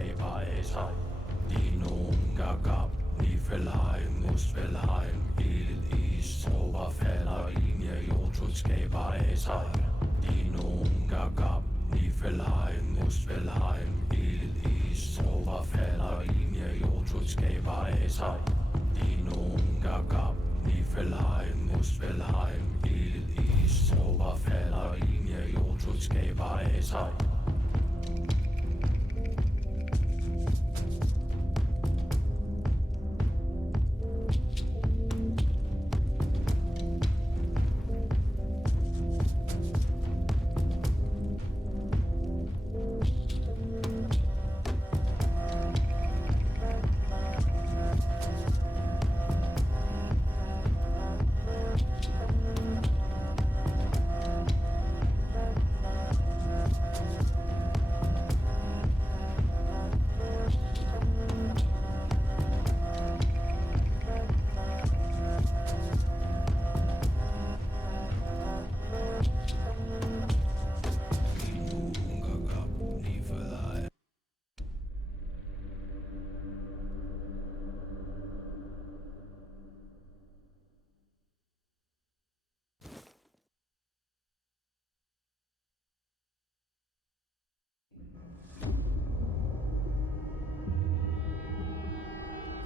skaber af sig. De nogen gab, Niflheim, Muspelheim, Ild, Is, Tråber falder ind i Jotun skaber af sig. De nogen gab, Niflheim, Muspelheim, Ild, Is, Tråber falder ind i Jotun skaber af sig. De nogen gab, Niflheim, Muspelheim, Ild, Is, Tråber falder ind i Jotun skaber af sig.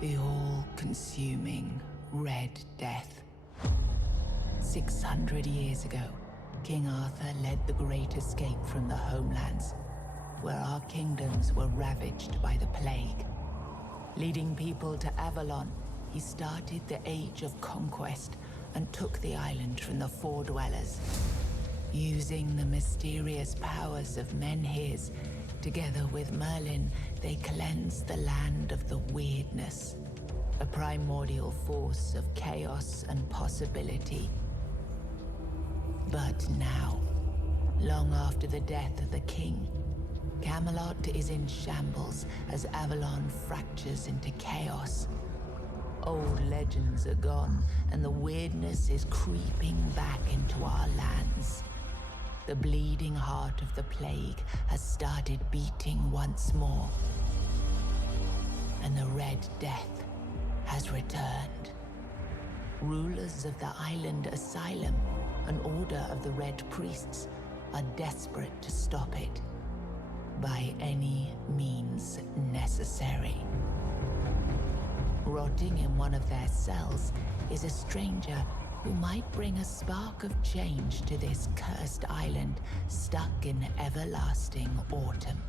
The all-consuming Red Death. 600 years ago, King Arthur led the Great Escape from the homelands, where our kingdoms were ravaged by the plague. Leading people to Avalon, he started the Age of Conquest and took the island from the Four Dwellers. Using the mysterious powers of Menhirs, together with Merlin, they cleansed the land of the weirdness, a primordial force of chaos and possibility. But now, long after the death of the king, Camelot is in shambles as Avalon fractures into chaos. Old legends are gone, and the weirdness is creeping back into our lands. The bleeding heart of the plague has started beating once more, and the Red Death has returned. Rulers of the island Asylum, an order of the Red Priests, are desperate to stop it by any means necessary. Rotting in one of their cells is a stranger who might bring a spark of change to this cursed island stuck in everlasting autumn.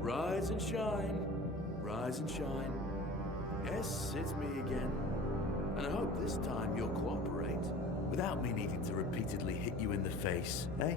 Rise and shine, rise and shine. Yes, it's me again. And I hope this time you'll cooperate, without me needing to repeatedly hit you in the face, eh?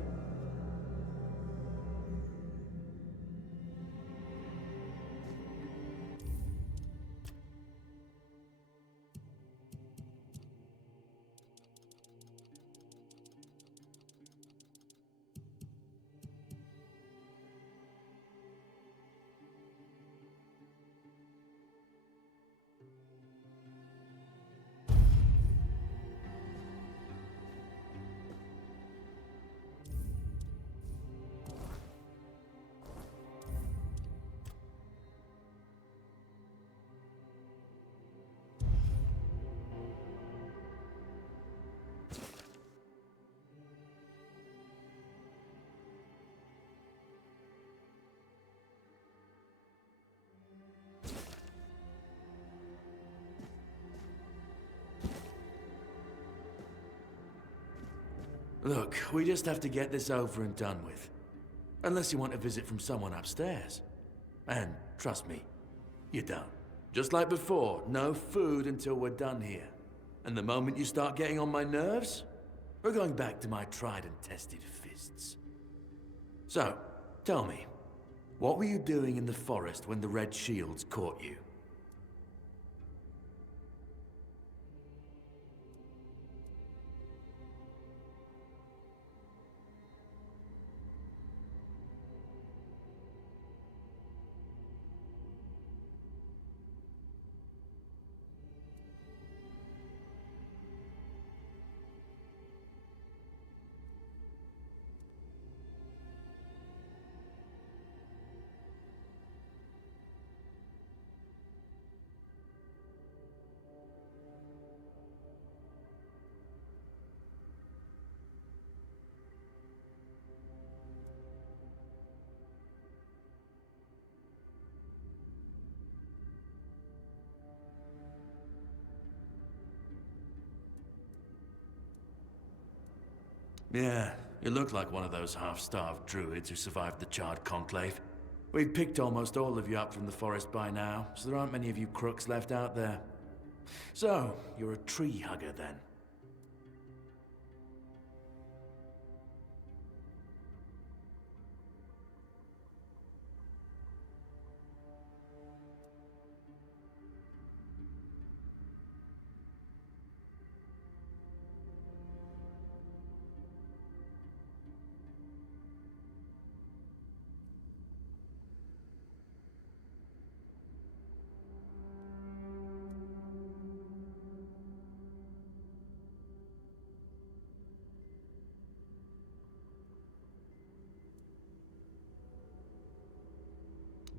Look, we just have to get this over and done with. Unless you want a visit from someone upstairs. And trust me, you don't. Just like before, no food until we're done here. And the moment you start getting on my nerves, we're going back to my tried and tested fists. So, tell me, what were you doing in the forest when the Red Shields caught you? Yeah, you look like one of those half-starved druids who survived the Charred Conclave. We've picked almost all of you up from the forest by now, so there aren't many of you crooks left out there. So, you're a tree hugger then?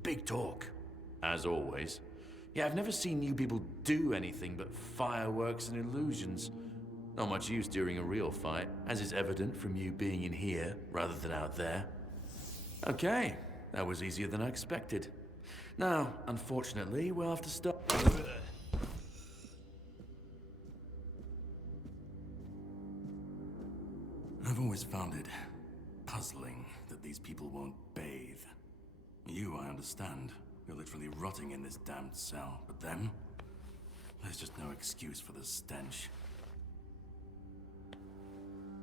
Big talk, as always. Yeah, I've never seen you people do anything but fireworks and illusions. Not much use during a real fight, as is evident from you being in here rather than out there. Okay, that was easier than I expected. Now, unfortunately, we'll have to stop. I've always found it puzzling that these people won't bathe. You, I understand. You're literally rotting in this damned cell. But them? There's just no excuse for the stench.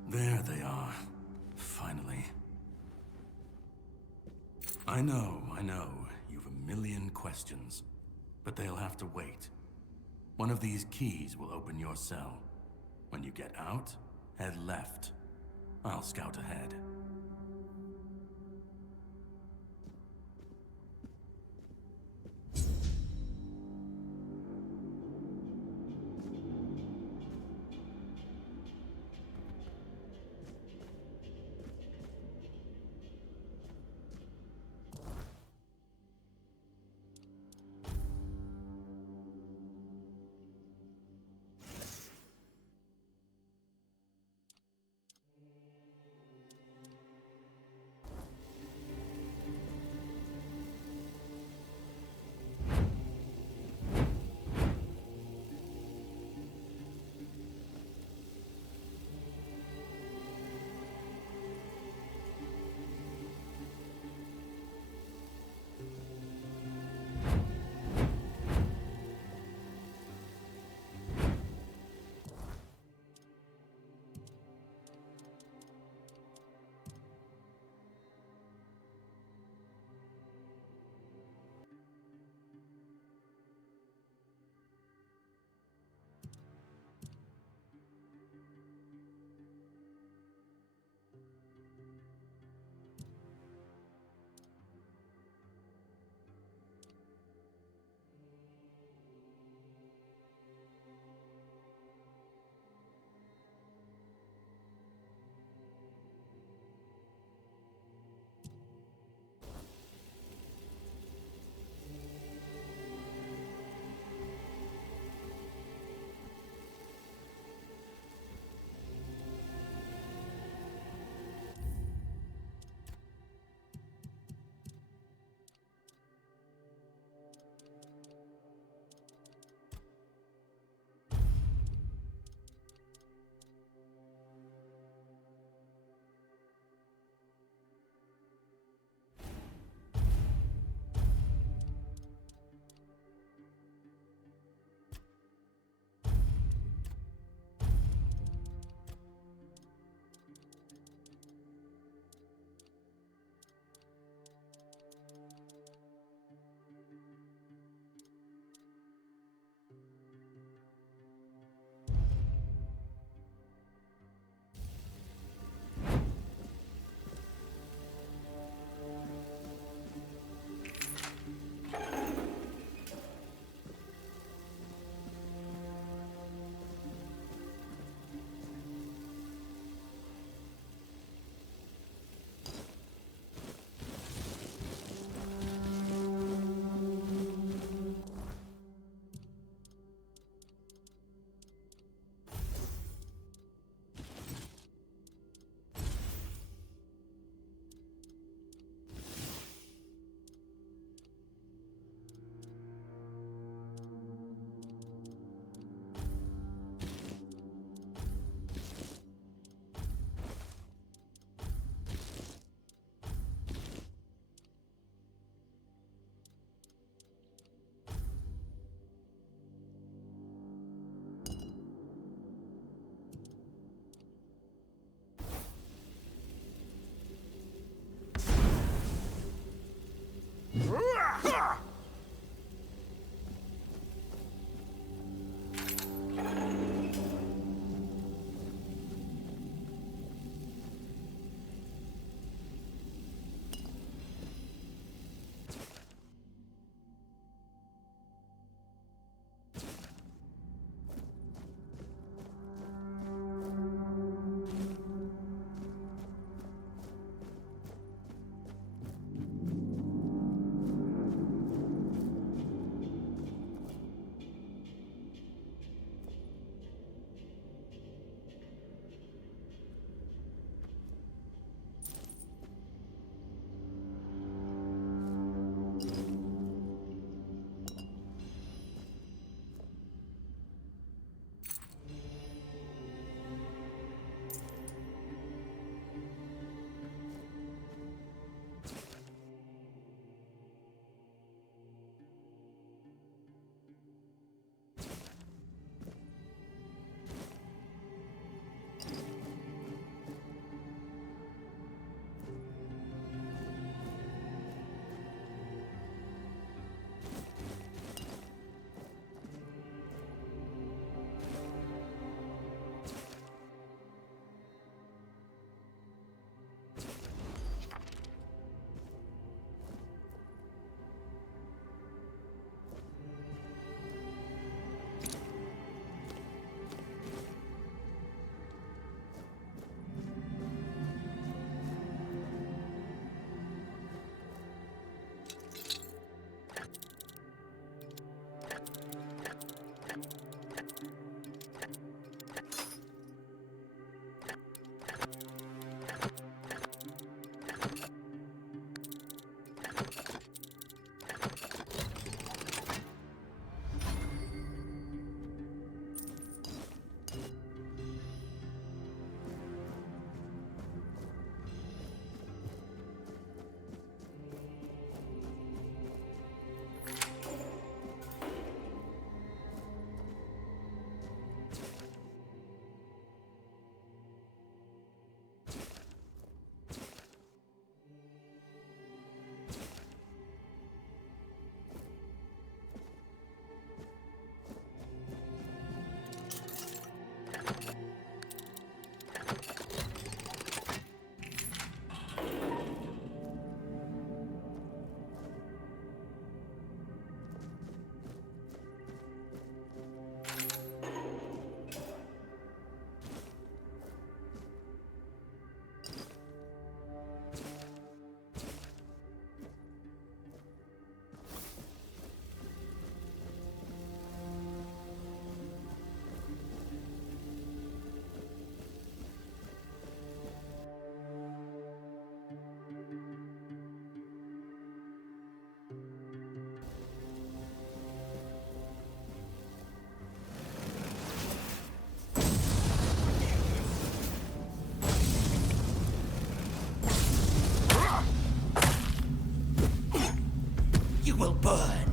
There they are. Finally. I know. You've a million questions. But they'll have to wait. One of these keys will open your cell. When you get out, head left. I'll scout ahead. will burn.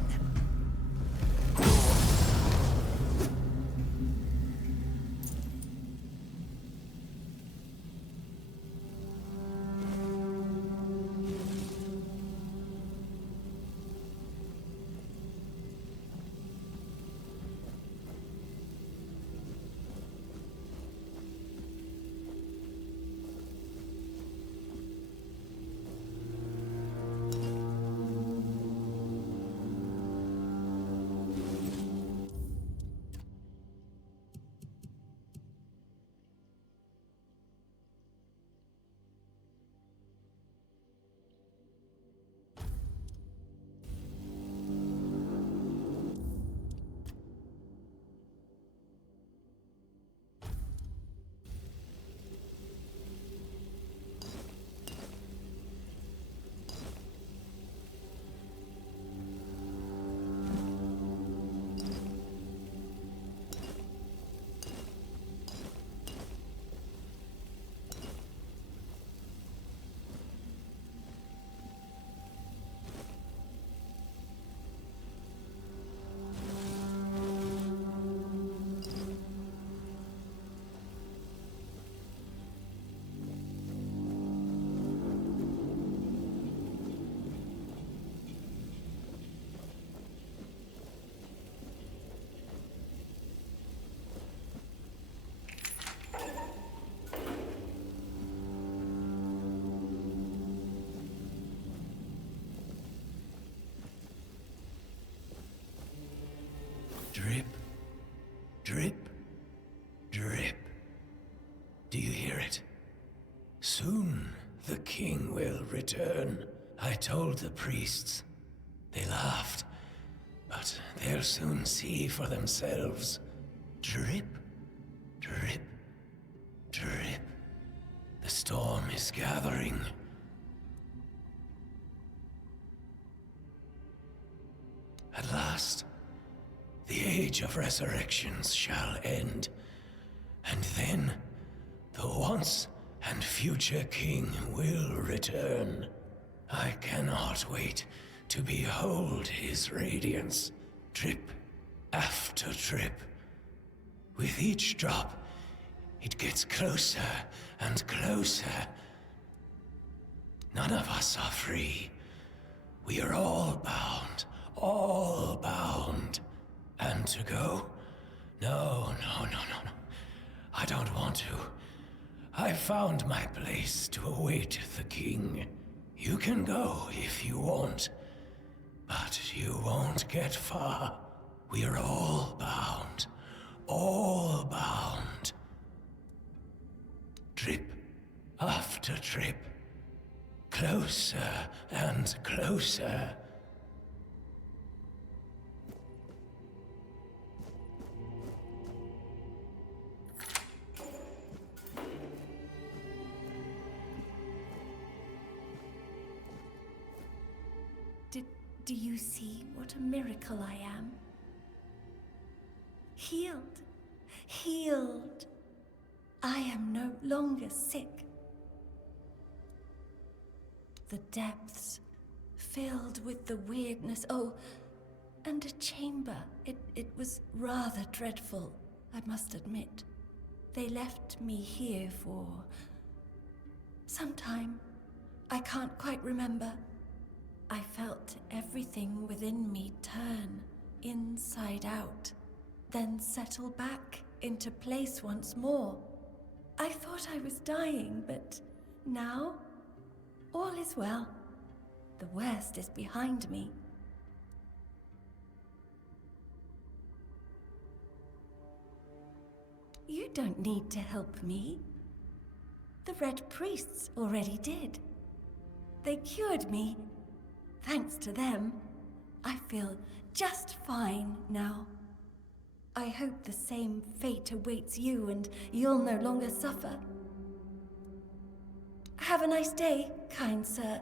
Drip, drip, drip. Do you hear it? Soon the king will return. I told the priests. They laughed, but they'll soon see for themselves. Drip, drip, drip. The storm is gathering. At last, the age of resurrections shall end, and then the once and future king will return. I cannot wait to behold his radiance, drip after drip. With each drop, it gets closer and closer. None of us are free. We are all bound, all bound. And to go? No. I don't want to. I found my place to await the king. You can go if you want, but you won't get far. We are all bound, all bound. Trip after trip, closer and closer. Do you see what a miracle I am? Healed. Healed. I am no longer sick. The depths filled with the weirdness. Oh, and a chamber. It was rather dreadful, I must admit. They left me here for some time. I can't quite remember. I felt everything within me turn inside out, then settle back into place once more. I thought I was dying, but now all is well. The worst is behind me. You don't need to help me. The Red Priests already did. They cured me. Thanks to them, I feel just fine now. I hope the same fate awaits you and you'll no longer suffer. Have a nice day, kind sir.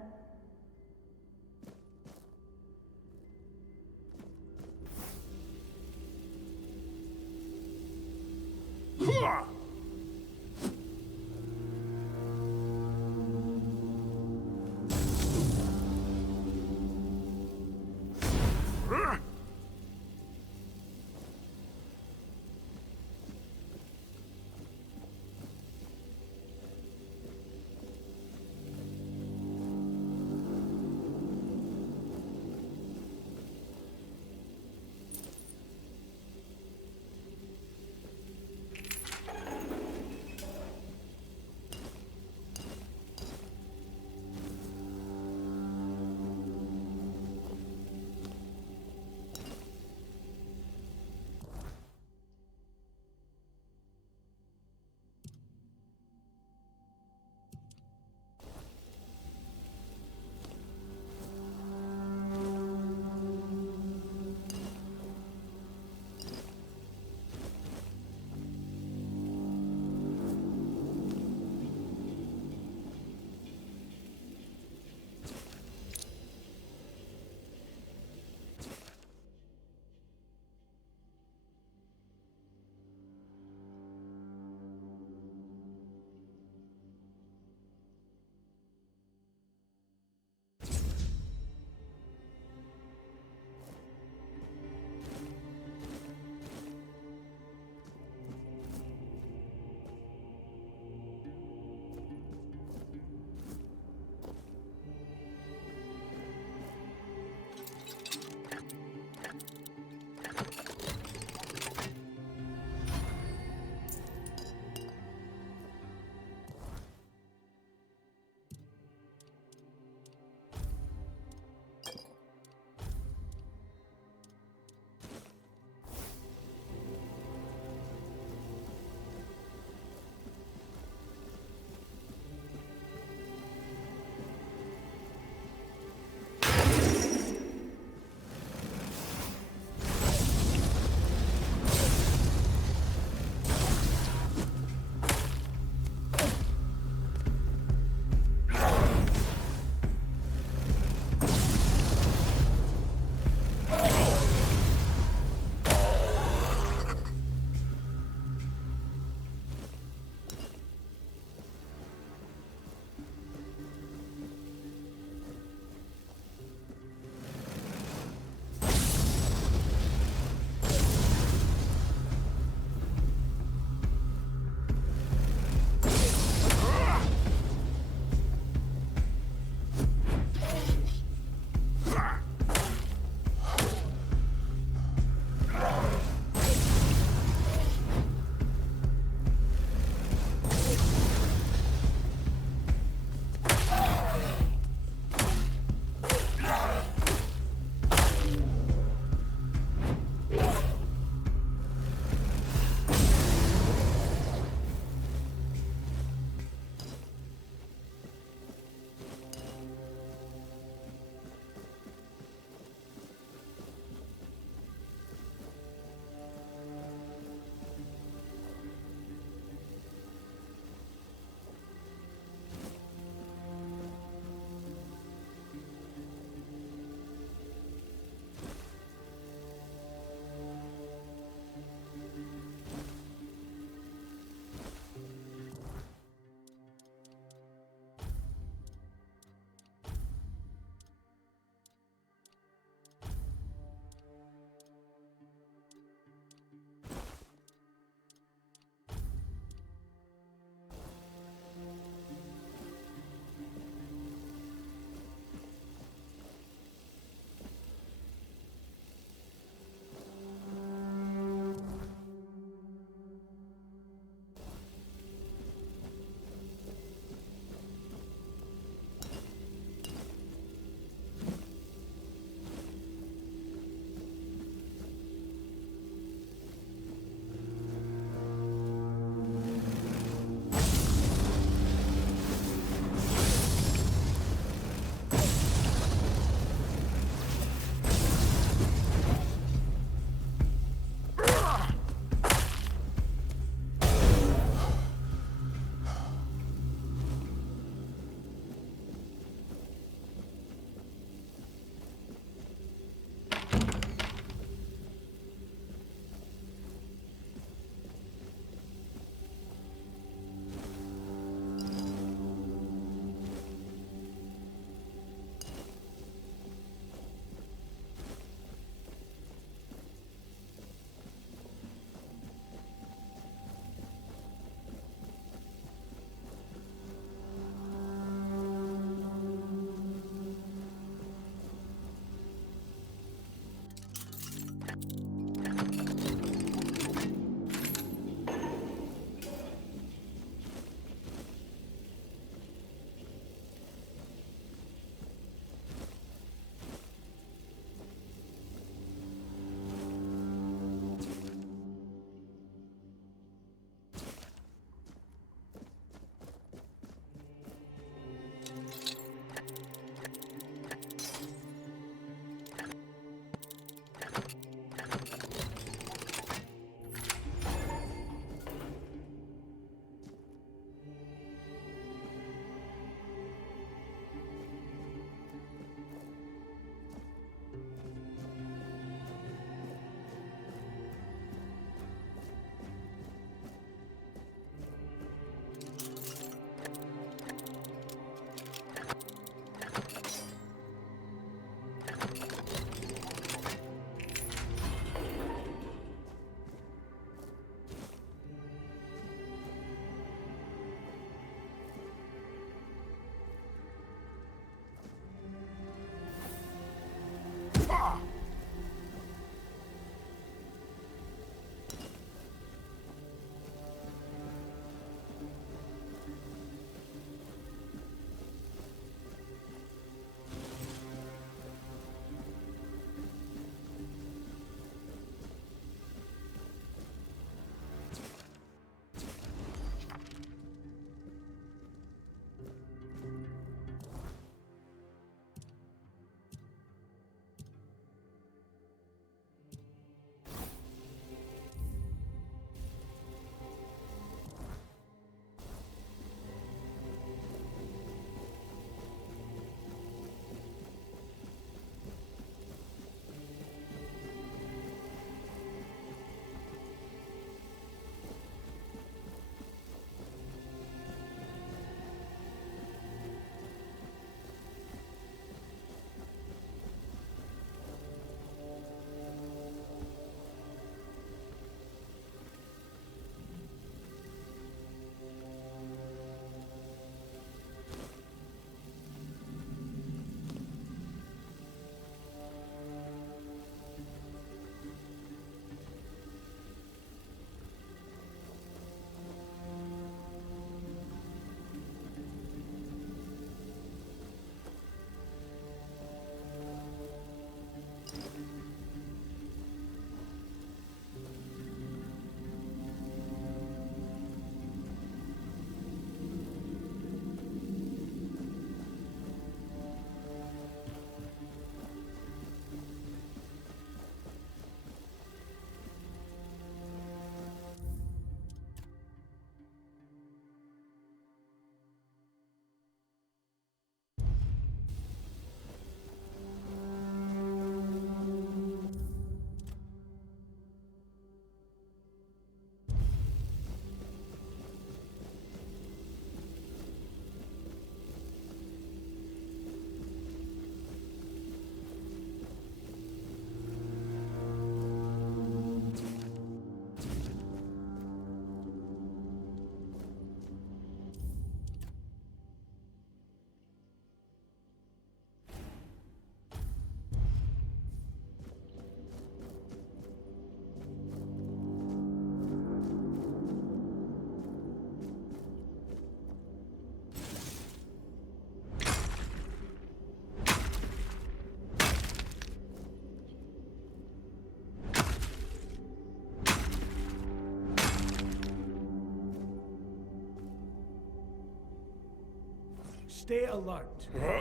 Stay alert. I'm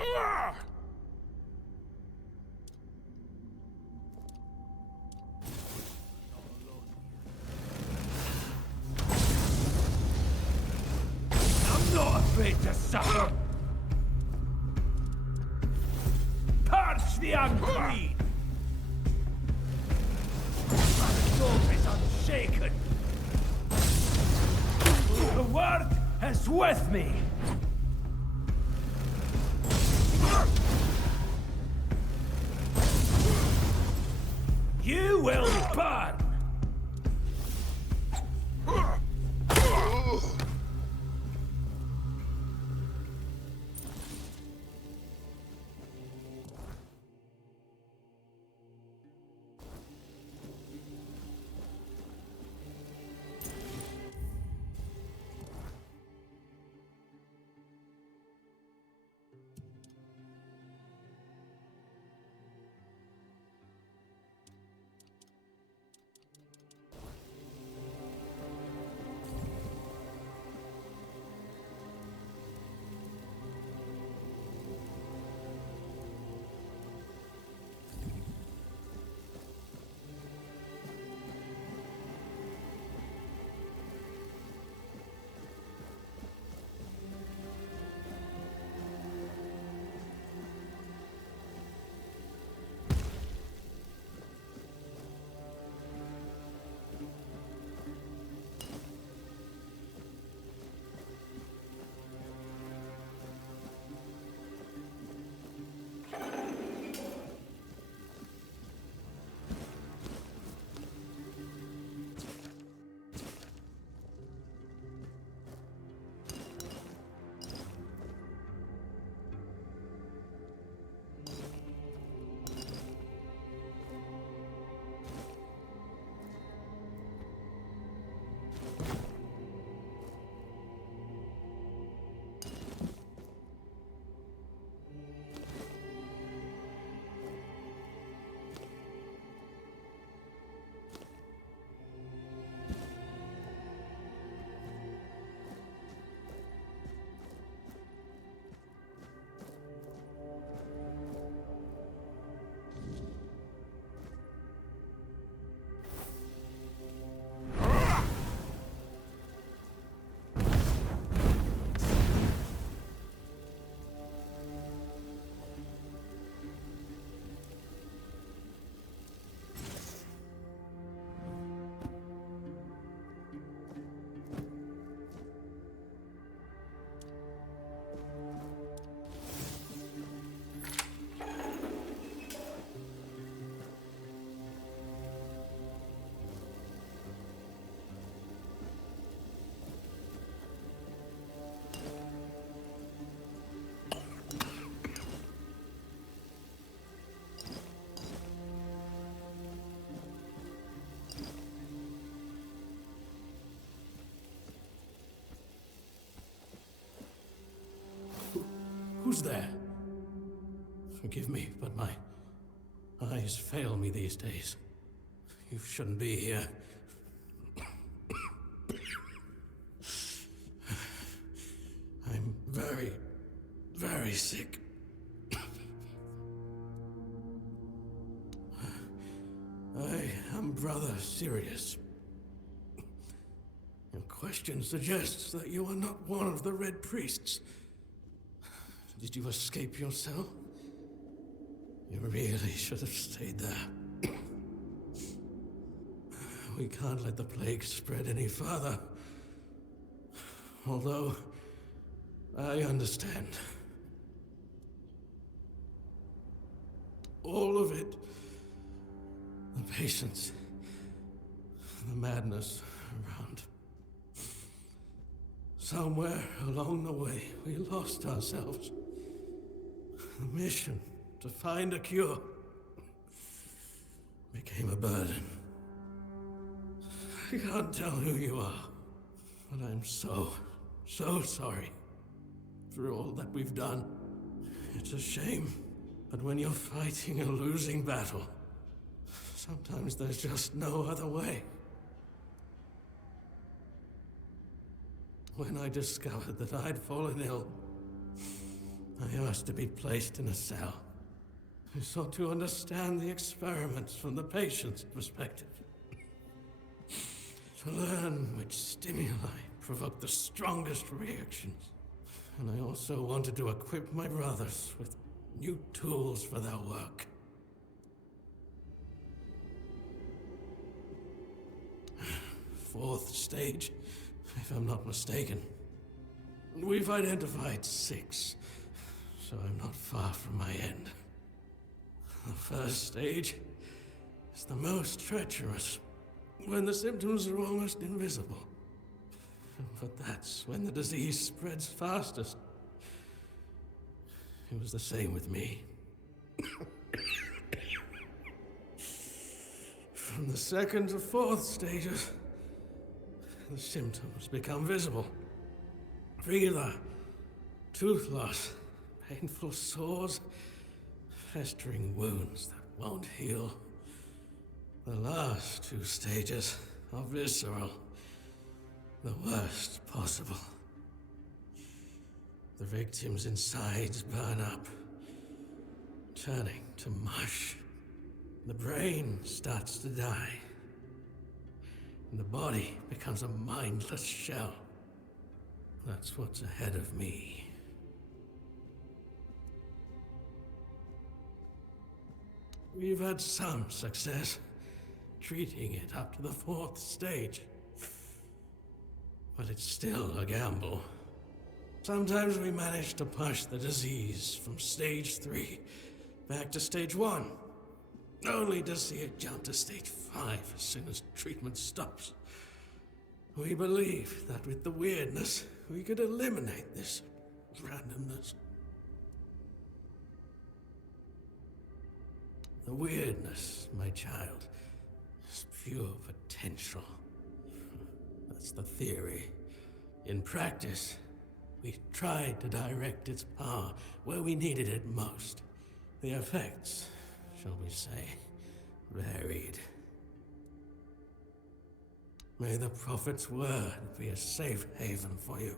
not afraid to suffer. Purge the unclean. My soul is unshaken. The word is with me. You will burn! Who's there? Forgive me, but my eyes fail me these days. You shouldn't be here. I'm very, very sick. I am Brother Sirius. Your question suggests that you are not one of the Red Priests. Did you escape your cell? You really should have stayed there. We can't let the plague spread any further. Although, I understand. All of it. The patience. The madness around. Somewhere along the way, we lost ourselves. The mission to find a cure became a burden. I can't tell who you are, but I'm so sorry for all that we've done. It's a shame, but when you're fighting a losing battle, sometimes there's just no other way. When I discovered that I'd fallen ill, I asked to be placed in a cell. I sought to understand the experiments from the patient's perspective. To learn which stimuli provoke the strongest reactions. And I also wanted to equip my brothers with new tools for their work. Fourth stage, if I'm not mistaken. We've identified 6, so I'm not far from my end. The first stage is the most treacherous, when the symptoms are almost invisible. But that's when the disease spreads fastest. It was the same with me. From the 2nd to 4th stages, the symptoms become visible. Fever, tooth loss, painful sores, festering wounds that won't heal. The last 2 stages are visceral, the worst possible. The victim's insides burn up, turning to mush. The brain starts to die, and the body becomes a mindless shell. That's what's ahead of me. We've had some success treating it up to the 4th stage. But it's still a gamble. Sometimes we manage to push the disease from stage 3 back to stage 1, only to see it jump to stage 5 as soon as treatment stops. We believe that with the weirdness, we could eliminate this randomness. The weirdness, my child, is pure potential. That's the theory. In practice, we tried to direct its power where we needed it most. The effects, shall we say, varied. May the Prophet's word be a safe haven for you.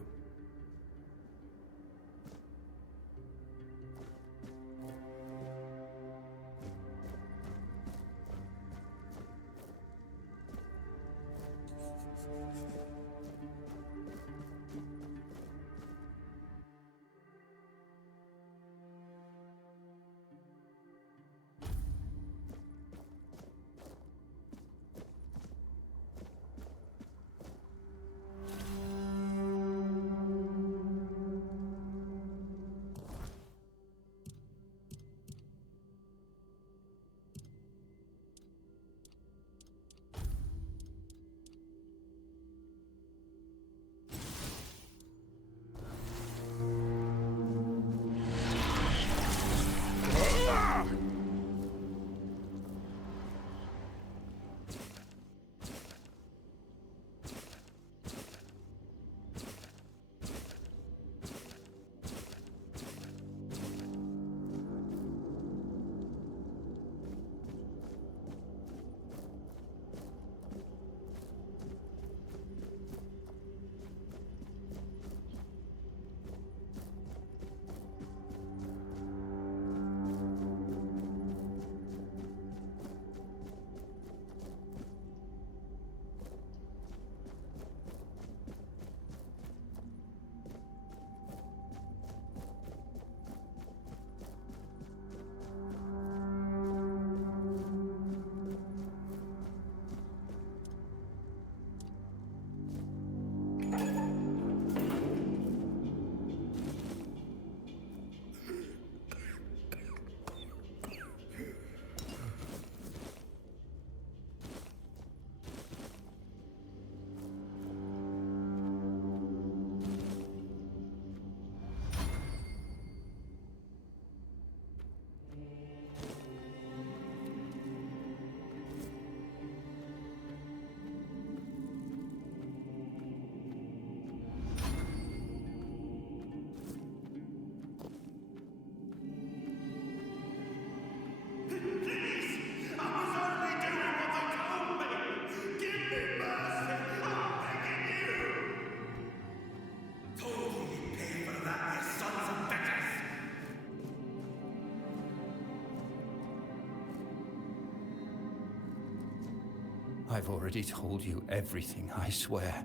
I've already told you everything, I swear.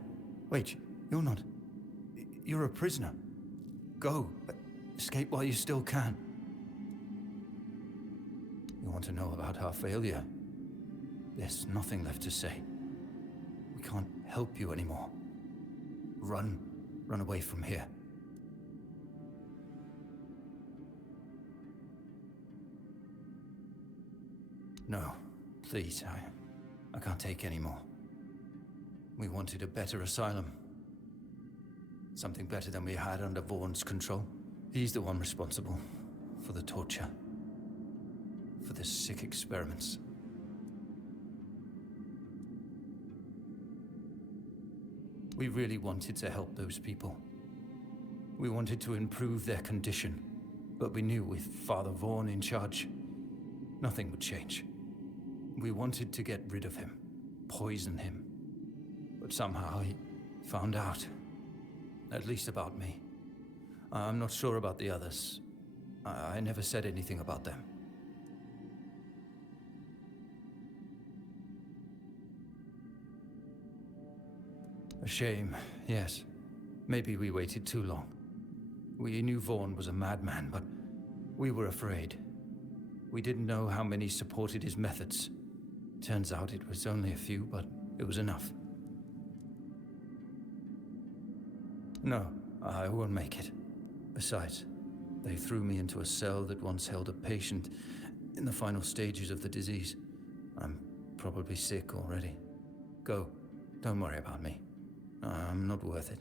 Wait, you're not... You're a prisoner. Go. Escape while you still can. You want to know about our failure? There's nothing left to say. We can't help you anymore. Run. Run away from here. No, please, I can't take any more. We wanted a better asylum. Something better than we had under Vaughn's control. He's the one responsible for the torture, for the sick experiments. We really wanted to help those people. We wanted to improve their condition, but we knew with Father Vaughn in charge, nothing would change. We wanted to get rid of him, poison him. But somehow he found out. At least about me. I'm not sure about the others. I never said anything about them. A shame, yes. Maybe we waited too long. We knew Vaughn was a madman, but we were afraid. We didn't know how many supported his methods. Turns out it was only a few, but it was enough. No, I won't make it. Besides, they threw me into a cell that once held a patient in the final stages of the disease. I'm probably sick already. Go. Don't worry about me. I'm not worth it.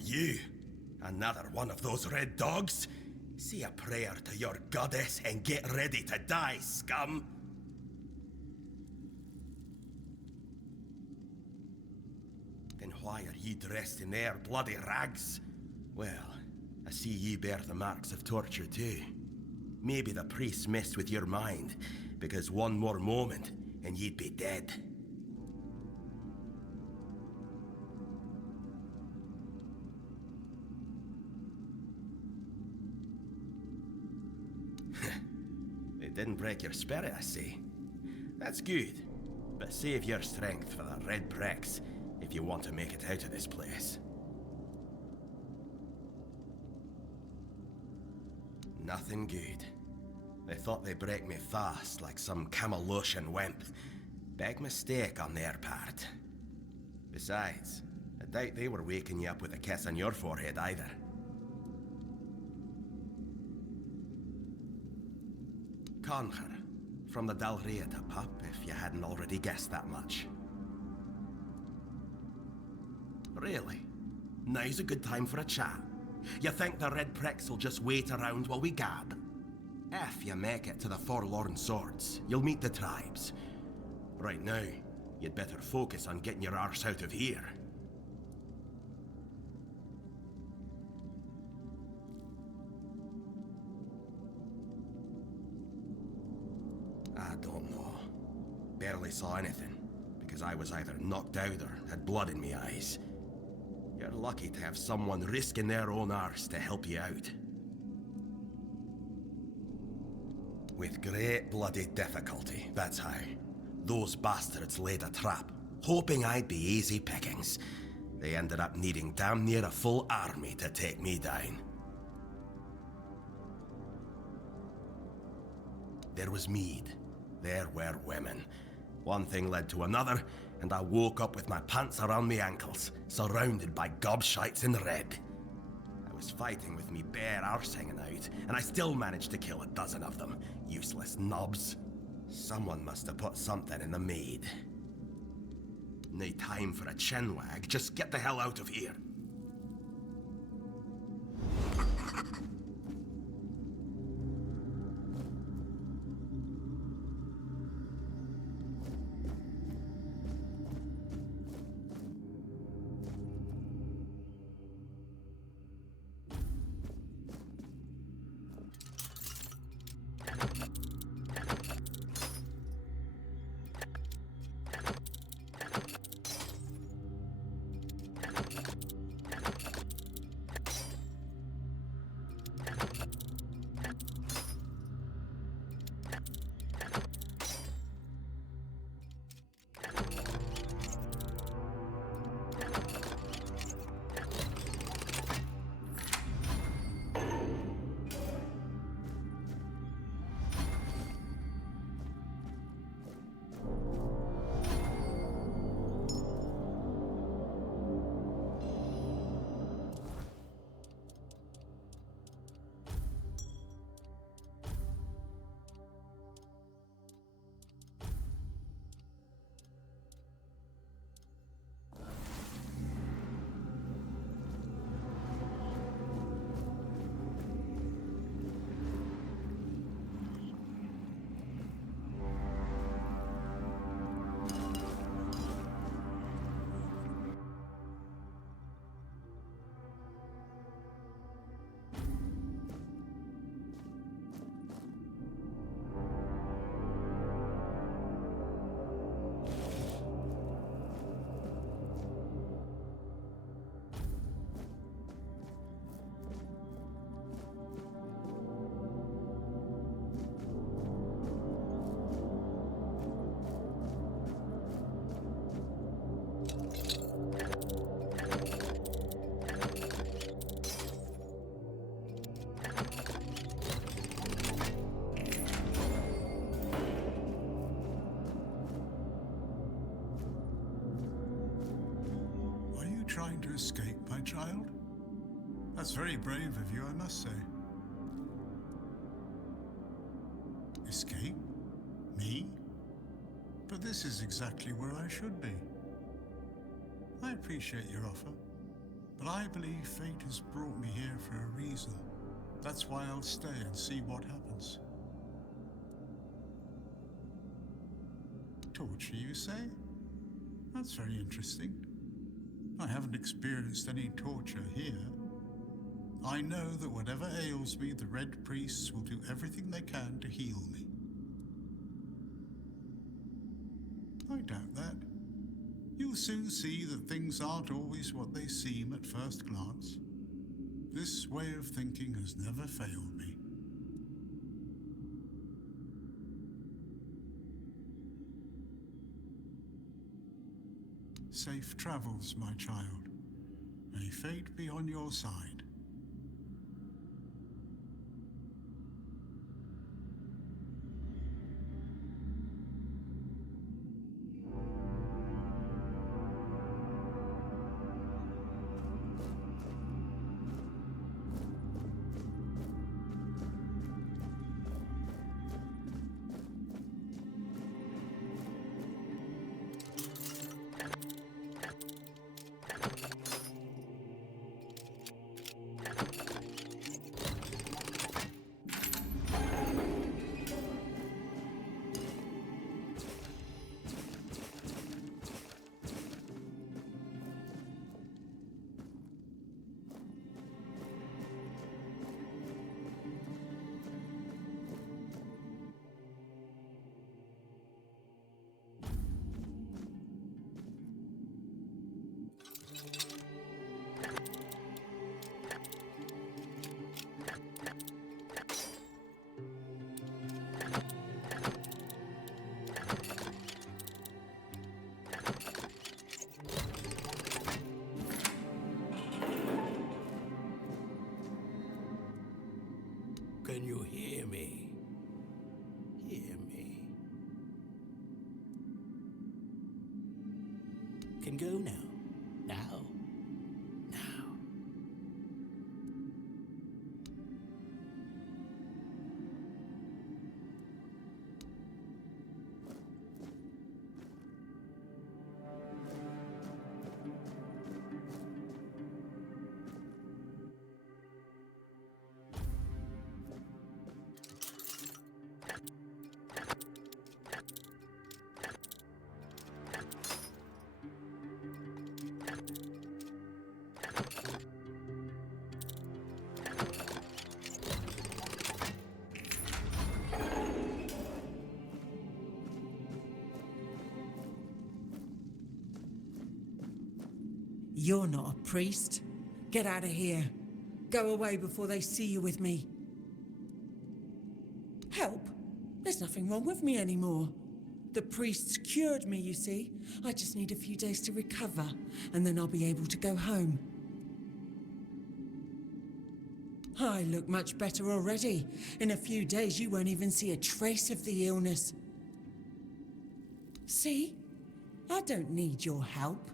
You? Another one of those red dogs? Say a prayer to your goddess and get ready to die, scum! Then why are ye dressed in their bloody rags? Well, I see ye bear the marks of torture too. Maybe the priest messed with your mind, because one more moment and ye'd be dead. Didn't break your spirit, I see. That's good. But save your strength for the red pricks if you want to make it out of this place. Nothing good. They thought they'd break me fast, like some Camelosian wimp. Big mistake on their part. Besides, I doubt they were waking you up with a kiss on your forehead either. Conquer, from the Dalriata pup, if you hadn't already guessed that much. Really? Now's a good time for a chat. You think the red pricks will just wait around while we gab? If you make it to the Forlorn Swords, you'll meet the tribes. Right now, you'd better focus on getting your arse out of here. I don't know. Barely saw anything, because I was either knocked out or had blood in me eyes. You're lucky to have someone risking their own arse to help you out. With great bloody difficulty, that's how. Those bastards laid a trap, hoping I'd be easy pickings. They ended up needing damn near a full army to take me down. There was mead. There were women. One thing led to another, and I woke up with my pants around my ankles, surrounded by gobshites in red. I was fighting with me bare arse hanging out, and I still managed to kill a dozen of them. Useless knobs. Someone must have put something in the mead. No time for a chinwag, just get the hell out of here. trying to escape, my child? That's very brave of you, I must say. Escape? Me? But this is exactly where I should be. I appreciate your offer, but I believe fate has brought me here for a reason. That's why I'll stay and see what happens. Torture, you say? That's very interesting. I haven't experienced any torture here. I know that whatever ails me, the Red Priests will do everything they can to heal me. I doubt that. You'll soon see that things aren't always what they seem at first glance. This way of thinking has never failed me. Safe travels, my child. May fate be on your side. Can you hear me? Hear me. Can go now. Now. Now. You're not a priest. Get out of here. Go away before they see you with me. Help? There's nothing wrong with me anymore. The priests cured me, you see. I just need a few days to recover, and then I'll be able to go home. I look much better already. In a few days, you won't even see a trace of the illness. See? I don't need your help.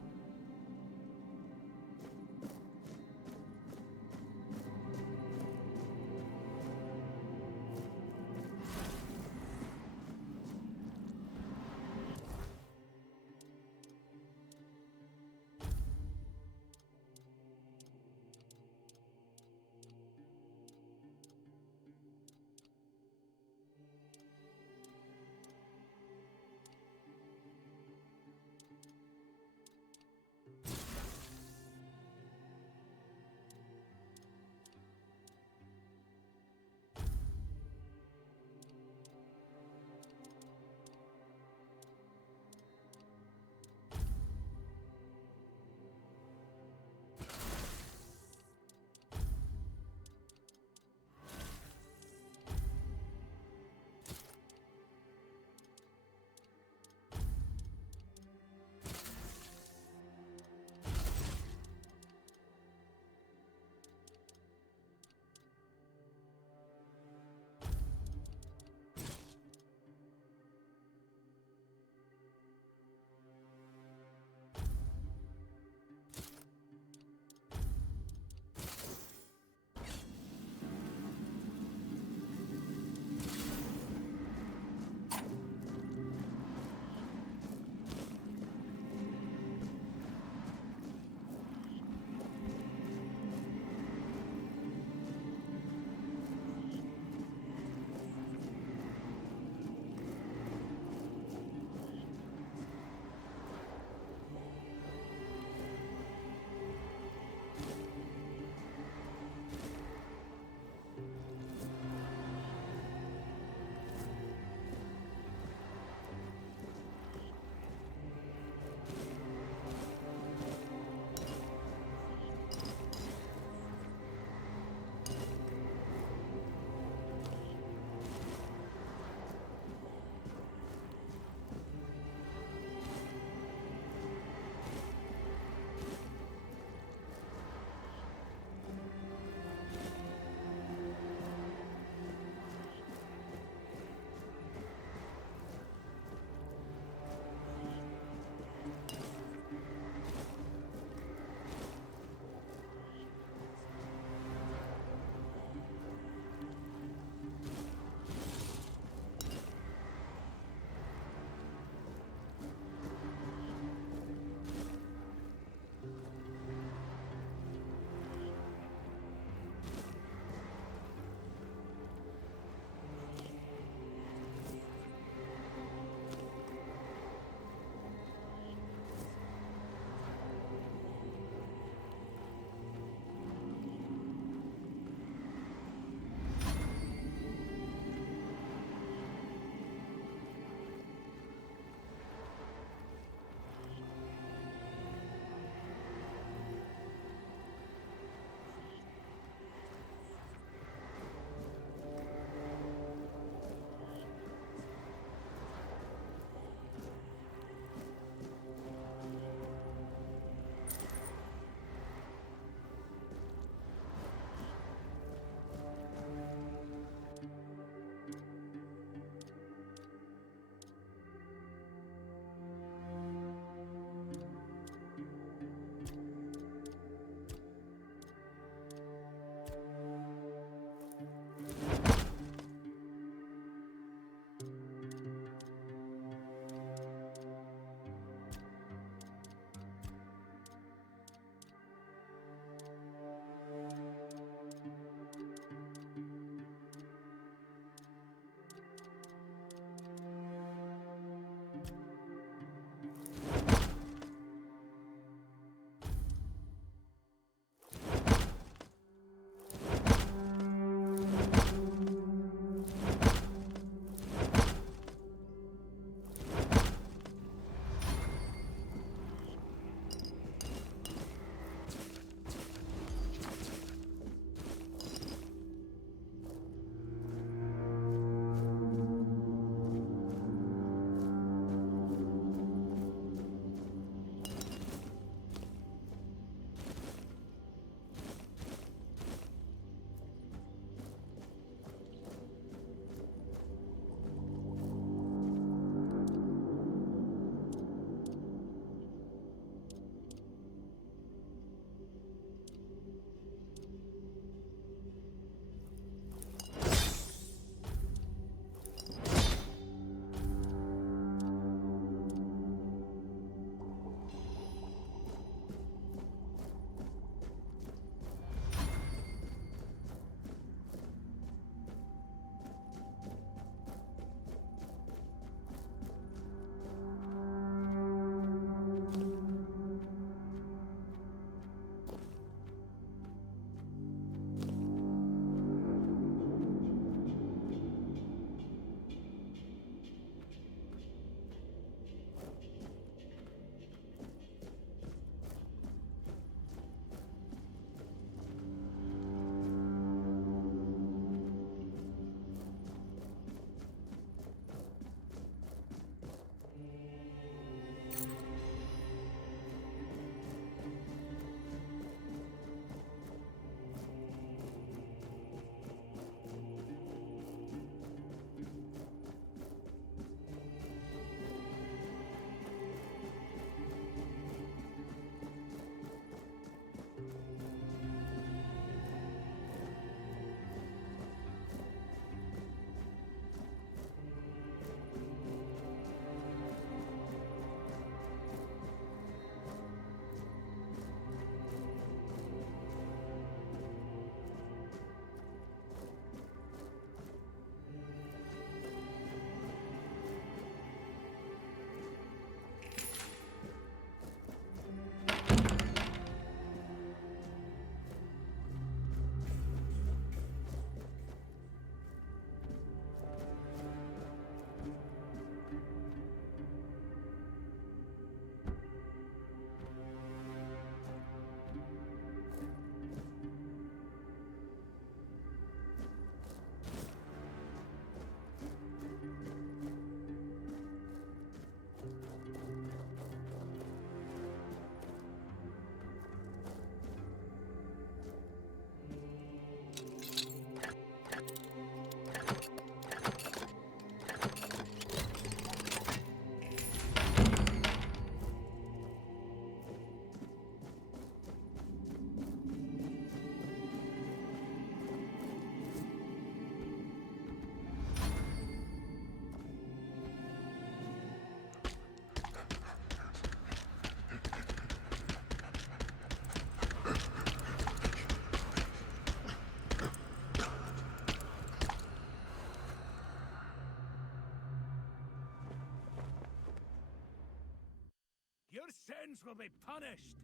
Your sins will be punished!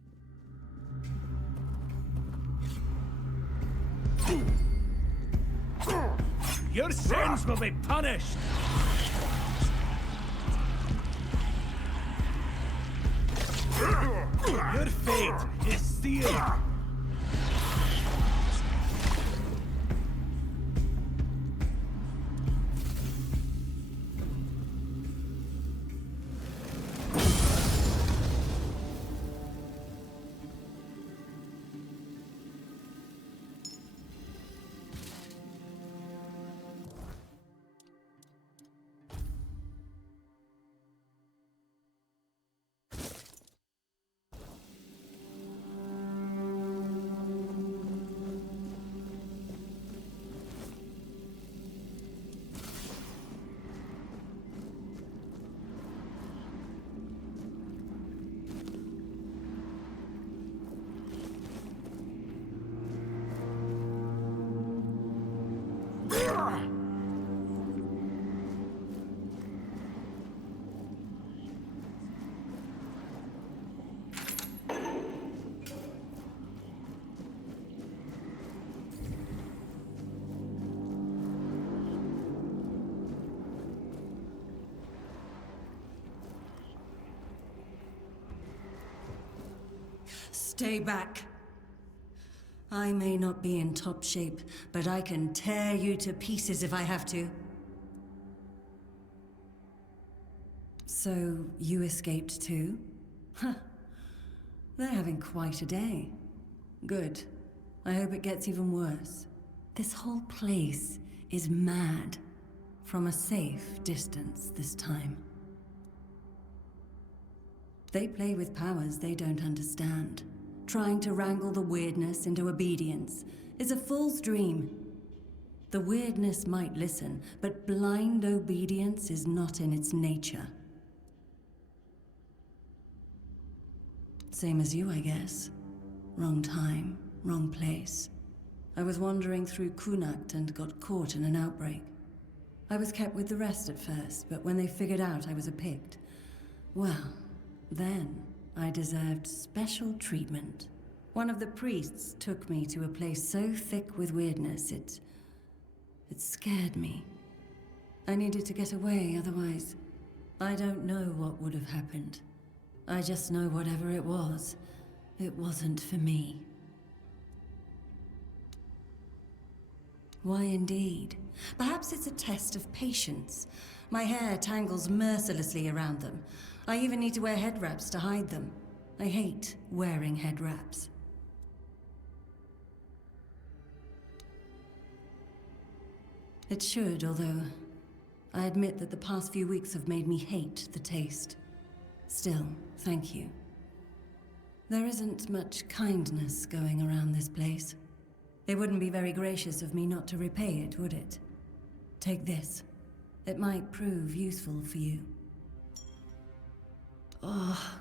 Your sins will be punished! Your fate is sealed! Stay back. I may not be in top shape, but I can tear you to pieces if I have to. So, you escaped too? Huh. They're having quite a day. Good. I hope it gets even worse. This whole place is mad. From a safe distance this time. They play with powers they don't understand. Trying to wrangle the weirdness into obedience is a fool's dream. The weirdness might listen, but blind obedience is not in its nature. Same as you, I guess. Wrong time, wrong place. I was wandering through Kunakt and got caught in an outbreak. I was kept with the rest at first, but when they figured out I was a Pict, well, then I deserved special treatment. One of the priests took me to a place so thick with weirdness, it scared me. I needed to get away, otherwise, I don't know what would have happened. I just know whatever it wasn't for me. Why indeed? Perhaps it's a test of patience. My hair tangles mercilessly around them. I even need to wear head wraps to hide them. I hate wearing head wraps. It should, although I admit that the past few weeks have made me hate the taste. Still, thank you. There isn't much kindness going around this place. It wouldn't be very gracious of me not to repay it, would it? Take this. It might prove useful for you. Oh.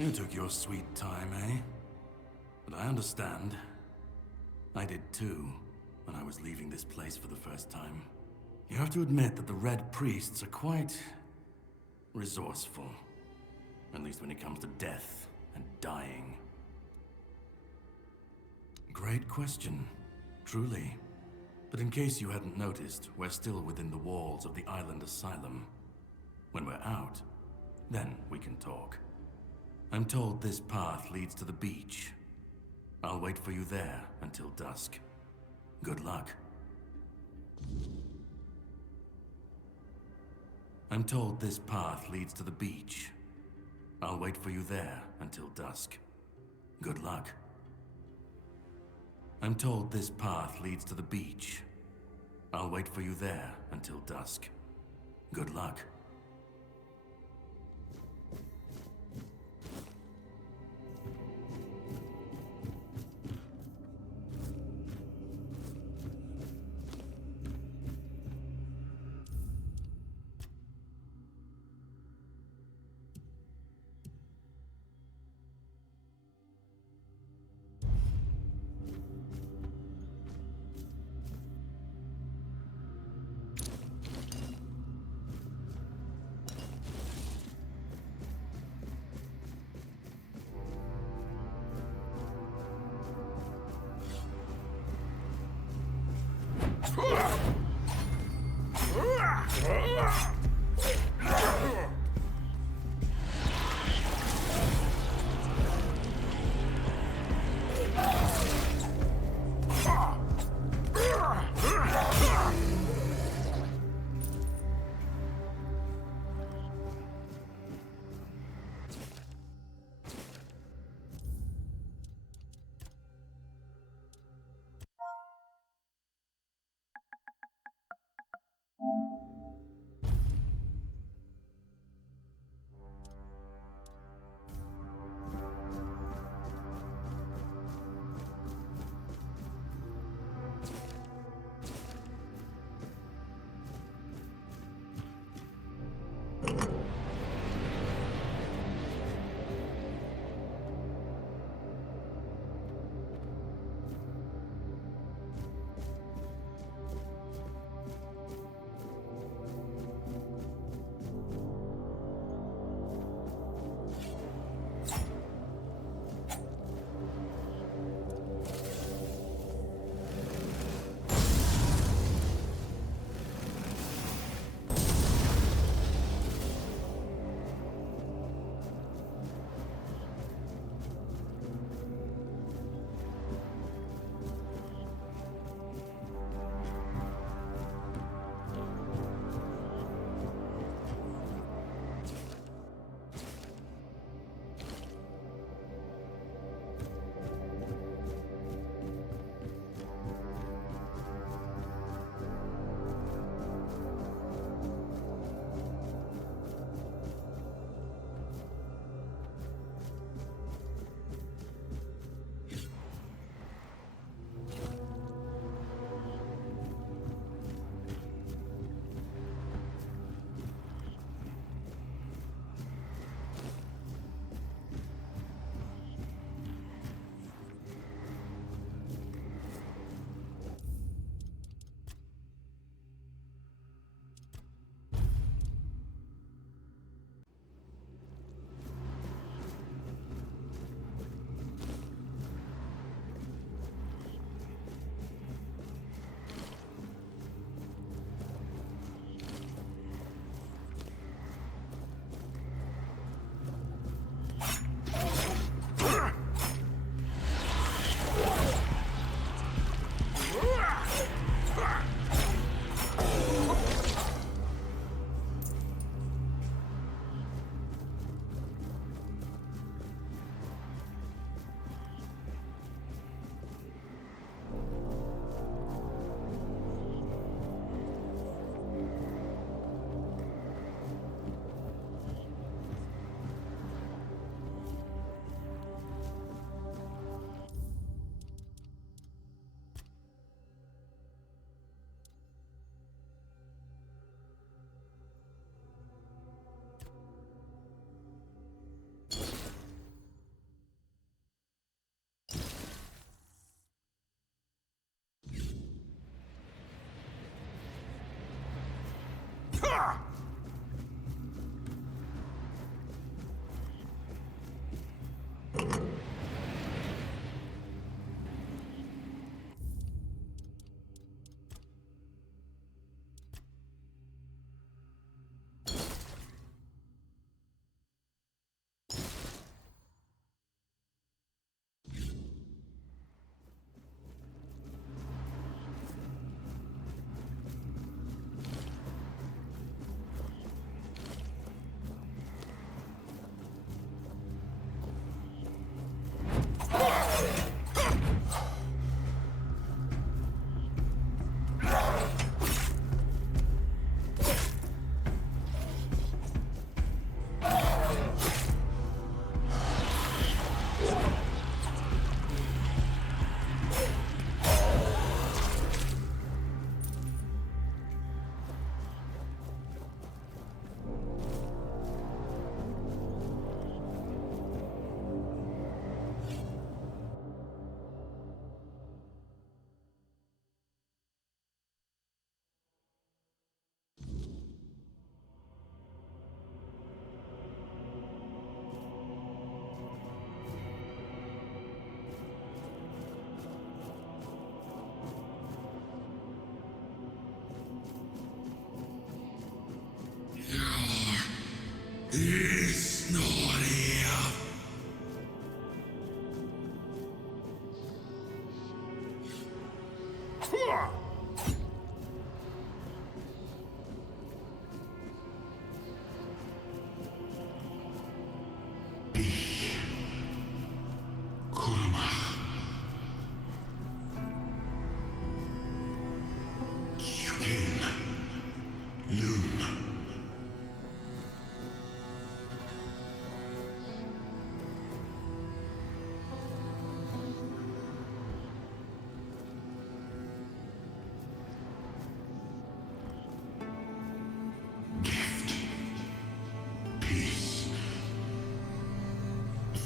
You took your sweet time, eh? But I understand. I did too, when I was leaving this place for the first time. You have to admit that the Red Priests are quite resourceful. At least when it comes to death and dying. Great question, truly. But in case you hadn't noticed, we're still within the walls of the island asylum. When we're out, then we can talk. I'm told this path leads to the beach. I'll wait for you there until dusk. Good luck. I'm told this path leads to the beach. I'll wait for you there until dusk. Good luck. I'm told this path leads to the beach. I'll wait for you there until dusk. Good luck. It's not here.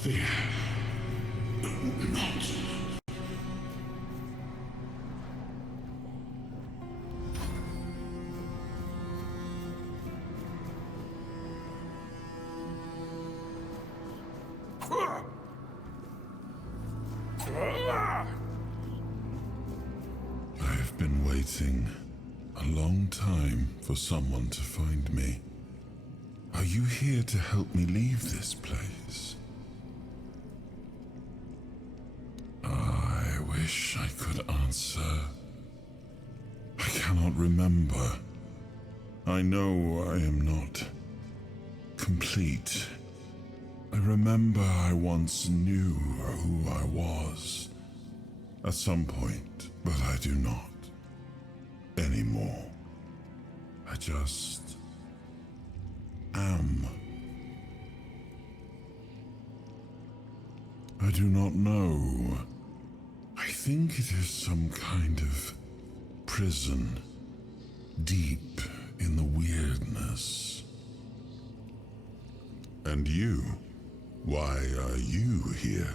Fear not. I've been waiting a long time for someone to find me. Are you here to help me leave this place? I wish I could answer. I cannot remember. I know I am not complete. I remember I once knew who I was at some point, but I do not anymore. I just am. I do not know. I think it is some kind of prison, deep in the weirdness. And you? Why are you here?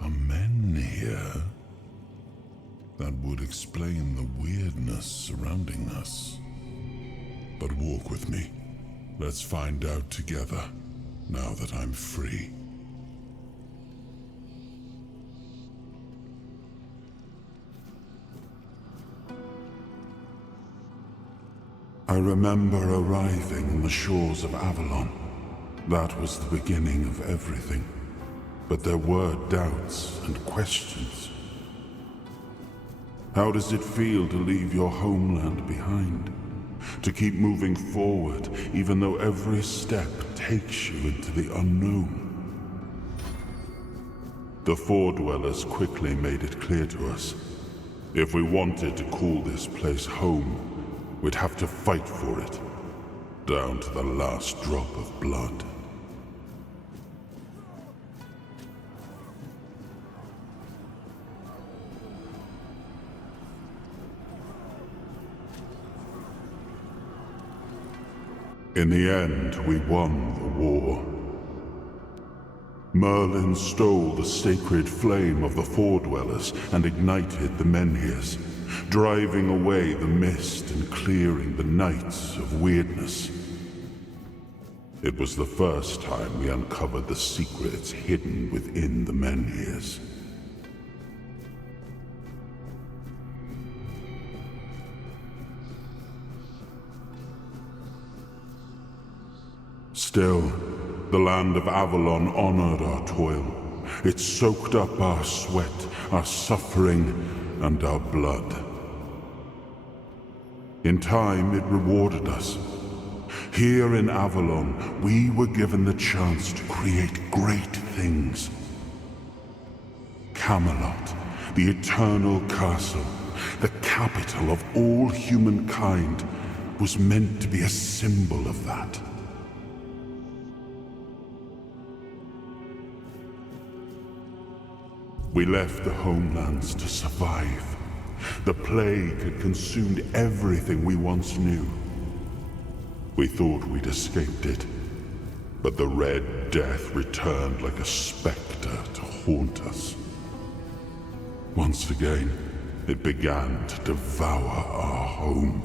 Are men here? That would explain the weirdness surrounding us. But walk with me. Let's find out together, now that I'm free. I remember arriving on the shores of Avalon. That was the beginning of everything. But there were doubts and questions. How does it feel to leave your homeland behind? To keep moving forward, even though every step takes you into the unknown? The Four Dwellers quickly made it clear to us. If we wanted to call this place home, we'd have to fight for it, down to the last drop of blood. In the end, we won the war. Merlin stole the sacred flame of the Foredwellers and ignited the menhirs, driving away the mist and clearing the nights of weirdness. It was the first time we uncovered the secrets hidden within the menhirs. Still, the land of Avalon honored our toil. It soaked up our sweat, our suffering, and our blood. In time, it rewarded us. Here in Avalon, we were given the chance to create great things. Camelot, the eternal castle, the capital of all humankind, was meant to be a symbol of that. We left the homelands to survive. The plague had consumed everything we once knew. We thought we'd escaped it, but the Red Death returned like a specter to haunt us. Once again, it began to devour our home.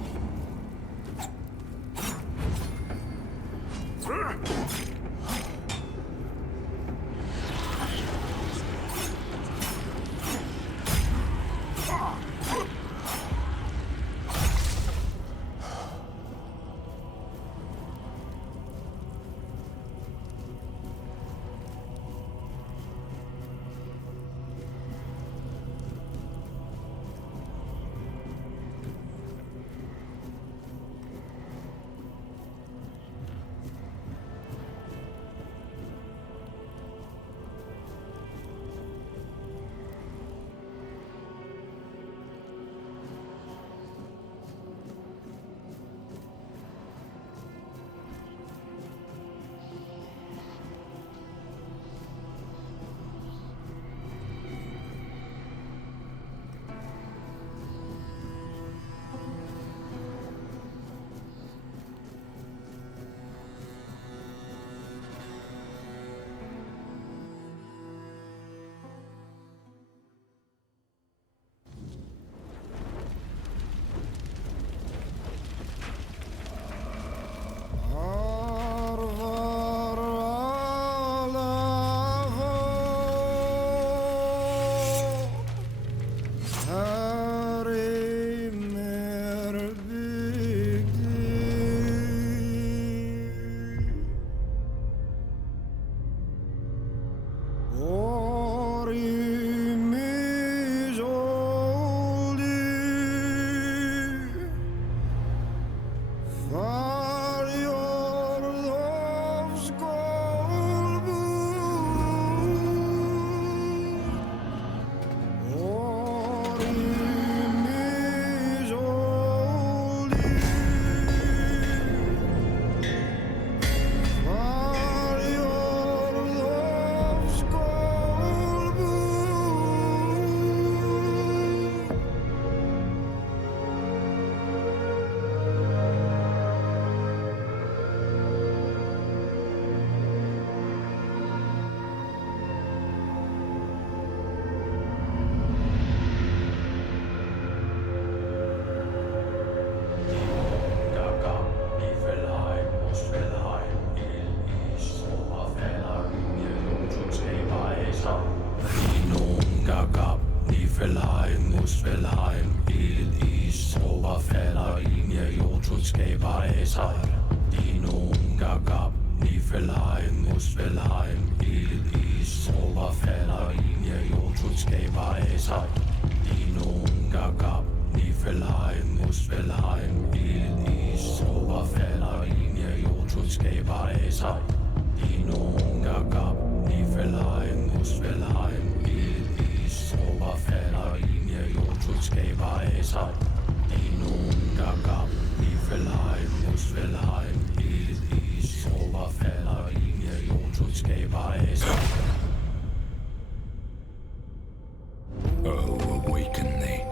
Oh, awaken thee,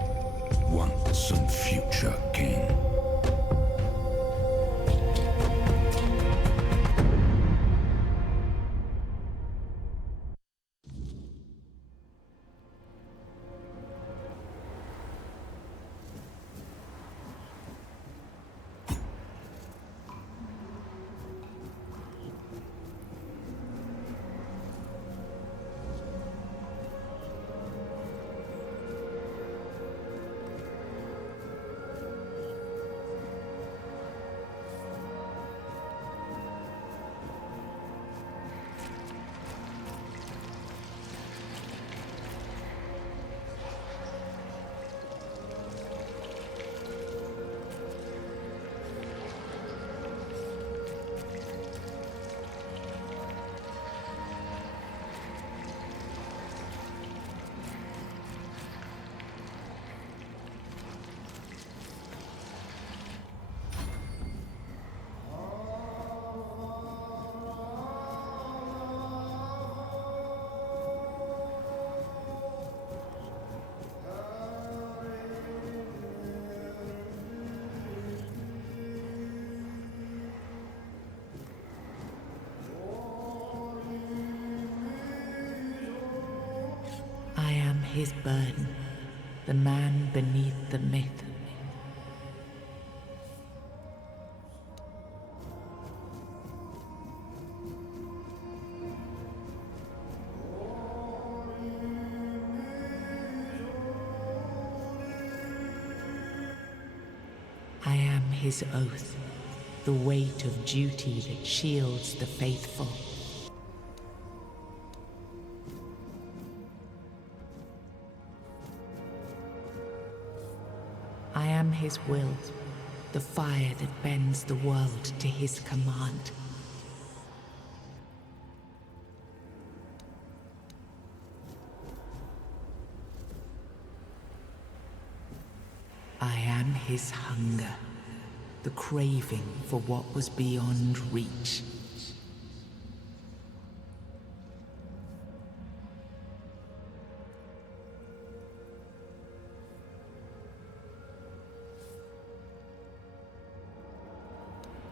once and future king. his burden, the man beneath the myth. I am his oath, the weight of duty that shields the faithful. I am his will, the fire that bends the world to his command. I am his hunger, the craving for what was beyond reach.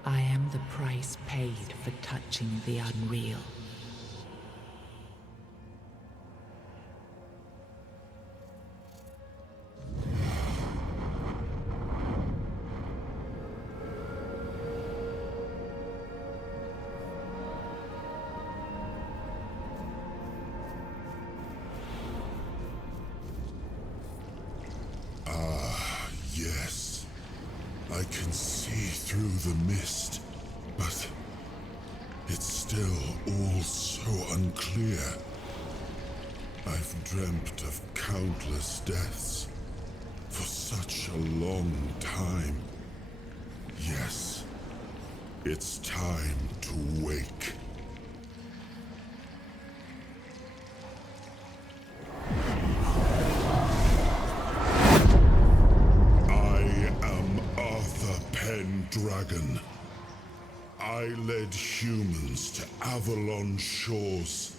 I am the price paid for touching the unreal. Yes, I can see through the mist, but it's still all so unclear. I've dreamt of countless deaths for such a long time. Yes, it's time to wake. Dragon. I led humans to Avalon shores.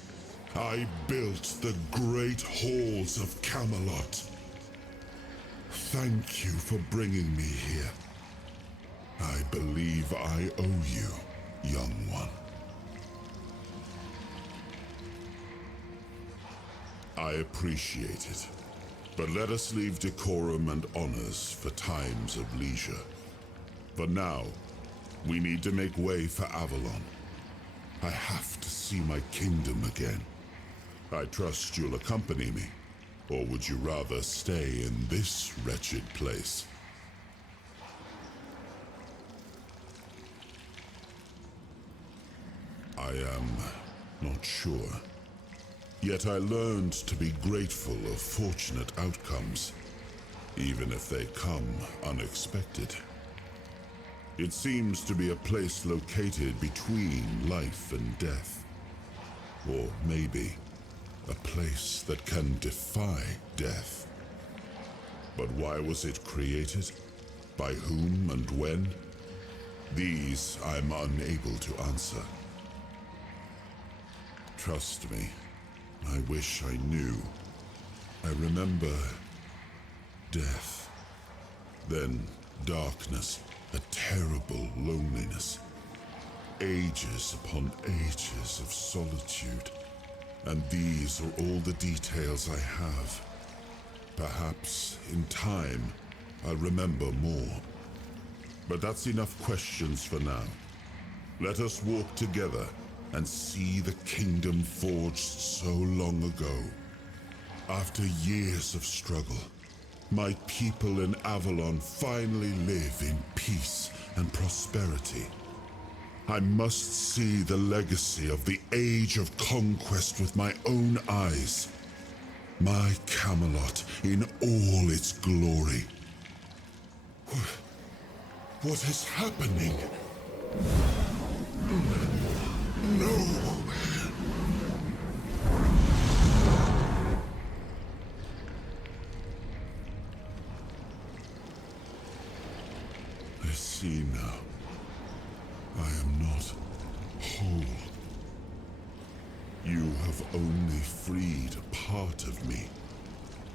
I built the great halls of Camelot. Thank you for bringing me here. I believe I owe you, young one. I appreciate it, but let us leave decorum and honors for times of leisure. For now, we need to make way for Avalon. I have to see my kingdom again. I trust you'll accompany me, or would you rather stay in this wretched place? I am not sure. Yet I learned to be grateful of fortunate outcomes, even if they come unexpected. It seems to be a place located between life and death. Or maybe a place that can defy death. But why was it created? By whom and when? These I'm unable to answer. Trust me, I wish I knew. I remember death, then darkness. A terrible loneliness. Ages upon ages of solitude. And these are all the details I have. Perhaps, in time, I'll remember more. But that's enough questions for now. Let us walk together and see the kingdom forged so long ago. After years of struggle, my people in Avalon finally live in peace and prosperity. I must see the legacy of the Age of Conquest with my own eyes. My Camelot in all its glory. What is happening? No! I see now. I am not whole. You have only freed a part of me.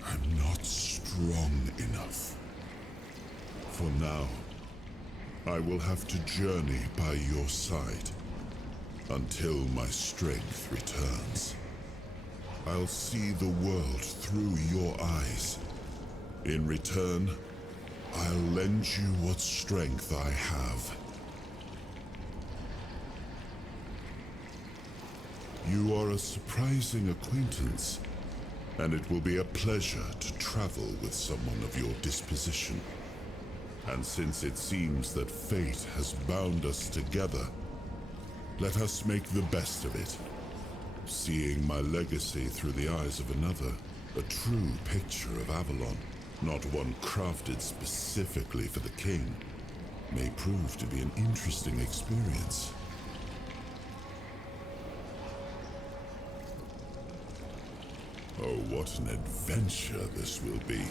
I'm not strong enough. For now, I will have to journey by your side until my strength returns. I'll see the world through your eyes. In return, I'll lend you what strength I have. You are a surprising acquaintance, and it will be a pleasure to travel with someone of your disposition. And since it seems that fate has bound us together, let us make the best of it. Seeing my legacy through the eyes of another, a true picture of Avalon, not one crafted specifically for the king, may prove to be an interesting experience. Oh, what an adventure this will be.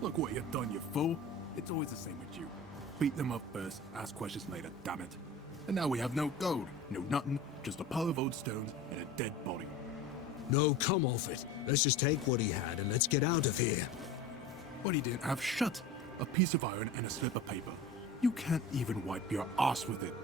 Look what you've done, you fool. It's always the same with you. Beat them up first, ask questions later, damn it. And now we have no gold, no nothing, just a pile of old stones and a dead body. No, come off it. Let's just take what he had and let's get out of here. What he didn't have, shut. A piece of iron and a slip of paper. You can't even wipe your ass with it.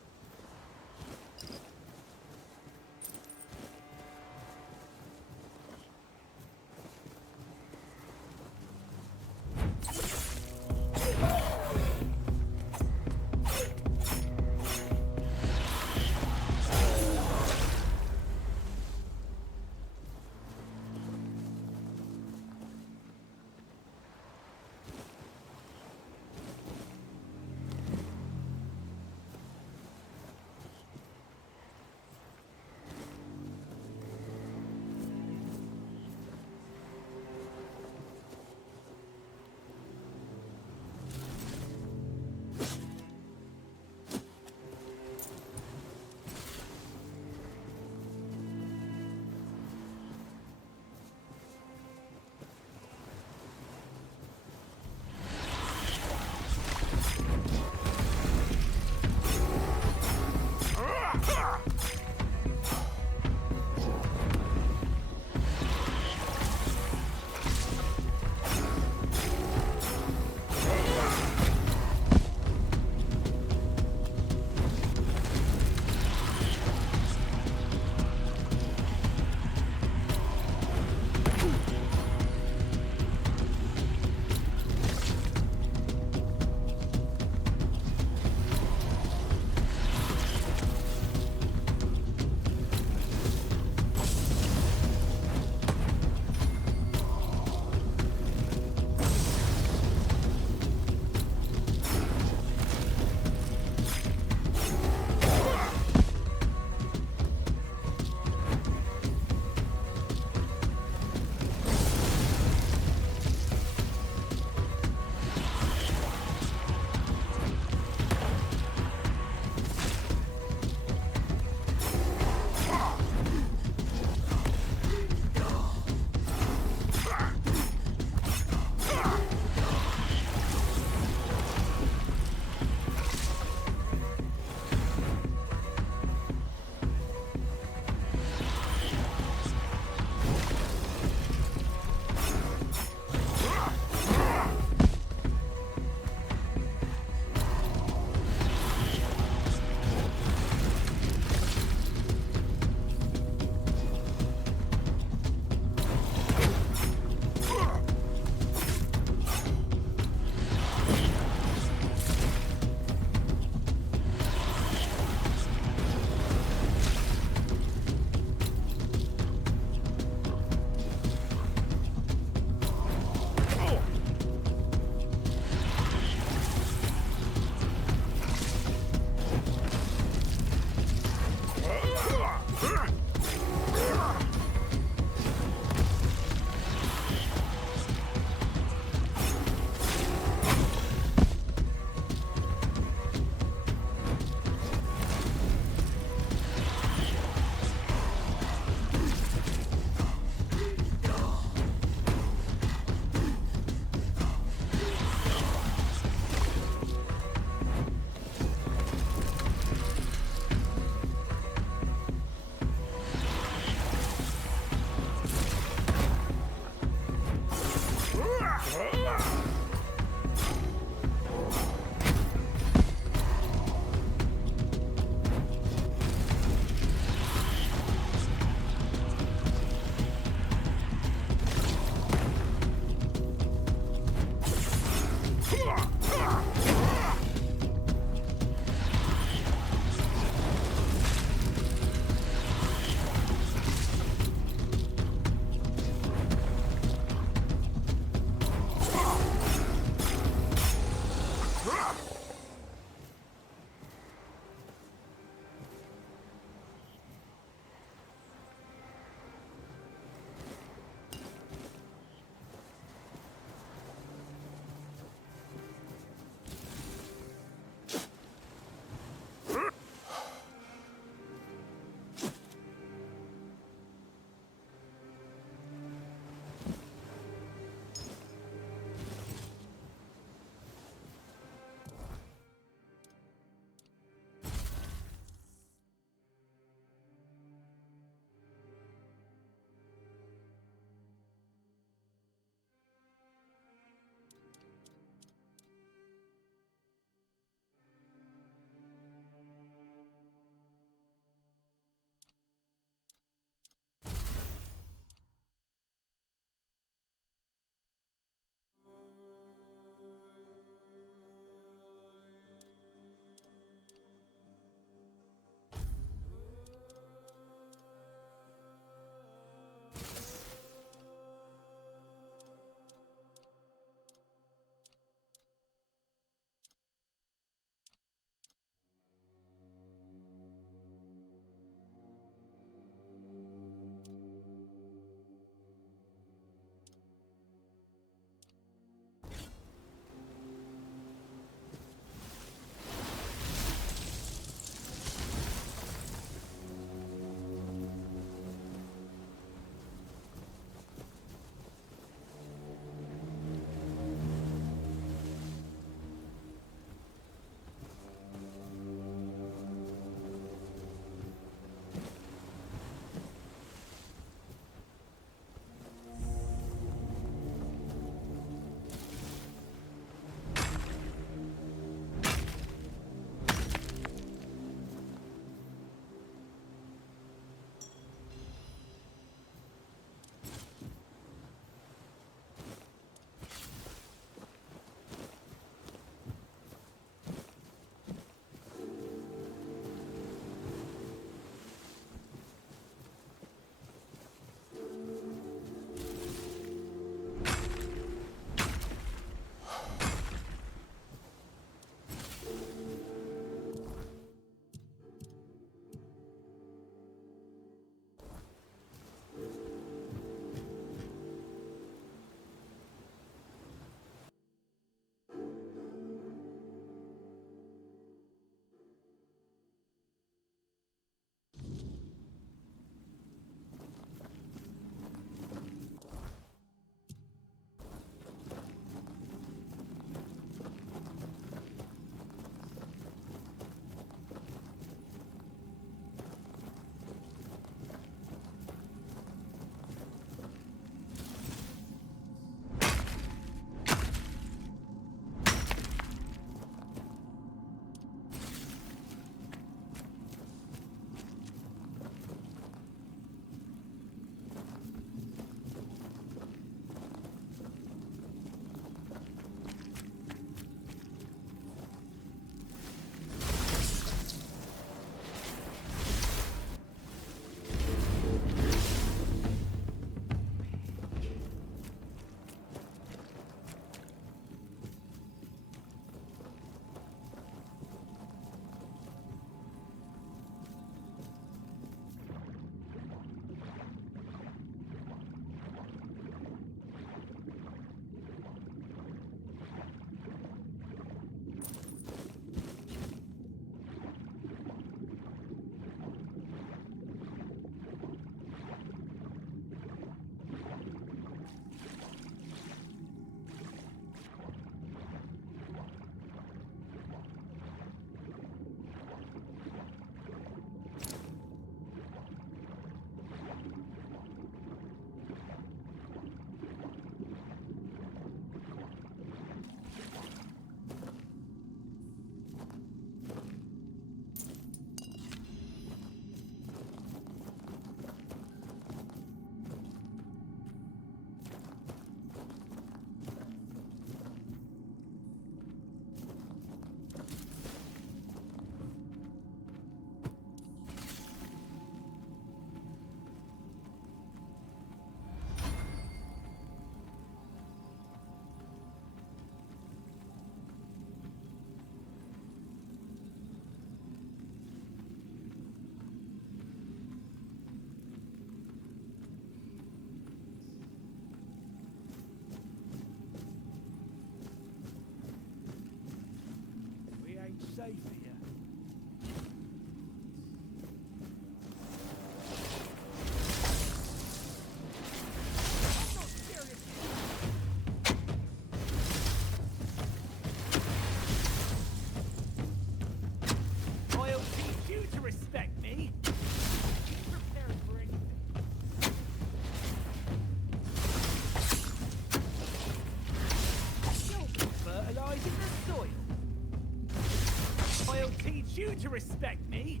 teach you to respect me.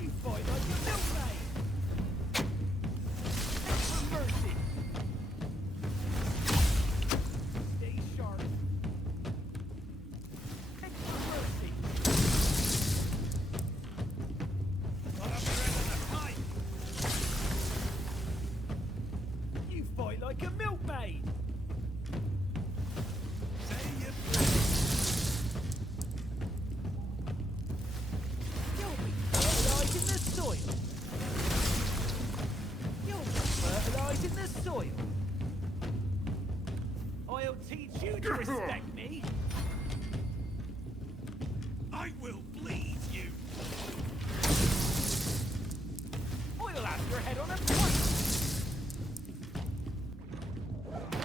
You fight like a milkmaid. Extra mercy. Stay sharp. Extra mercy. Got up your end of the pipe. You fight like a milkmaid. Say your prayers. You'll be fertilizing the soil. You'll be fertilizing the soil. I'll teach you to respect me. I will bleed you. I'll have your head on a pike.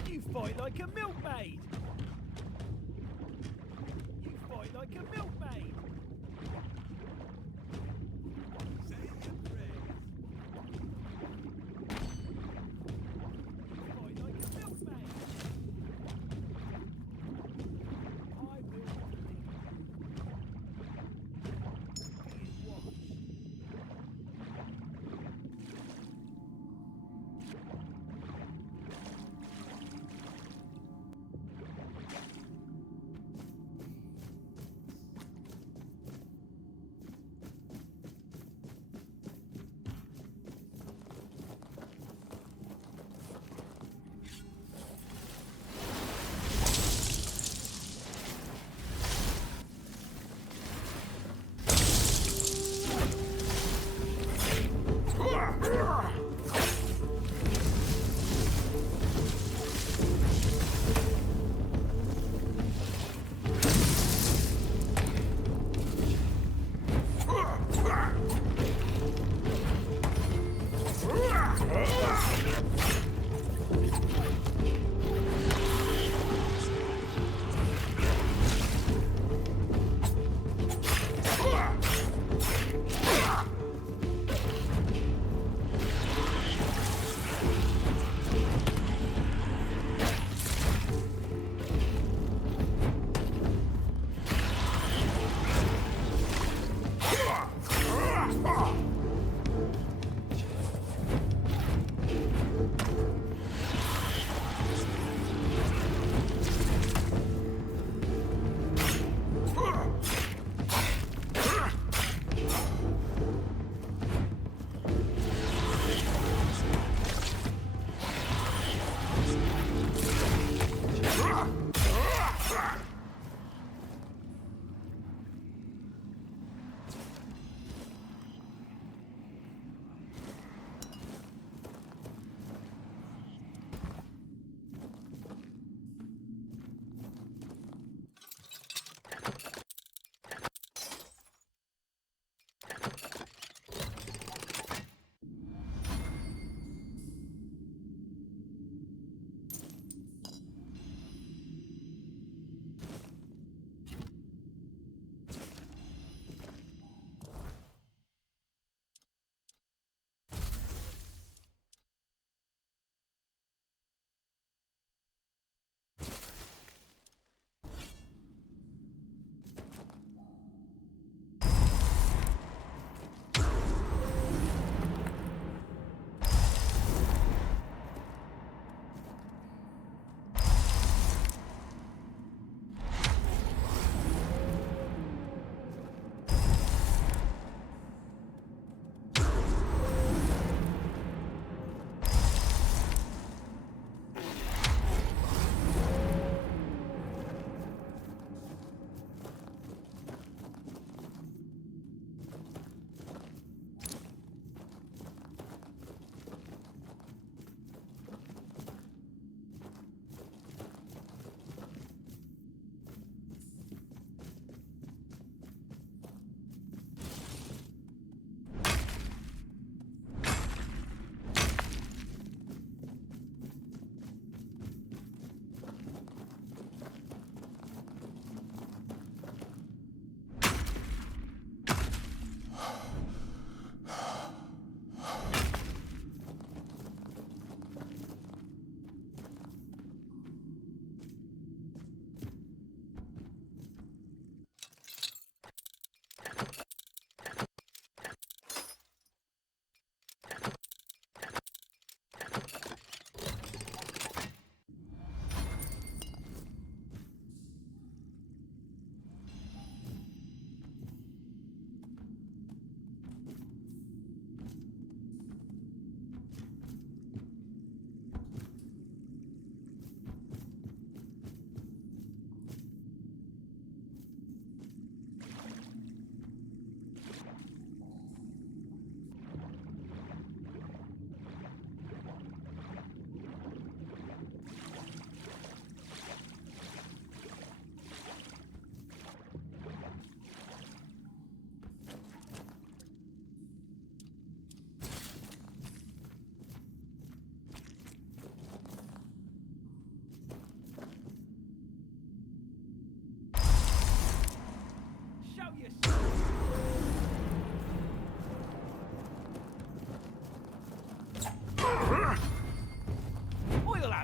You fight like a milkmaid. You fight like a milkmaid. Say your prayers. You fight like a milkmaid. I will bleed. Being watched.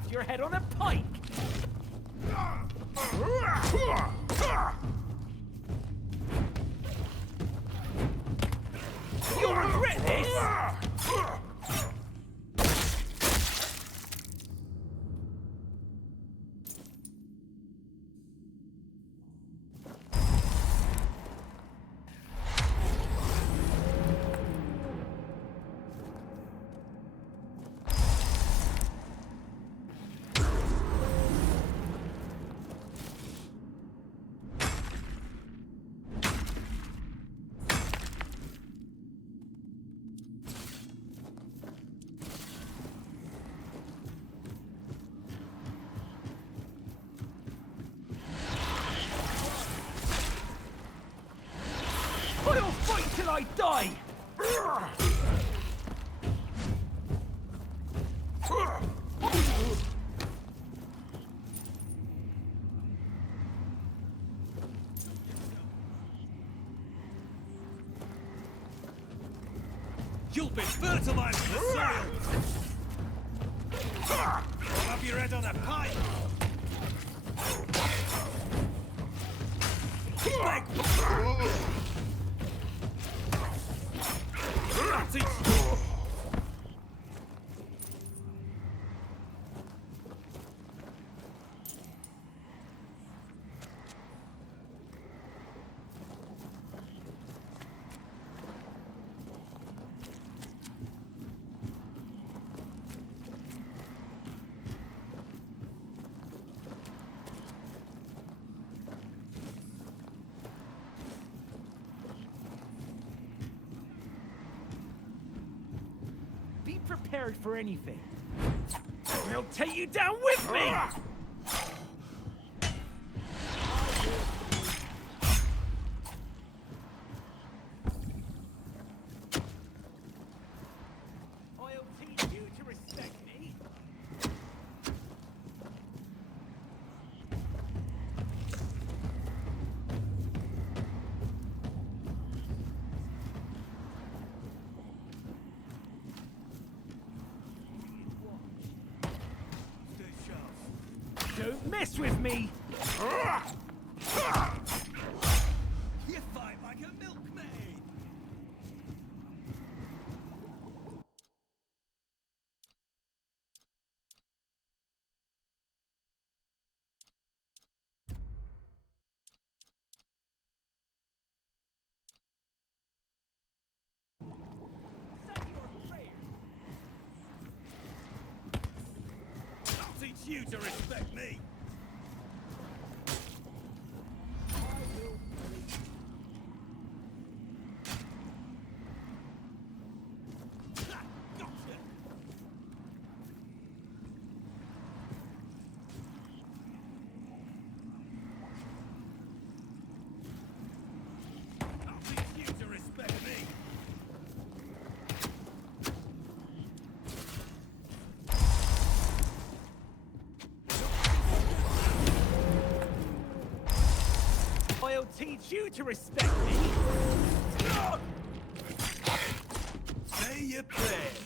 craft your head on a pike! You'll regret this! I'll fight till I die! You'll be fertilized in the soil! I'll have your head on a pike! That's it! Be prepared for anything. We'll take you down with me! I'll teach you to respect me. Don't mess with me! You fight like a milkmaid! I'll teach you to respect me! I'll teach you to respect me! Say your prayers!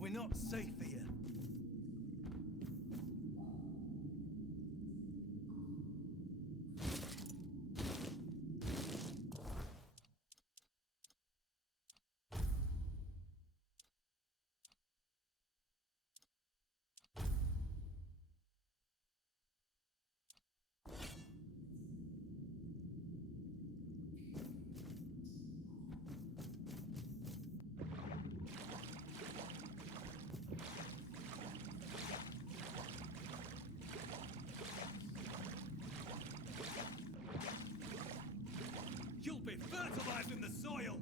We're not safe here. You'll be fertilizing the soil!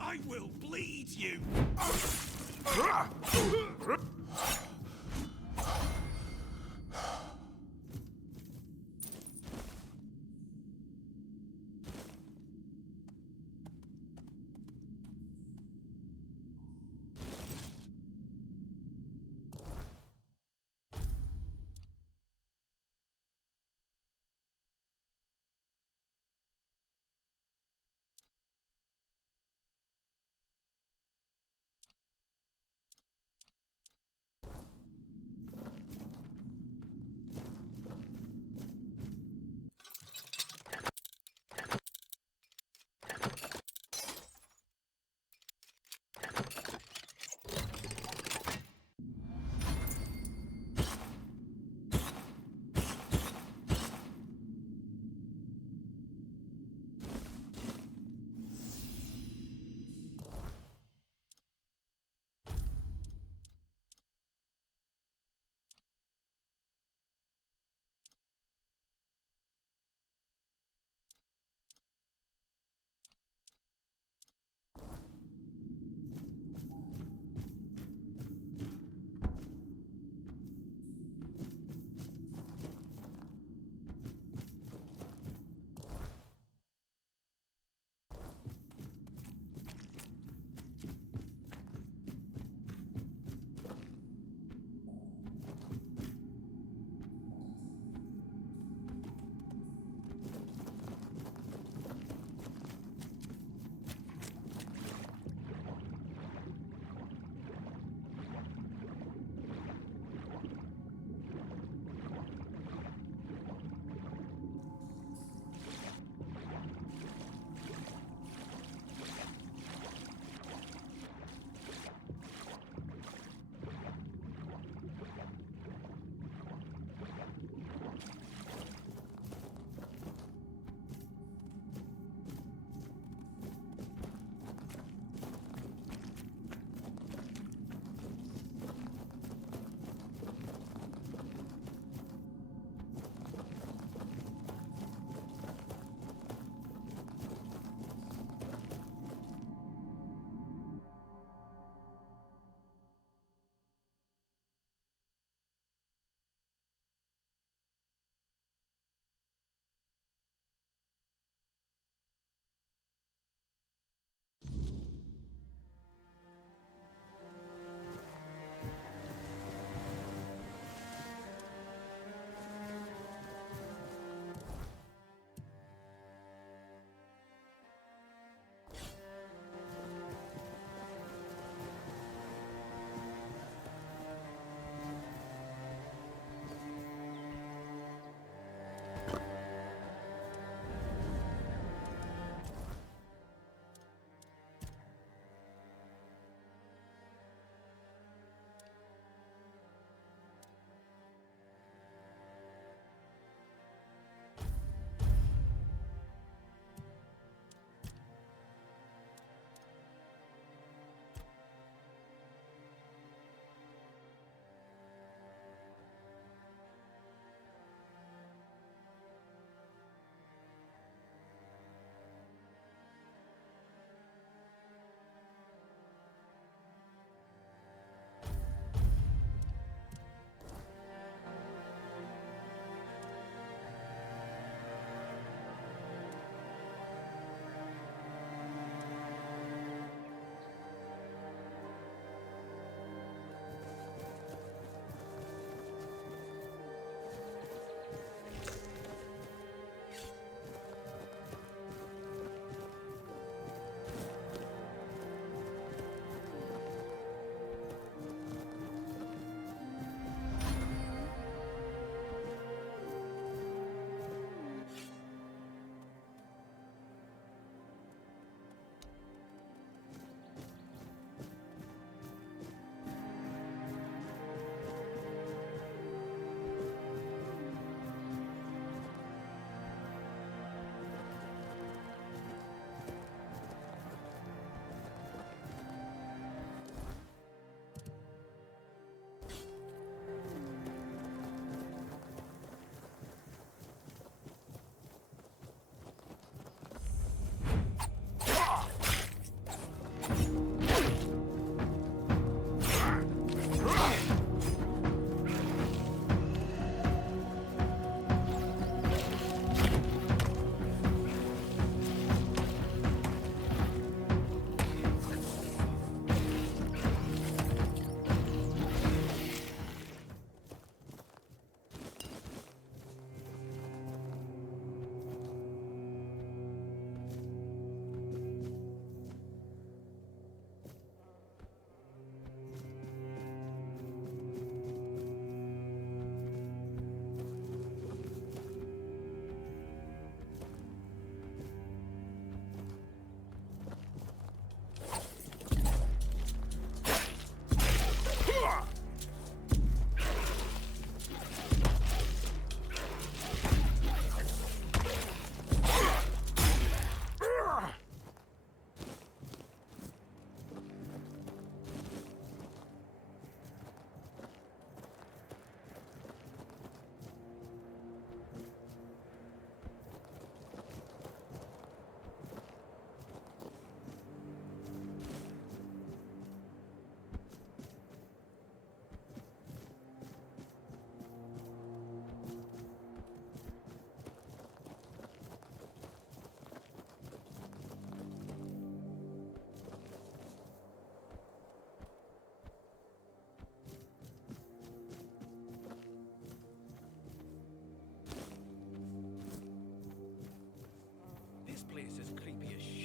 I will bleed you!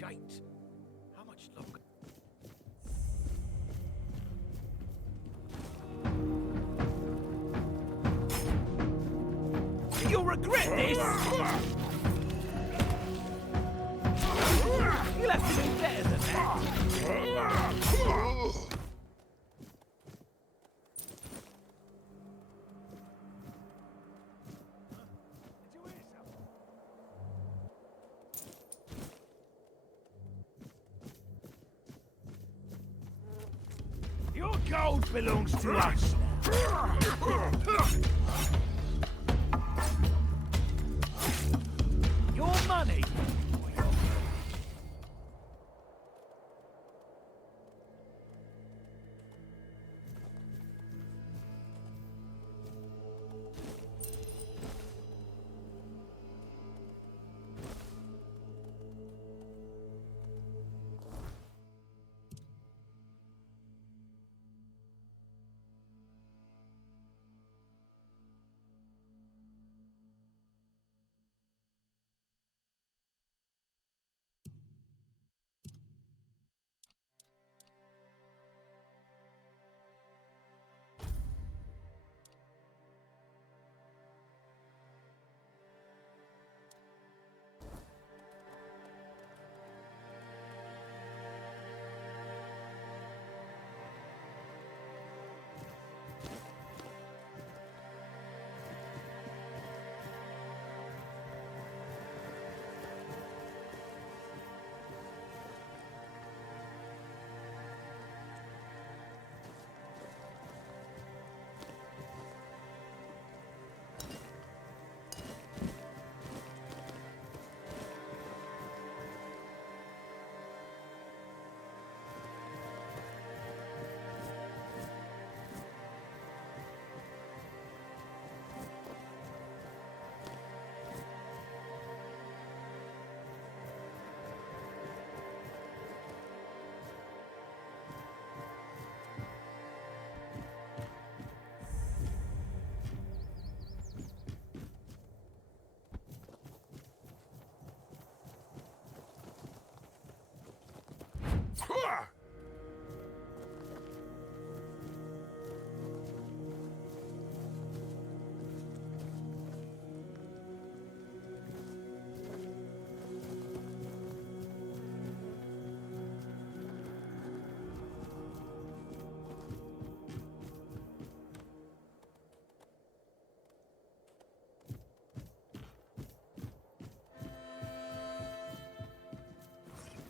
chains. How much longer? You'll regret this! You'll have to do better than that. Your gold belongs to us now. Your money.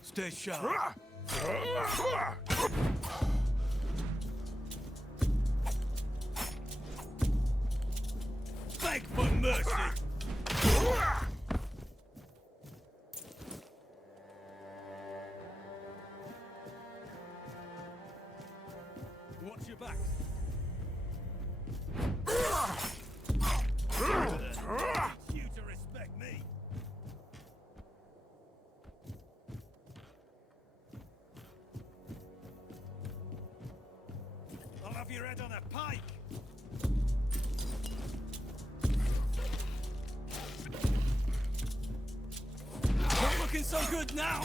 Stay sharp. Beg for mercy. Watch your back. You to respect me. I'll have your head on a pike. Not looking so good now.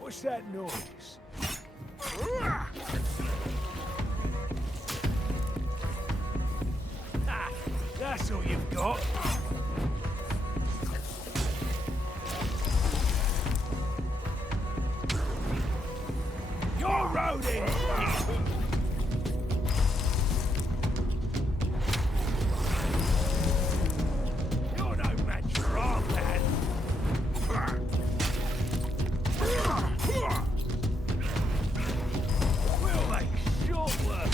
What's that noise? Ah, that's all you've got. You're rodent! You're no match for our man. We'll make short work.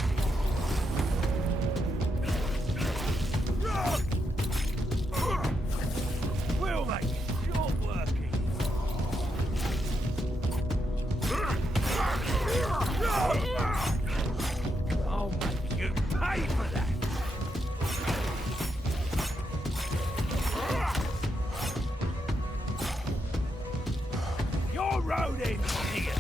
We'll make short working. I'll make you pay for that. You're rodents here.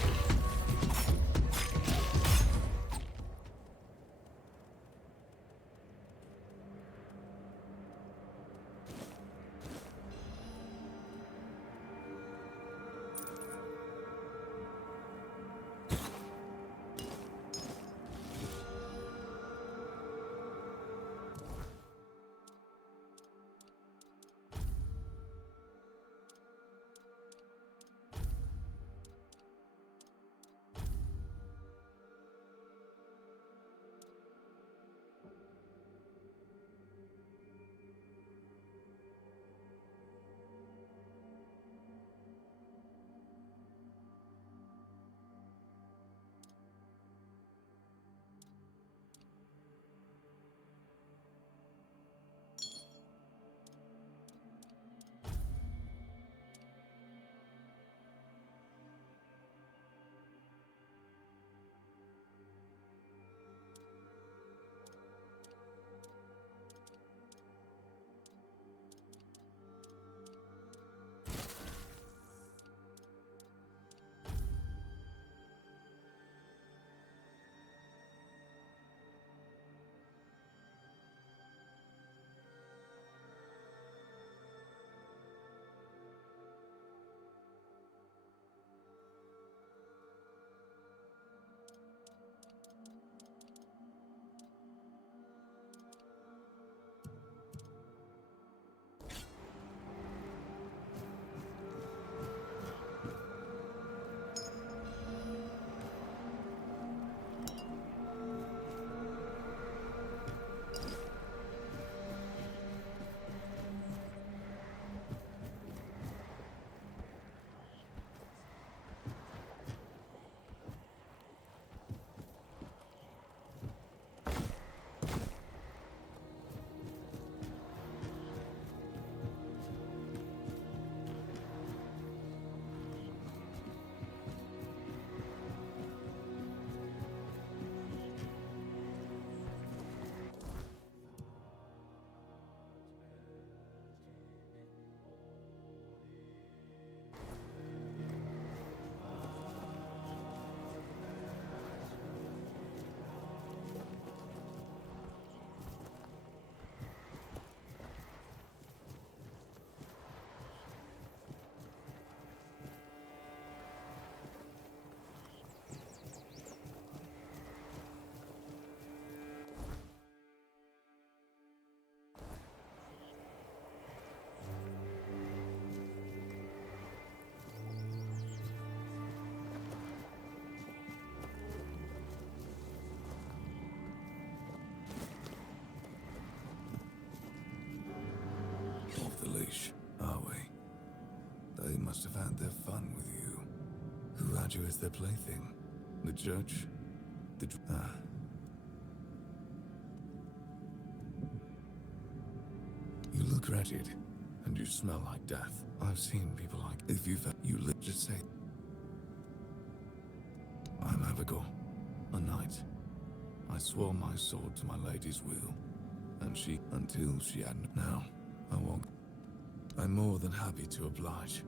Are we? They must have had their fun with you. Who had you as their plaything? The judge? You look wretched, and you smell like death. I've seen people like... If you've... You just say... I'm Abigail, a knight. I swore my sword to my lady's will, and she... Until she had... Now, I won't... I'm more than happy to oblige.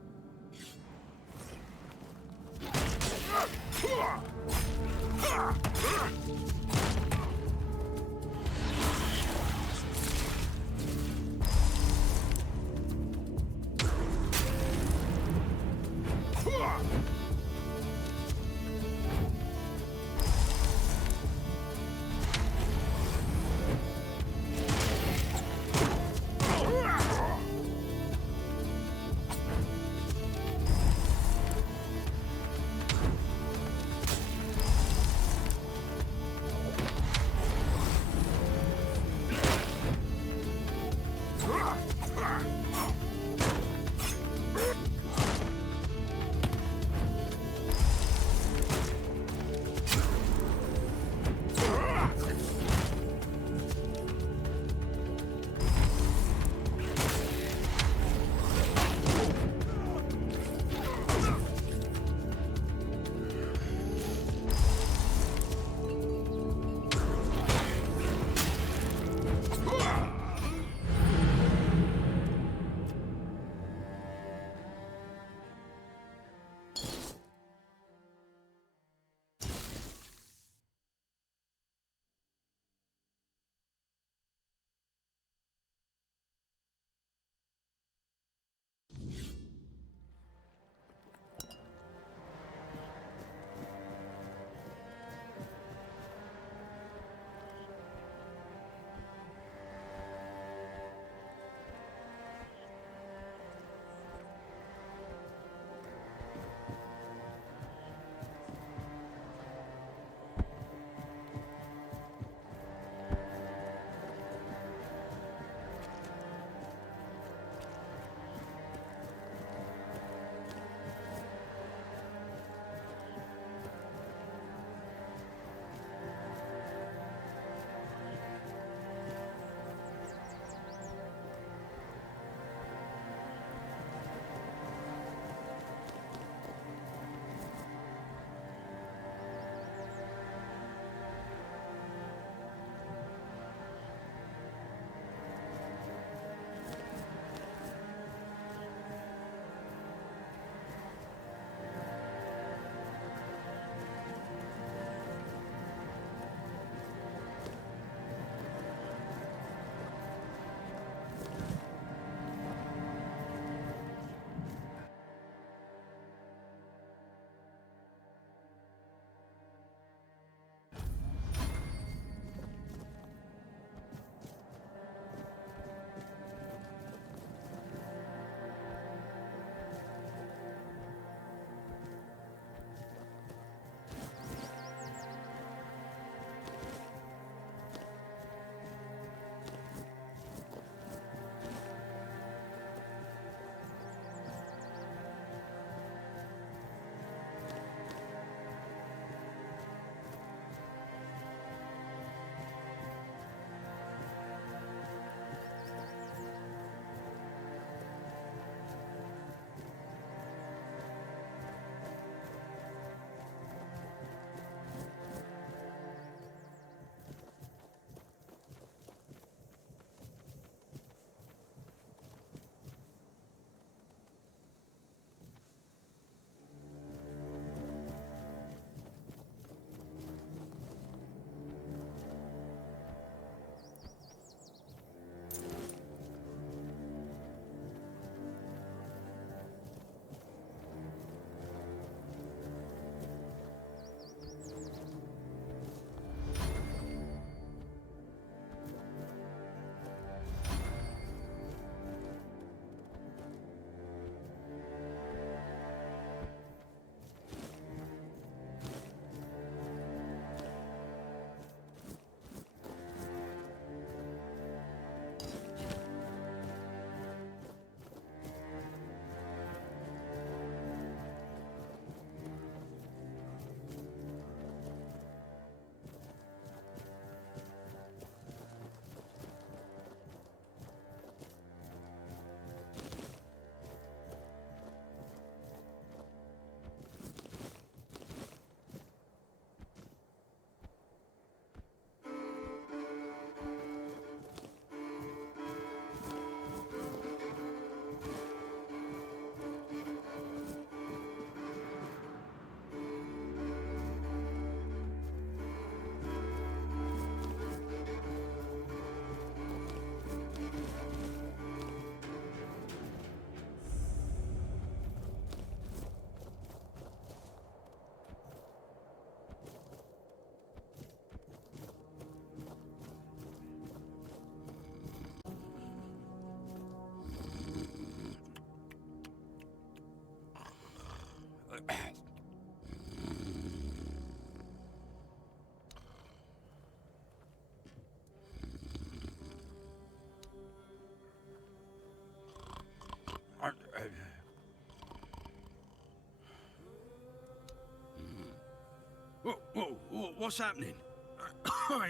What's happening?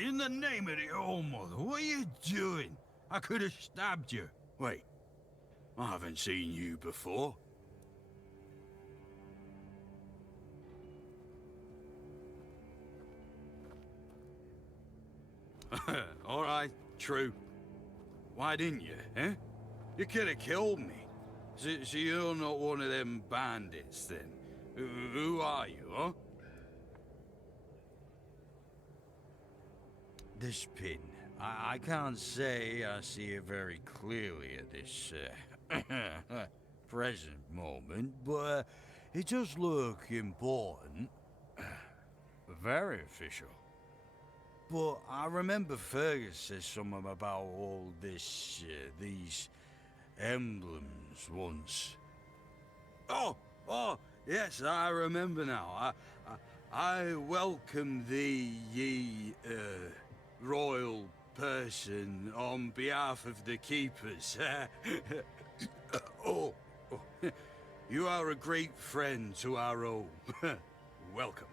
In the name of the All-Mother, what are you doing? I could have stabbed you. Wait, I haven't seen you before. All right, true. Why didn't you, eh? You could have killed me. So you're not one of them bandits, then? Who are you, huh? This pin, I can't say I see it very clearly at this present moment, but it does look important. Very official. But I remember Fergus said something about all this, these emblems once. Oh, yes, I remember now. I welcome thee, ye, royal person, on behalf of the keepers. You are a great friend to our own. Welcome.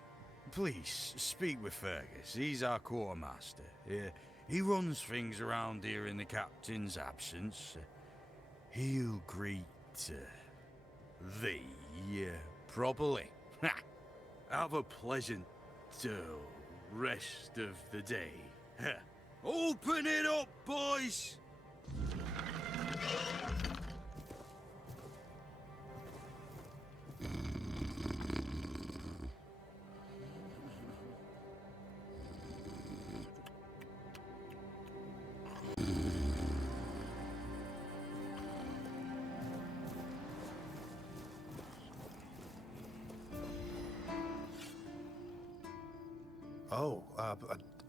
Please, speak with Fergus. He's our quartermaster. He runs things around here in the captain's absence. He'll greet thee properly. Have a pleasant rest of the day. Open it up, boys! Oh,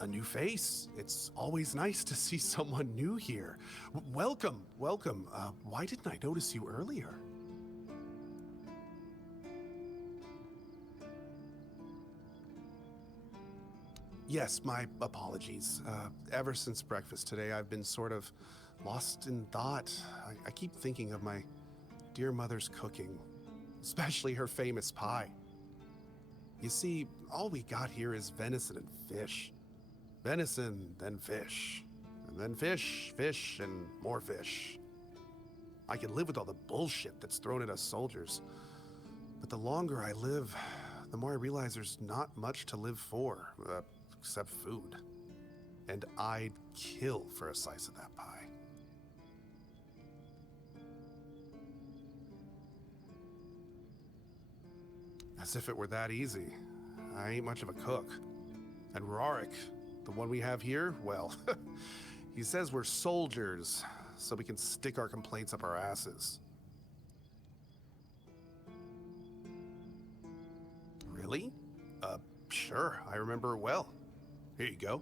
a new face. It's always nice to see someone new here. Welcome. Why didn't I notice you earlier? Yes, my apologies. Ever since breakfast today, I've been sort of lost in thought. I keep thinking of my dear mother's cooking, especially her famous pie. You see, all we got here is venison and fish. Venison, then fish. And then fish, and more fish. I can live with all the bullshit that's thrown at us soldiers. But the longer I live, the more I realize there's not much to live for, except food. And I'd kill for a slice of that pie. As if it were that easy. I ain't much of a cook. And Rorik, the one we have here, well, he says we're soldiers, so we can stick our complaints up our asses. Really? Sure, I remember her well. Here you go.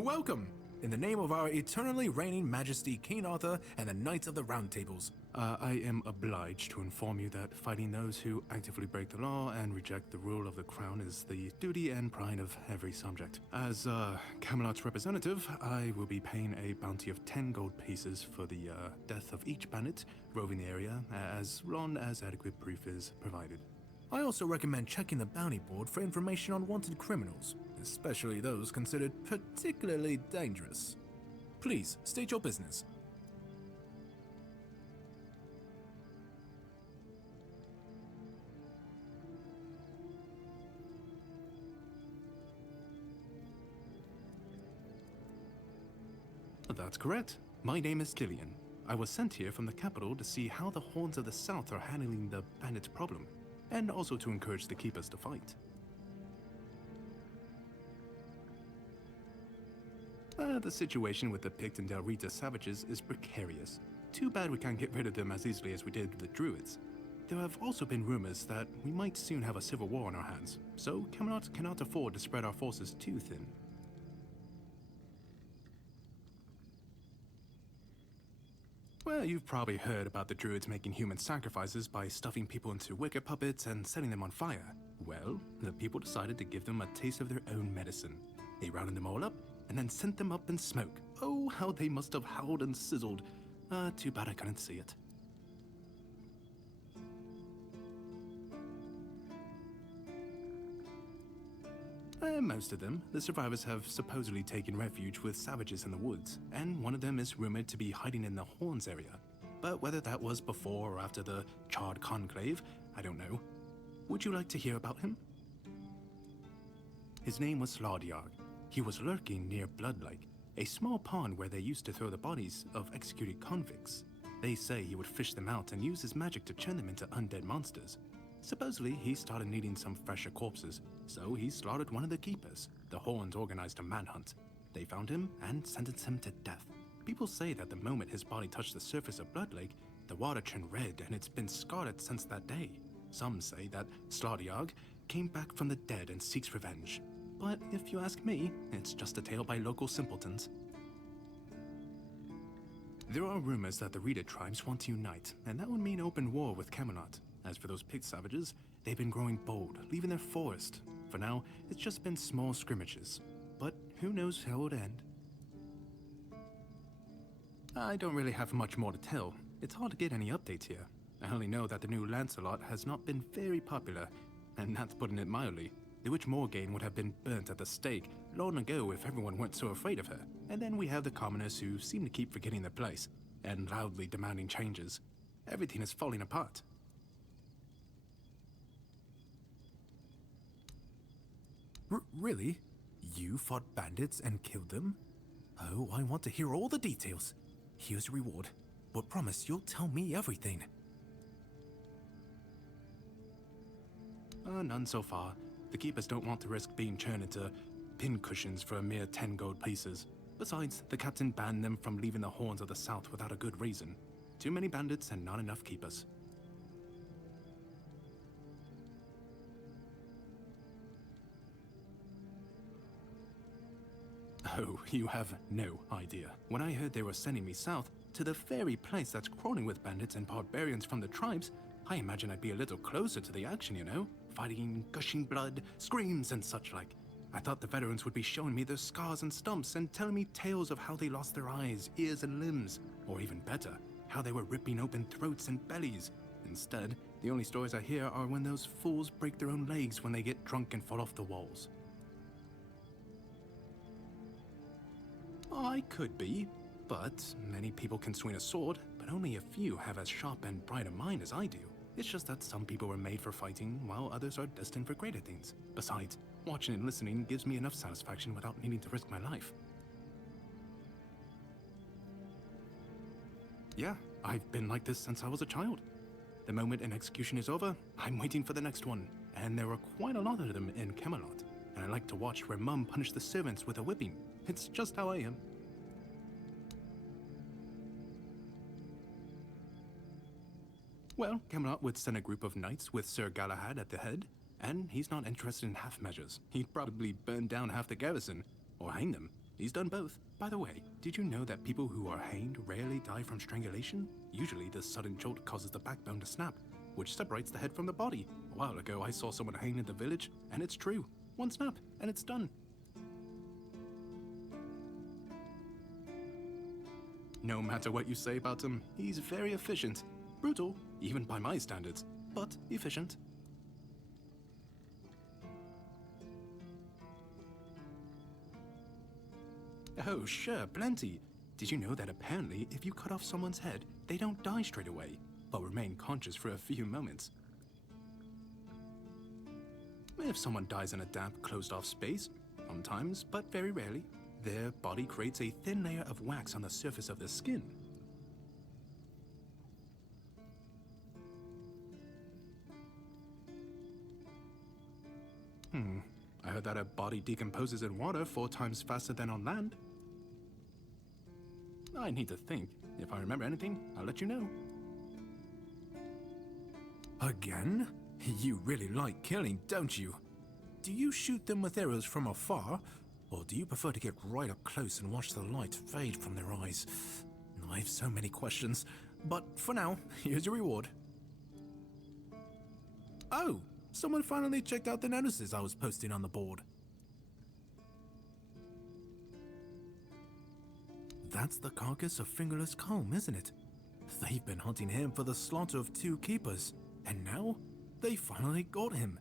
Welcome! In the name of our eternally reigning majesty, King Arthur, and the Knights of the Round Tables, I am obliged to inform you that fighting those who actively break the law and reject the rule of the crown is the duty and pride of every subject. As Camelot's representative, I will be paying a bounty of 10 gold pieces for the death of each bandit roving the area, as long as adequate proof is provided. I also recommend checking the bounty board for information on wanted criminals, especially those considered particularly dangerous. Please, state your business. That's correct. My name is Lillian. I was sent here from the capital to see how the Horns of the South are handling the bandit problem. and also to encourage the keepers to fight. The situation with the Pict and Del Rita savages is precarious. Too bad we can't get rid of them as easily as we did with the Druids. There have also been rumors that we might soon have a civil war on our hands, so Camelot cannot afford to spread our forces too thin. Well, you've probably heard about the Druids making human sacrifices by stuffing people into wicker puppets and setting them on fire. Well, the people decided to give them a taste of their own medicine. They rounded them all up and then sent them up in smoke. Oh, how they must have howled and sizzled. Too bad I couldn't see it. Most of them, the survivors have supposedly taken refuge with savages in the woods, and one of them is rumored to be hiding in the Horns area. But whether that was before or after the Charred Conclave, I don't know. Would you like to hear about him? His name was Slaudyard. He was lurking near Blood Lake, a small pond where they used to throw the bodies of executed convicts. They say he would fish them out and use his magic to turn them into undead monsters. Supposedly, he started needing some fresher corpses, so he slaughtered one of the keepers. The Horns organized a manhunt. They found him and sentenced him to death. People say that the moment his body touched the surface of Blood Lake, the water turned red and it's been scarred since that day. Some say that Slaudyard came back from the dead and seeks revenge. But if you ask me, it's just a tale by local simpletons. There are rumors that the Rita tribes want to unite, and that would mean open war with Camelot. As for those Pict savages, they've been growing bold, leaving their forest. For now, it's just been small scrimmages. But who knows how it would end. I don't really have much more to tell. It's hard to get any updates here. I only know that the new Lancelot has not been very popular, and that's putting it mildly. The Witch Morgane would have been burnt at the stake long ago if everyone weren't so afraid of her. And then we have the commoners who seem to keep forgetting their place, and loudly demanding changes. Everything is falling apart. Really? You fought bandits and killed them? Oh, I want to hear all the details. Here's a reward, but promise you'll tell me everything. None so far. The keepers don't want to risk being turned into pincushions for a mere 10 gold pieces. Besides, the captain banned them from leaving the Horns of the South without a good reason. Too many bandits and not enough keepers. Oh, you have no idea. When I heard they were sending me south, to the very place that's crawling with bandits and barbarians from the tribes, I imagined I'd be a little closer to the action, you know? Fighting, gushing blood, screams and such like. I thought the veterans would be showing me their scars and stumps and telling me tales of how they lost their eyes, ears and limbs. Or even better, how they were ripping open throats and bellies. Instead, the only stories I hear are when those fools break their own legs when they get drunk and fall off the walls. I could be, but many people can swing a sword, but only a few have as sharp and bright a mind as I do. It's just that some people were made for fighting, while others are destined for greater things. Besides, watching and listening gives me enough satisfaction without needing to risk my life. Yeah, I've been like this since I was a child. The moment an execution is over, I'm waiting for the next one, and there are quite a lot of them in Camelot, and I like to watch where Mum punished the servants with a whipping. It's just how I am. Well, Camelot would send a group of knights with Sir Galahad at the head, and he's not interested in half measures. He'd probably burn down half the garrison, or hang them. He's done both. By the way, did you know that people who are hanged rarely die from strangulation? Usually the sudden jolt causes the backbone to snap, which separates the head from the body. A while ago I saw someone hanged in the village, and it's true. One snap, and it's done. No matter what you say about him, he's very efficient. Brutal, even by my standards, but efficient. Oh, sure, plenty. Did you know that apparently if you cut off someone's head, they don't die straight away, but remain conscious for a few moments? If someone dies in a damp, closed-off space, sometimes, but very rarely, their body creates a thin layer of wax on the surface of the skin. I heard that a body decomposes in water 4 times faster than on land. I need to think. If I remember anything, I'll let you know. Again? You really like killing, don't you? Do you shoot them with arrows from afar, or do you prefer to get right up close and watch the light fade from their eyes? I have so many questions, but for now, here's your reward. Oh, someone finally checked out the notices I was posting on the board. That's the carcass of Fingerless Calm, isn't it? They've been hunting him for the slaughter of 2 keepers, and now they finally got him.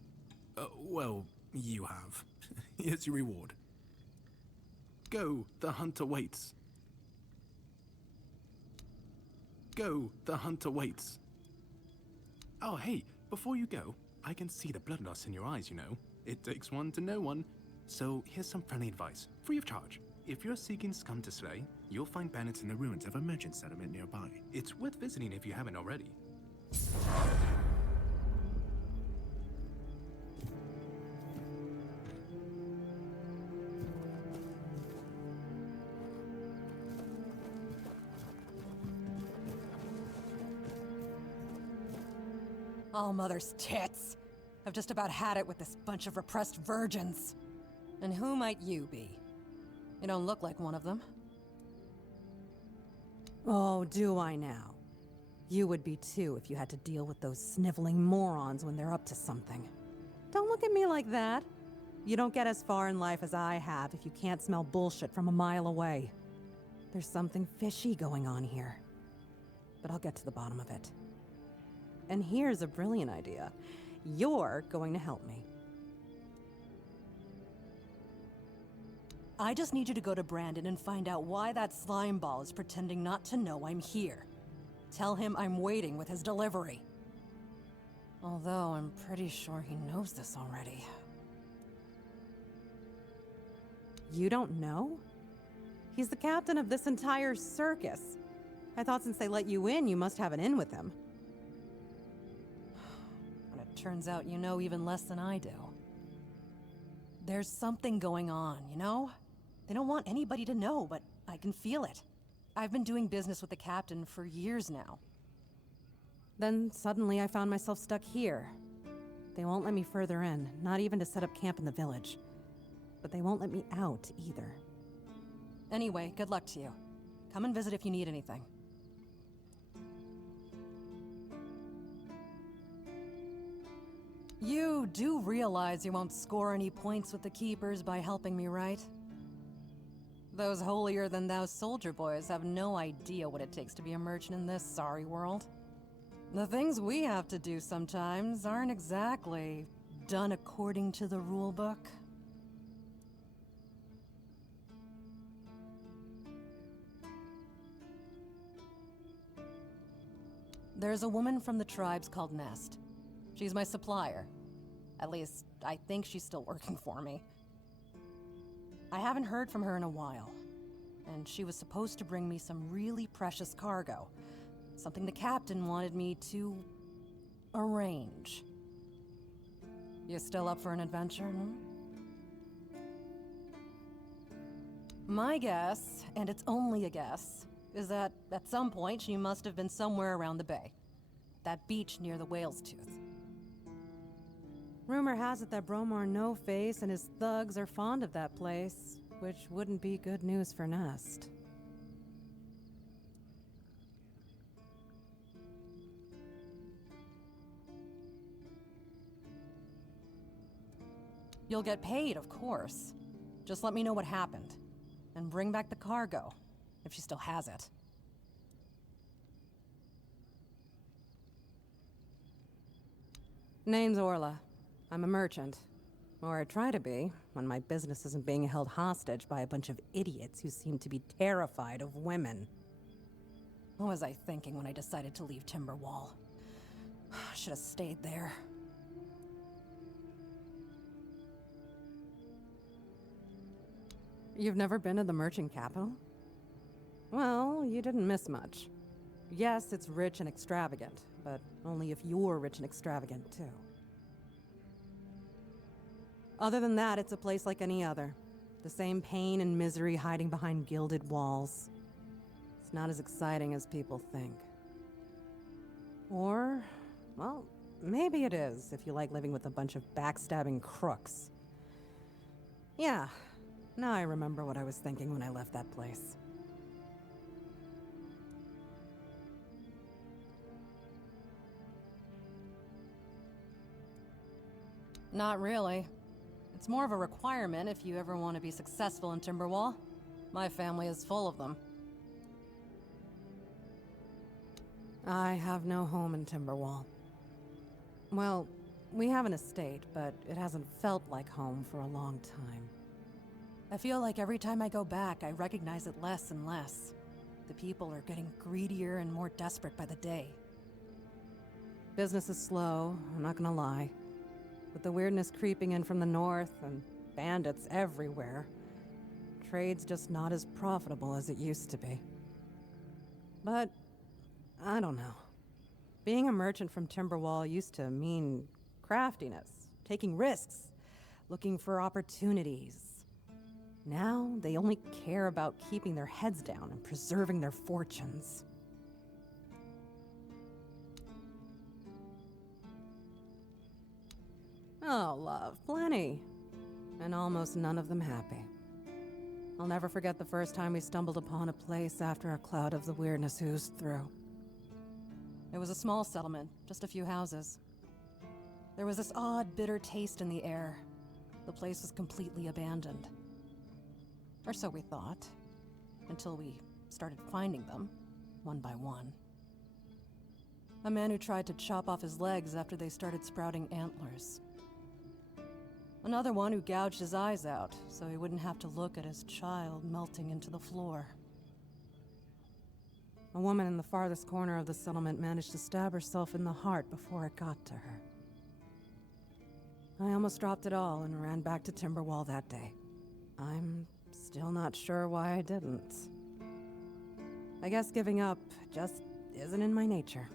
Well, you have. Here's your reward. Go, the hunter waits. Go, the hunter waits. Oh, hey, before you go, I can see the bloodlust in your eyes, you know. It takes one to know one. So here's some friendly advice, free of charge. If you're seeking scum to slay, you'll find bandits in the ruins of a merchant settlement nearby. It's worth visiting if you haven't already. All mother's tits. I've just about had it with this bunch of repressed virgins. And who might you be? You don't look like one of them. Oh, do I now? You would be too if you had to deal with those sniveling morons when they're up to something. Don't look at me like that. You don't get as far in life as I have if you can't smell bullshit from a mile away. There's something fishy going on here. But I'll get to the bottom of it. And here's a brilliant idea. You're going to help me. I just need you to go to Brandon and find out why that slime ball is pretending not to know I'm here. Tell him I'm waiting with his delivery. Although I'm pretty sure he knows this already. You don't know? He's the captain of this entire circus. I thought since they let you in, you must have an in with him. But it turns out you know even less than I do. There's something going on, you know? They don't want anybody to know, but I can feel it. I've been doing business with the captain for years now. Then suddenly I found myself stuck here. They won't let me further in, not even to set up camp in the village. But they won't let me out either. Anyway, good luck to you. Come and visit if you need anything. You do realize you won't score any points with the Keepers by helping me, right? Those holier-than-thou soldier boys have no idea what it takes to be a merchant in this sorry world. The things we have to do sometimes aren't exactly done according to the rulebook. There's a woman from the tribes called Nest. She's my supplier. At least, I think she's still working for me. I haven't heard from her in a while, and she was supposed to bring me some really precious cargo. Something the captain wanted me to arrange. You still up for an adventure, My guess, and it's only a guess, is that at some point she must have been somewhere around the bay. That beach near the Whale's Tooth. Rumor has it that Bromar No-Face and his thugs are fond of that place, which wouldn't be good news for Nest. You'll get paid, of course. Just let me know what happened. And bring back the cargo, if she still has it. Name's Orla. I'm a merchant. Or I try to be, when my business isn't being held hostage by a bunch of idiots who seem to be terrified of women. What was I thinking when I decided to leave Timberwall? Should have stayed there. You've never been to the merchant capital? Well, you didn't miss much. Yes, it's rich and extravagant, but only if you're rich and extravagant, too. Other than that, it's a place like any other. The same pain and misery hiding behind gilded walls. It's not as exciting as people think. Or, well, maybe it is if you like living with a bunch of backstabbing crooks. Yeah, now I remember what I was thinking when I left that place. Not really. It's more of a requirement if you ever want to be successful in Timberwall. My family is full of them. I have no home in Timberwall. Well, we have an estate, but it hasn't felt like home for a long time. I feel like every time I go back, I recognize it less and less. The people are getting greedier and more desperate by the day. Business is slow, I'm not gonna lie. With the weirdness creeping in from the north and bandits everywhere, trade's just not as profitable as it used to be. But, I don't know. Being a merchant from Timberwall used to mean craftiness, taking risks, looking for opportunities. Now, they only care about keeping their heads down and preserving their fortunes. Oh, love, plenty. And almost none of them happy. I'll never forget the first time we stumbled upon a place after a cloud of the weirdness oozed through. It was a small settlement, just a few houses. There was this odd, bitter taste in the air. The place was completely abandoned. Or so we thought, until we started finding them, one by one. A man who tried to chop off his legs after they started sprouting antlers. Another one who gouged his eyes out, so he wouldn't have to look at his child melting into the floor. A woman in the farthest corner of the settlement managed to stab herself in the heart before it got to her. I almost dropped it all and ran back to Timberwall that day. I'm still not sure why I didn't. I guess giving up just isn't in my nature.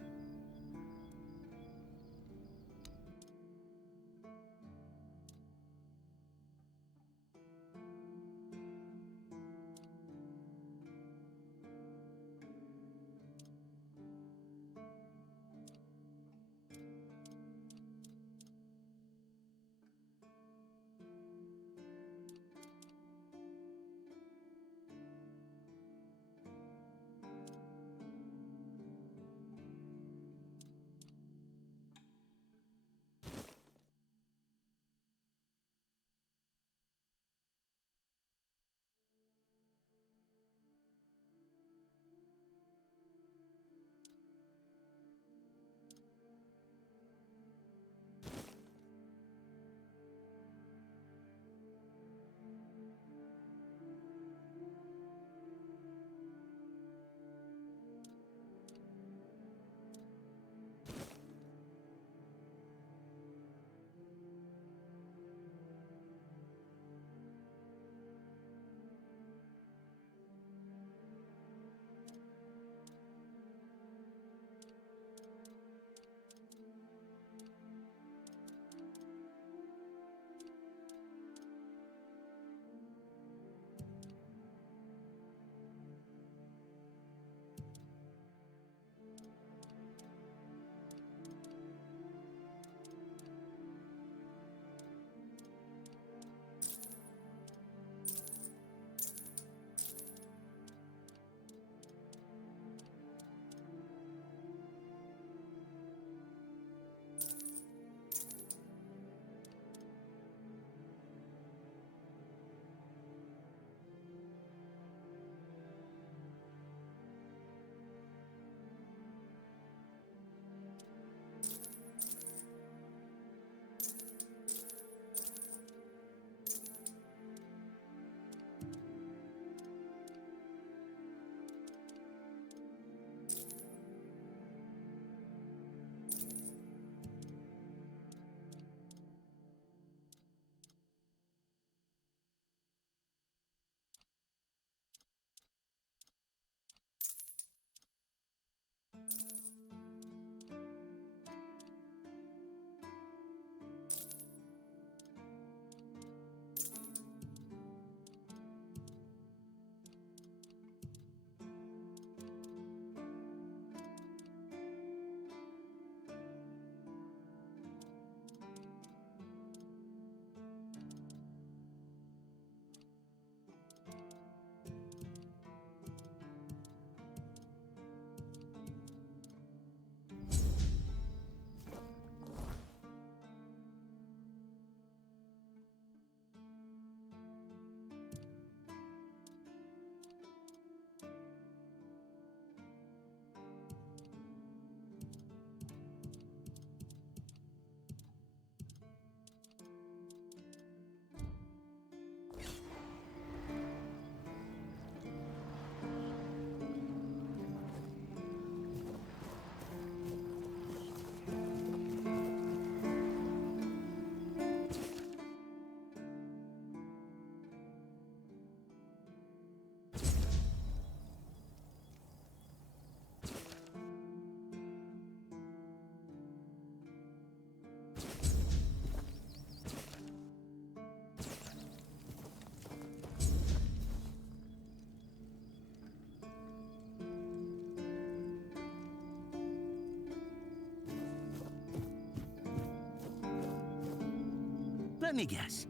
Let me guess.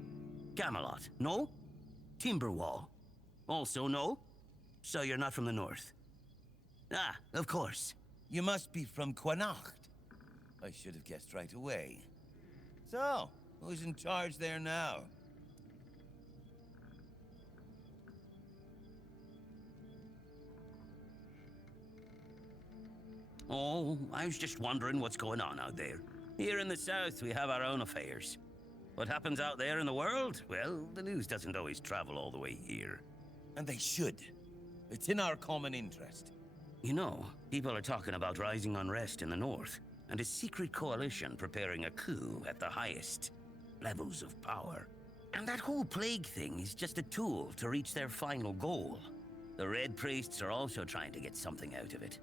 Camelot, no? Timberwall, also no? So you're not from the north? Ah, of course. You must be from Connacht. I should have guessed right away. So, who's in charge there now? Oh, I was just wondering what's going on out there. Here in the south, we have our own affairs. What happens out there in the world? Well, the news doesn't always travel all the way here. And they should. It's in our common interest. You know, people are talking about rising unrest in the north, and a secret coalition preparing a coup at the highest levels of power. And that whole plague thing is just a tool to reach their final goal. The Red Priests are also trying to get something out of it.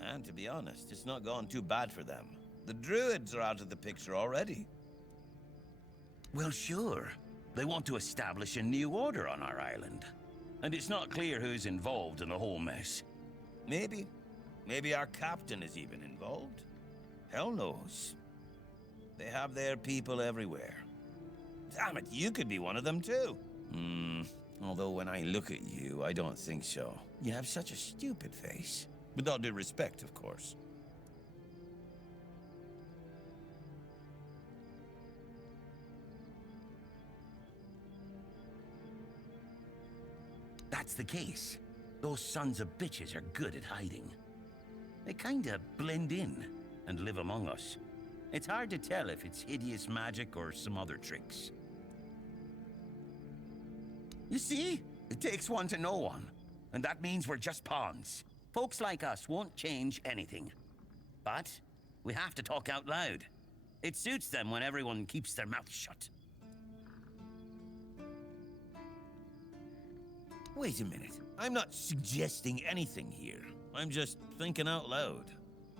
And to be honest, it's not gone too bad for them. The Druids are out of the picture already. Well, sure. They want to establish a new order on our island. And it's not clear who's involved in the whole mess. Maybe. Maybe our captain is even involved. Hell knows. They have their people everywhere. Damn it, you could be one of them too. Although when I look at you, I don't think so. You have such a stupid face. With all due respect, of course. That's the case. Those sons of bitches are good at hiding. They kinda blend in and live among us. It's hard to tell if it's hideous magic or some other tricks. You see? It takes one to know one. And that means we're just pawns. Folks like us won't change anything. But we have to talk out loud. It suits them when everyone keeps their mouth shut. Wait a minute. I'm not suggesting anything here. I'm just thinking out loud.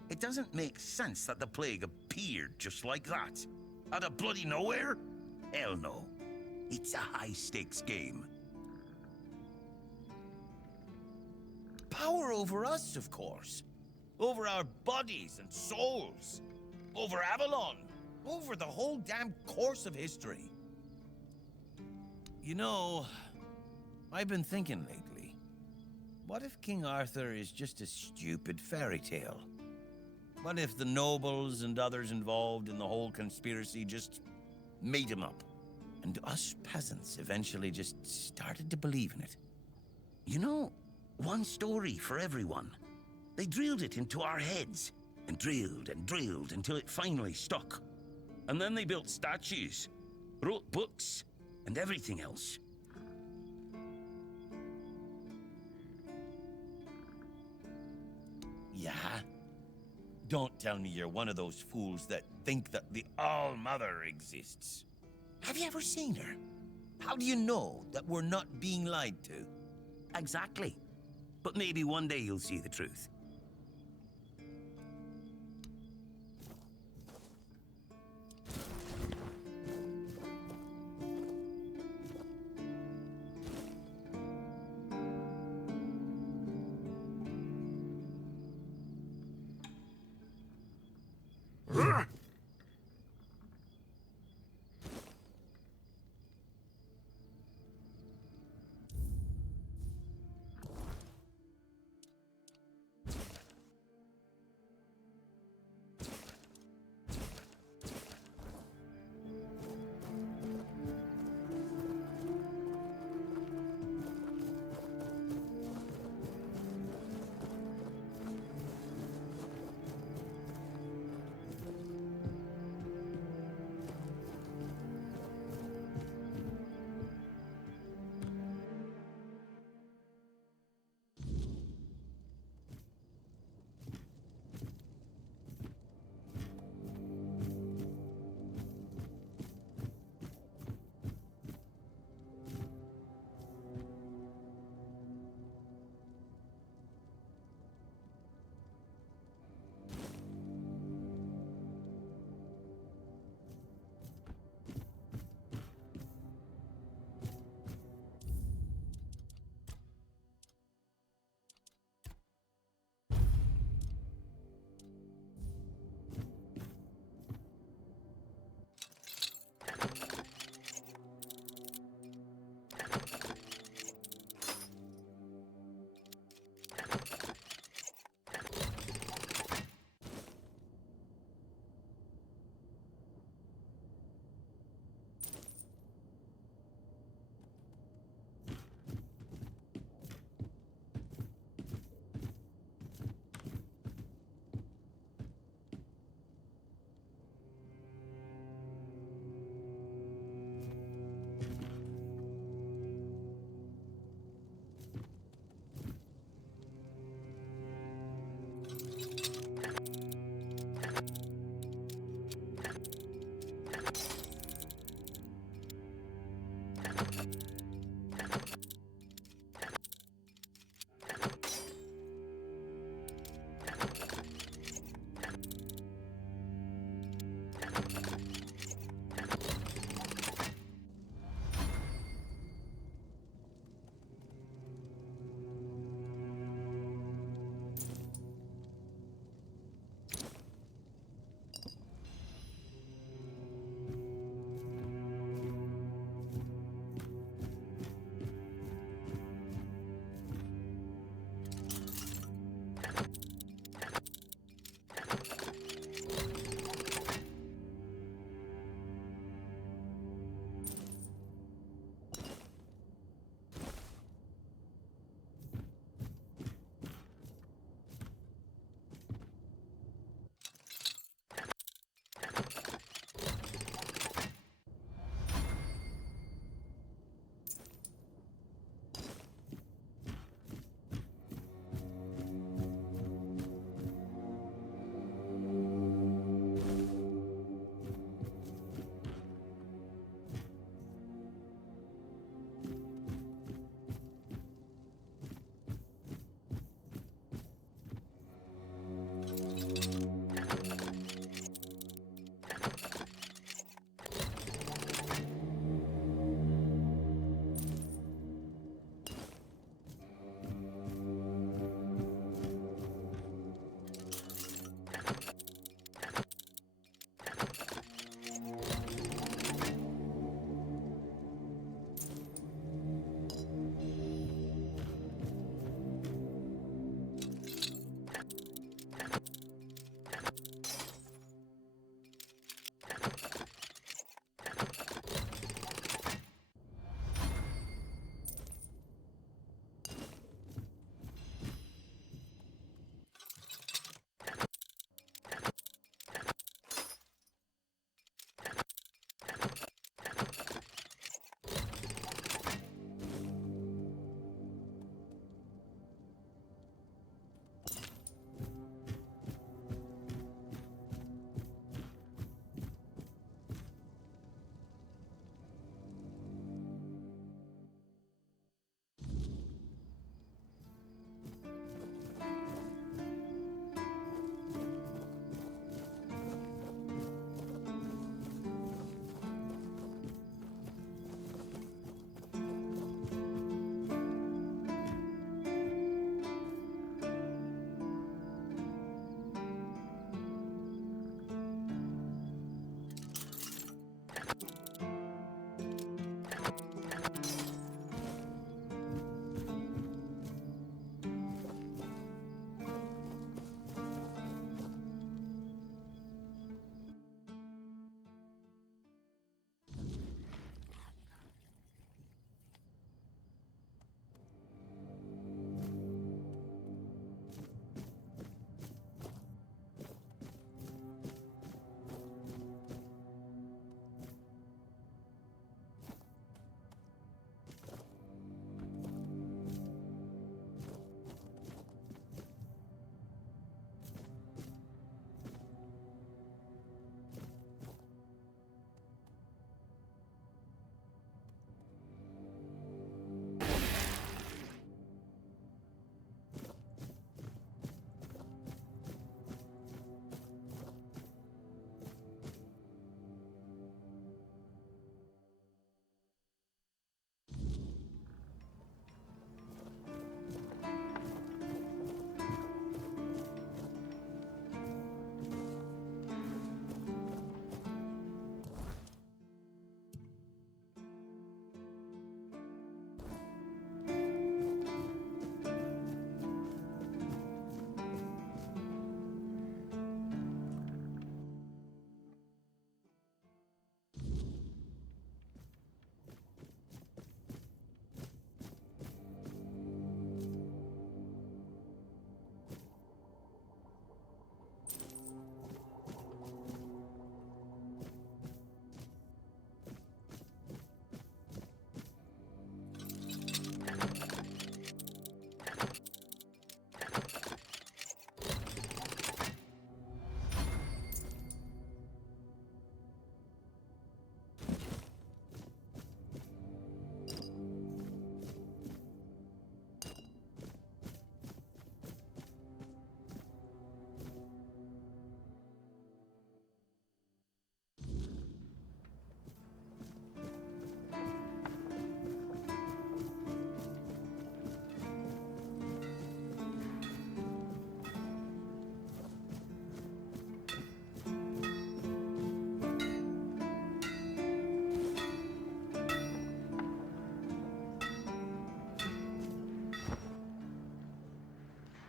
It doesn't make sense that the plague appeared just like that. Out of bloody nowhere? Hell no. It's a high-stakes game. Power over us, of course. Over our bodies and souls. Over Avalon. Over the whole damn course of history. You know, I've been thinking lately. What if King Arthur is just a stupid fairy tale? What if the nobles and others involved in the whole conspiracy just made him up? And us peasants eventually just started to believe in it? You know, one story for everyone. They drilled it into our heads, and drilled until it finally stuck. And then they built statues, wrote books, and everything else. Yeah? Don't tell me you're one of those fools that think that the All-Mother exists. Have you ever seen her? How do you know that we're not being lied to? Exactly. But maybe one day you'll see the truth.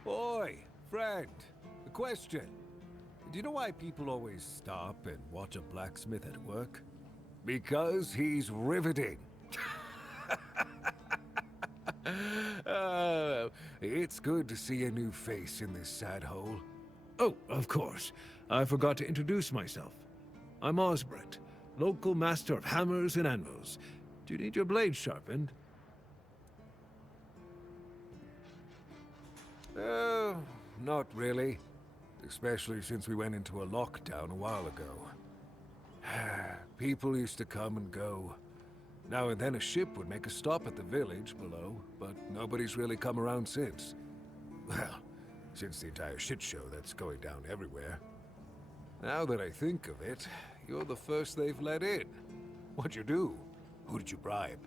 Oi, friend. A question. Do you know why people always stop and watch a blacksmith at work? Because he's riveting. It's good to see a new face in this sad hole. Oh, of course. I forgot to introduce myself. I'm Osbert, local master of hammers and anvils. Do you need your blade sharpened? Not really. Especially since we went into a lockdown a while ago. People used to come and go. Now and then a ship would make a stop at the village below, but nobody's really come around since. Well, since the entire shit show that's going down everywhere. Now that I think of it, you're the first they've let in. What'd you do? Who did you bribe?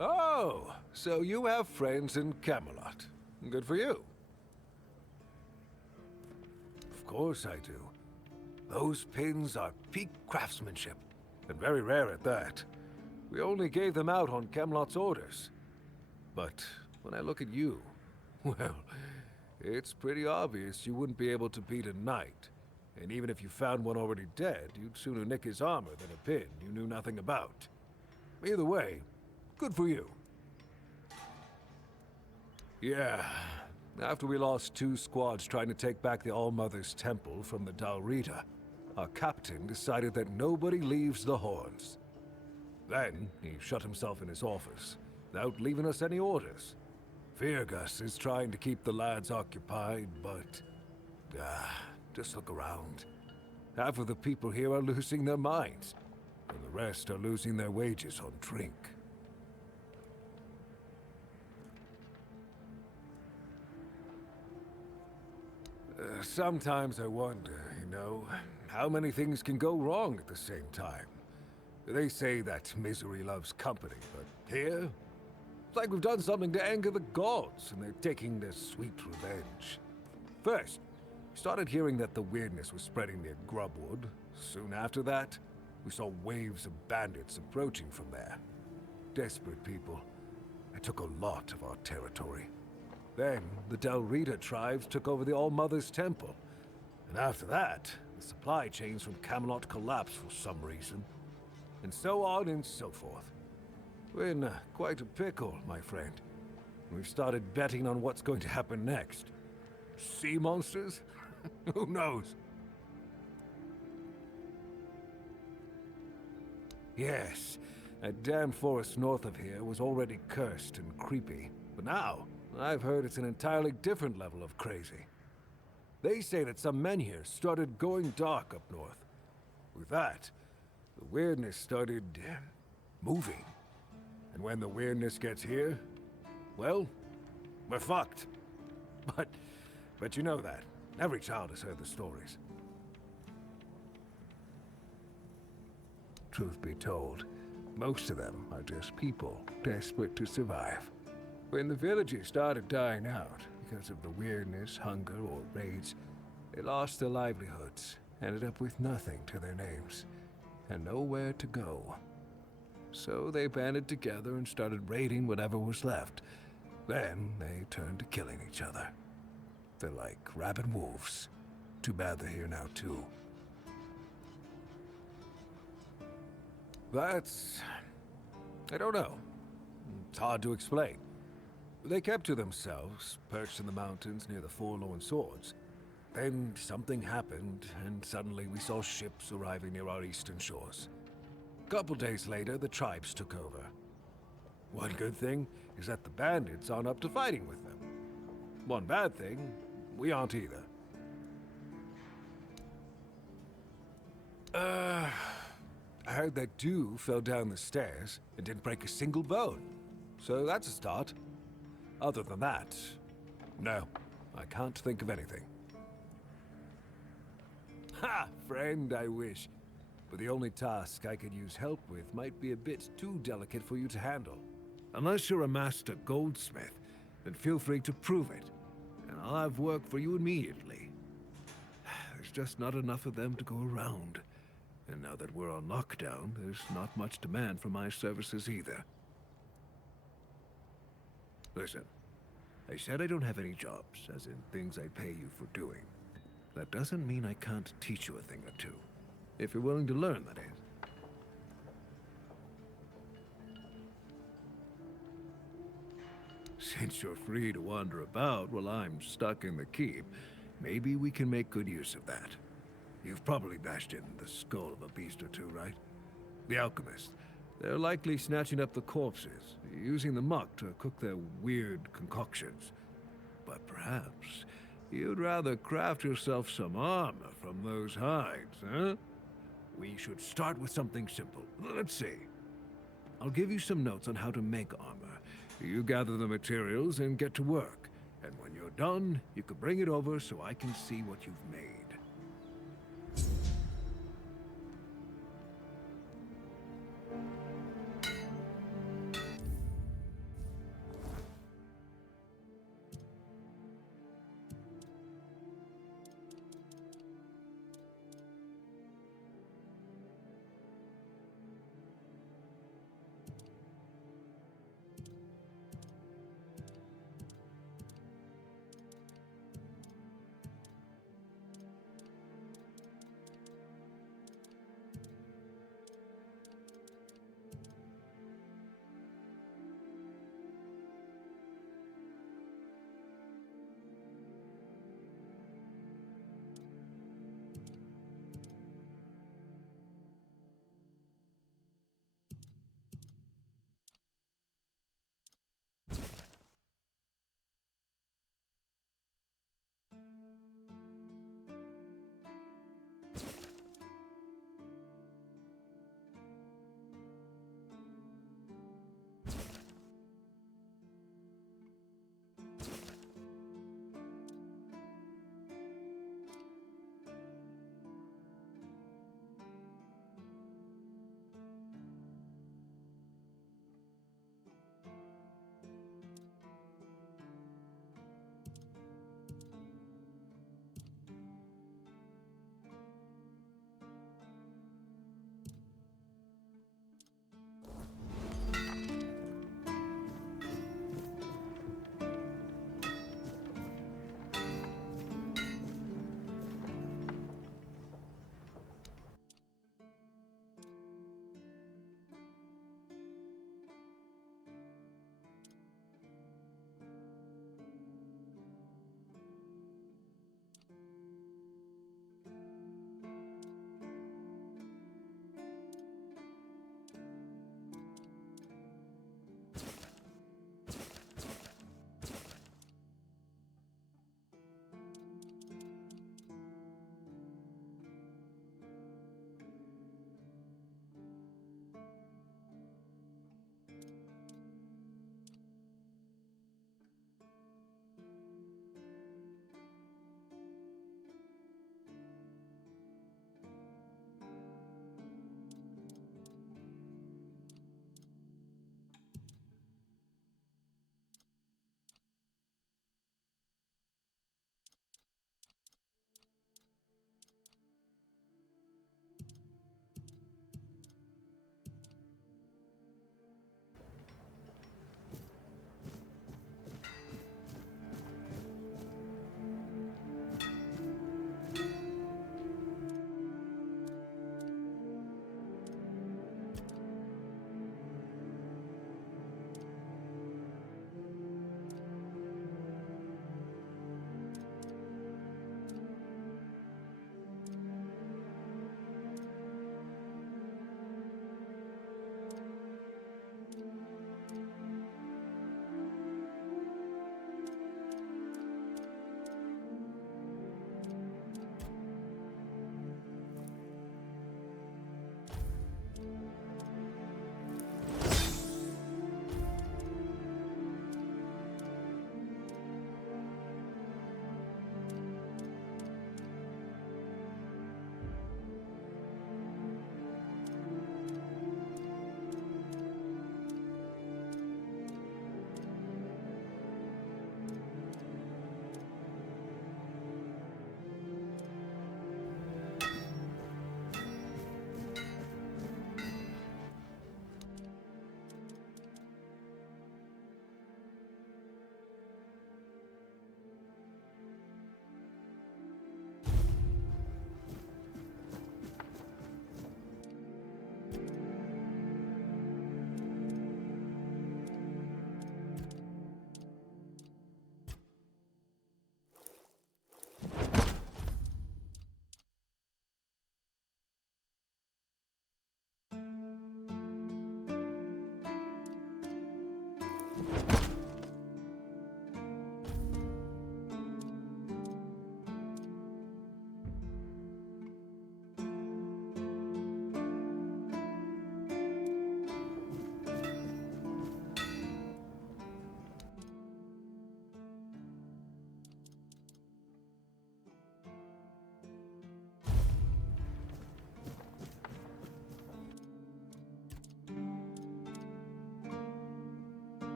Oh, so you have friends in Camelot. Good for you. Of course I do. Those pins are peak craftsmanship, and very rare at that. We only gave them out on Camelot's orders. But when I look at you, well, it's pretty obvious you wouldn't be able to beat a knight. And even if you found one already dead, you'd sooner nick his armor than a pin you knew nothing about. Either way, good for you. Yeah, after we lost 2 squads trying to take back the All-Mother's Temple from the Dalrita, our captain decided that nobody leaves the Horns. Then, he shut himself in his office, without leaving us any orders. Feargus is trying to keep the lads occupied, but... just look around. Half of the people here are losing their minds, and the rest are losing their wages on drink. Sometimes I wonder, you know, how many things can go wrong at the same time. They say that misery loves company, but here, it's like we've done something to anger the gods, and they're taking their sweet revenge. First, we started hearing that the weirdness was spreading near Grubwood. Soon after that, We saw waves of bandits approaching from there. Desperate people. They took a lot of our territory. Then, the Dalrita tribes took over the All-Mother's Temple. And after that, the supply chains from Camelot collapsed for some reason. And so on and so forth. We're in quite a pickle, my friend. We've started betting on what's going to happen next. Sea monsters? Who knows? Yes, that damn forest north of here was already cursed and creepy. But now, I've heard it's an entirely different level of crazy. They say that some men here started going dark up north. With that, the weirdness started moving. And when the weirdness gets here, well, we're fucked. But you know that. Every child has heard the stories. Truth be told, most of them are just people desperate to survive. When the villages started dying out because of the weirdness, hunger, or raids, they lost their livelihoods, ended up with nothing to their names, and nowhere to go. So they banded together and started raiding whatever was left. Then they turned to killing each other. They're like rabid wolves. Too bad they're here now, too. I don't know. It's hard to explain. They kept to themselves, perched in the mountains near the Forlorn Swords. Then something happened, and suddenly we saw ships arriving near our eastern shores. A couple days later, the tribes took over. One good thing is that the bandits aren't up to fighting with them. One bad thing, we aren't either. I heard that Dew fell down the stairs and didn't break a single bone. So that's a start. Other than that, no, I can't think of anything. Ha! Friend, I wish. But the only task I could use help with might be a bit too delicate for you to handle. Unless you're a master goldsmith, then feel free to prove it. And I'll have work for you immediately. There's just not enough of them to go around. And now that we're on lockdown, there's not much demand for my services either. Listen, I said I don't have any jobs, as in things I pay you for doing. That doesn't mean I can't teach you a thing or two. If you're willing to learn, that is. Since you're free to wander about while I'm stuck in the keep, maybe we can make good use of that. You've probably bashed in the skull of a beast or two, right? The alchemists. They're likely snatching up the corpses, using the muck to cook their weird concoctions. But perhaps you'd rather craft yourself some armor from those hides, huh? We should start with something simple. Let's see. I'll give you some notes on how to make armor. You gather the materials and get to work. And when you're done, you can bring it over so I can see what you've made.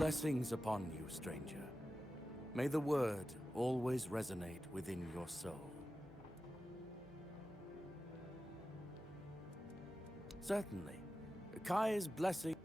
Blessings upon you, stranger. May the word always resonate within your soul. Certainly. Kai's blessing...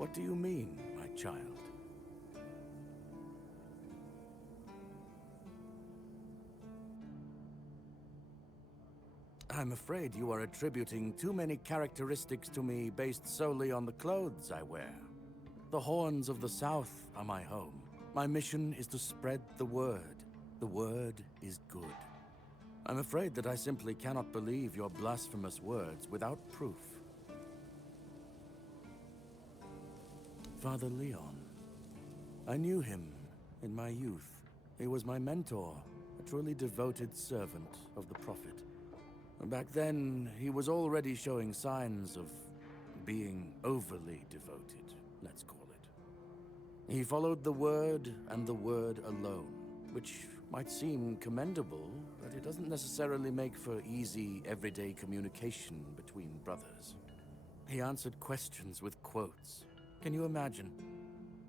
What do you mean, my child? I'm afraid you are attributing too many characteristics to me based solely on the clothes I wear. The Horns of the South are my home. My mission is to spread the word. The word is good. I'm afraid that I simply cannot believe your blasphemous words without proof. Father Leon. I knew him in my youth. He was my mentor, a truly devoted servant of the Prophet. Back then, he was already showing signs of being overly devoted, let's call it. He followed the word and the word alone, which might seem commendable, but it doesn't necessarily make for easy, everyday communication between brothers. He answered questions with quotes. Can you imagine?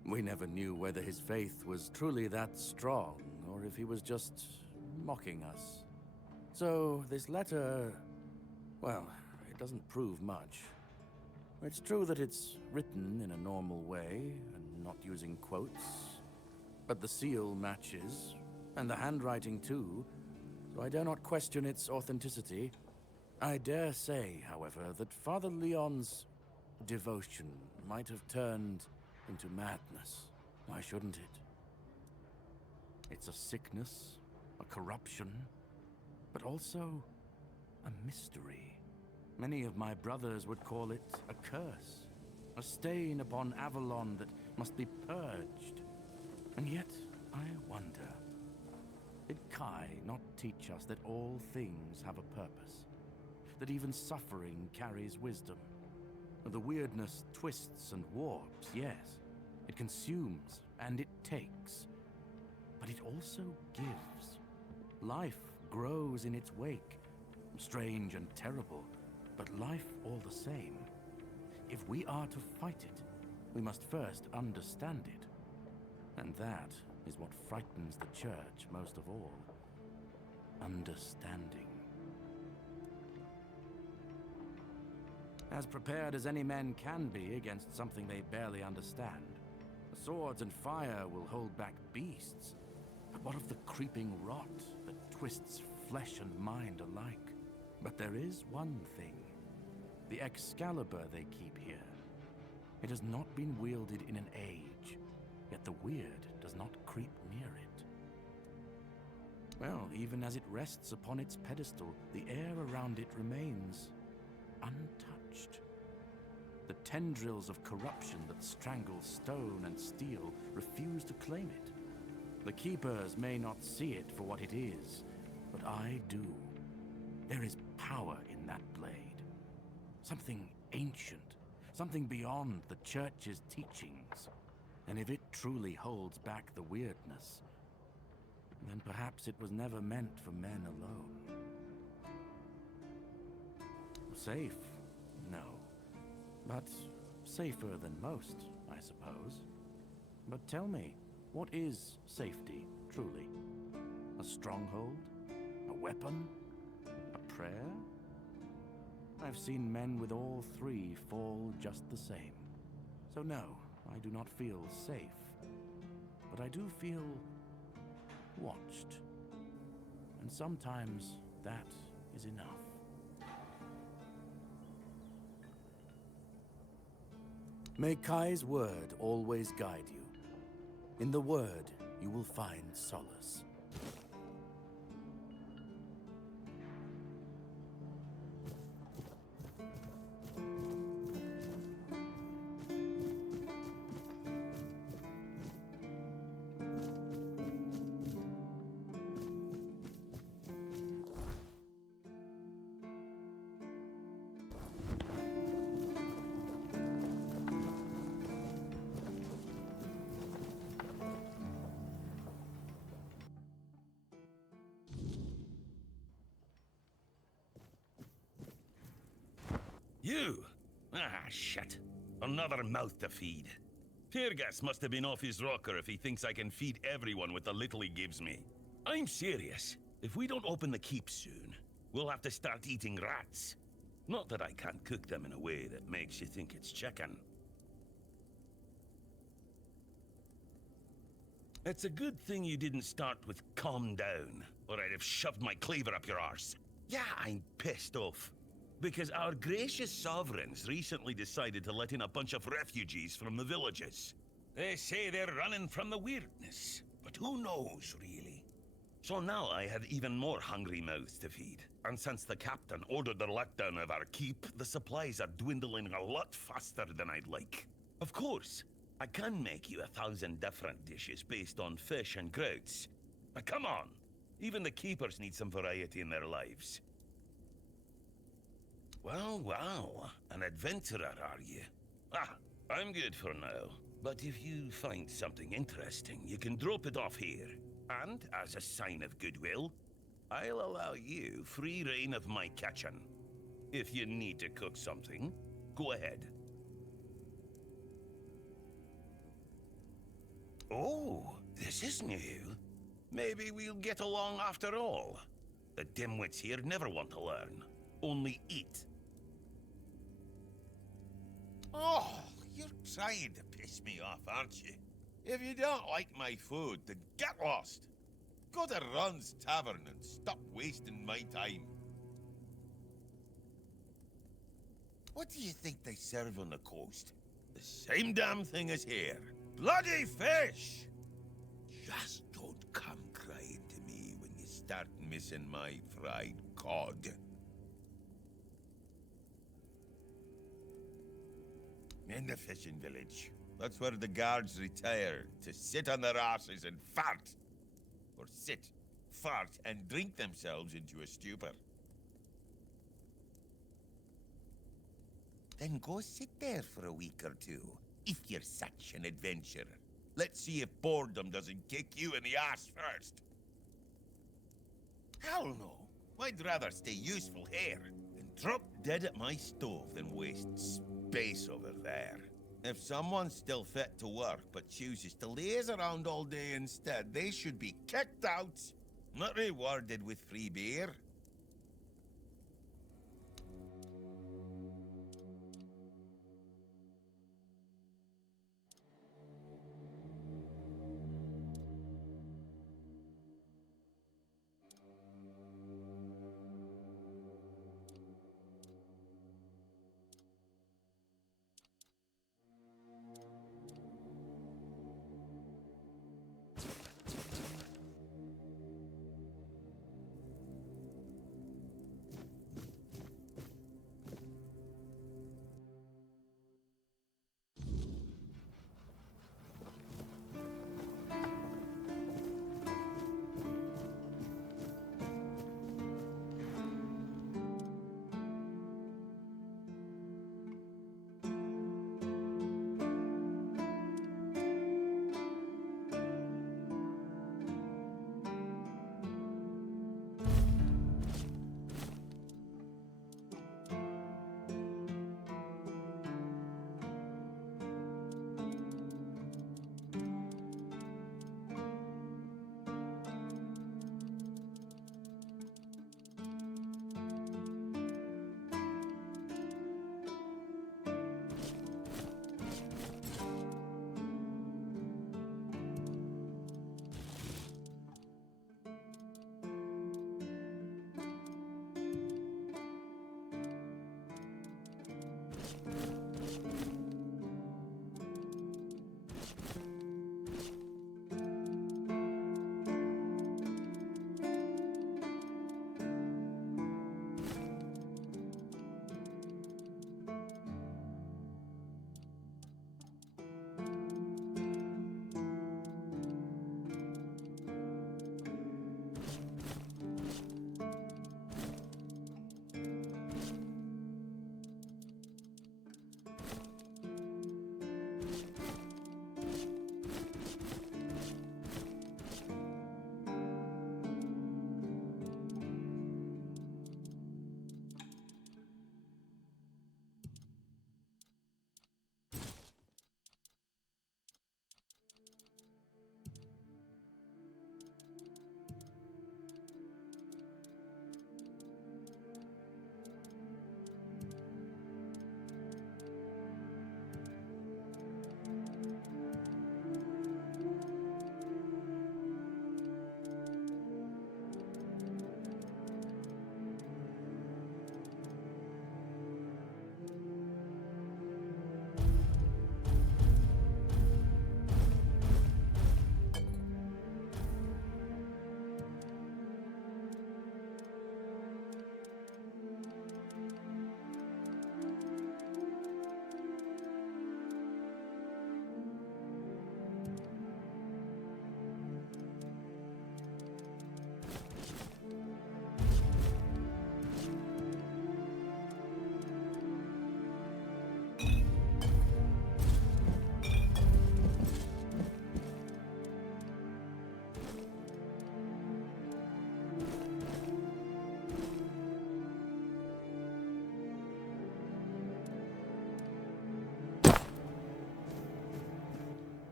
We never knew whether his faith was truly that strong, or if he was just mocking us. So, this letter, well, it doesn't prove much. It's true that it's written in a normal way and not using quotes, but the seal matches, and the handwriting too, so I dare not question its authenticity. I dare say, however, that Father Leon's devotion might have turned into madness. Why shouldn't it? It's a sickness, a corruption, but also a mystery. Many of my brothers would call it a curse, a stain upon Avalon that must be purged. And yet, I wonder, did Kai not teach us that all things have a purpose? That even suffering carries wisdom? The weirdness twists and warps, yes. It consumes and it takes. But it also gives. Life grows in its wake. Strange and terrible, but life all the same. If we are to fight it, we must first understand it. And that is what frightens the Church most of all. Understanding. As prepared as any men can be against something they barely understand. Swords and fire will hold back beasts. But what of the creeping rot that twists flesh and mind alike? But there is one thing. The Excalibur they keep here. It has not been wielded in an age, yet the weird does not creep near it. Well, even as it rests upon its pedestal, the air around it remains untouched. The tendrils of corruption that strangle stone and steel refuse to claim it. The Keepers may not see it for what it is, but I do. There is power in that blade. Something ancient, something beyond the Church's teachings. And if it truly holds back the weirdness, then perhaps it was never meant for men alone. Safe? No. But safer than most, I suppose. But tell me, what is safety, truly? A stronghold? A weapon? A prayer? I've seen men with all three fall just the same. So no, I do not feel safe. But I do feel watched. And sometimes that is enough. May Kai's word always guide you. In the word, you will find solace. You? Ah, shit. Another mouth to feed. Fergus must have been off his rocker if he thinks I can feed everyone with the little he gives me. I'm serious. If we don't open the keep soon, we'll have to start eating rats. Not that I can't cook them in a way that makes you think it's chicken. It's a good thing you didn't start with calm down, or I'd have shoved my cleaver up your arse. Yeah, I'm pissed off. Because our gracious sovereigns recently decided to let in a bunch of refugees from the villages. They say they're running from the weirdness, but who knows, really? So now I have even more hungry mouths to feed. And since the captain ordered the letdown of our keep, the supplies are dwindling a lot faster than I'd like. Of course, I can make you 1,000 different dishes based on fish and grouts. But come on, even the keepers need some variety in their lives. Well, an adventurer, are you? Ah, I'm good for now. But if you find something interesting, you can drop it off here. And, as a sign of goodwill, I'll allow you free reign of my kitchen. If you need to cook something, go ahead. Oh, this is new. Maybe we'll get along after all. The dimwits here never want to learn, only eat. Oh, you're trying to piss me off, aren't you? If you don't like my food, then get lost. Go to Ron's Tavern and stop wasting my time. What do you think they serve on the coast? The same damn thing as here. Bloody fish! Just don't come crying to me when you start missing my fried cod. In the fishing village. That's where the guards retire to sit on their asses and fart. Or sit, fart, and drink themselves into a stupor. Then go sit there for a week or two, if you're such an adventurer. Let's see if boredom doesn't kick you in the ass first. Hell no. I'd rather stay useful here and drop dead at my stove than waste space over there. If someone's still fit to work but chooses to laze around all day instead, they should be kicked out, not rewarded with free beer.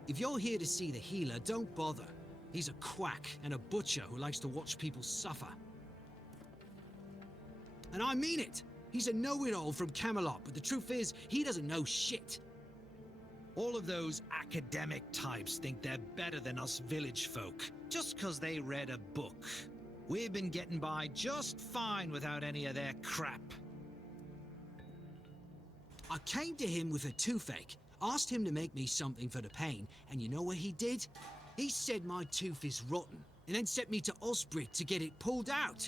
If you're here to see the healer, don't bother. He's a quack and a butcher who likes to watch people suffer. And I mean it! He's a know-it-all from Camelot, but the truth is, he doesn't know shit. All of those academic types think they're better than us village folk, just 'cause they read a book. We've been getting by just fine without any of their crap. I came to him with a toothache, asked him to make me something for the pain, and you know what he did? He said my tooth is rotten, and then sent me to Osbridge to get it pulled out.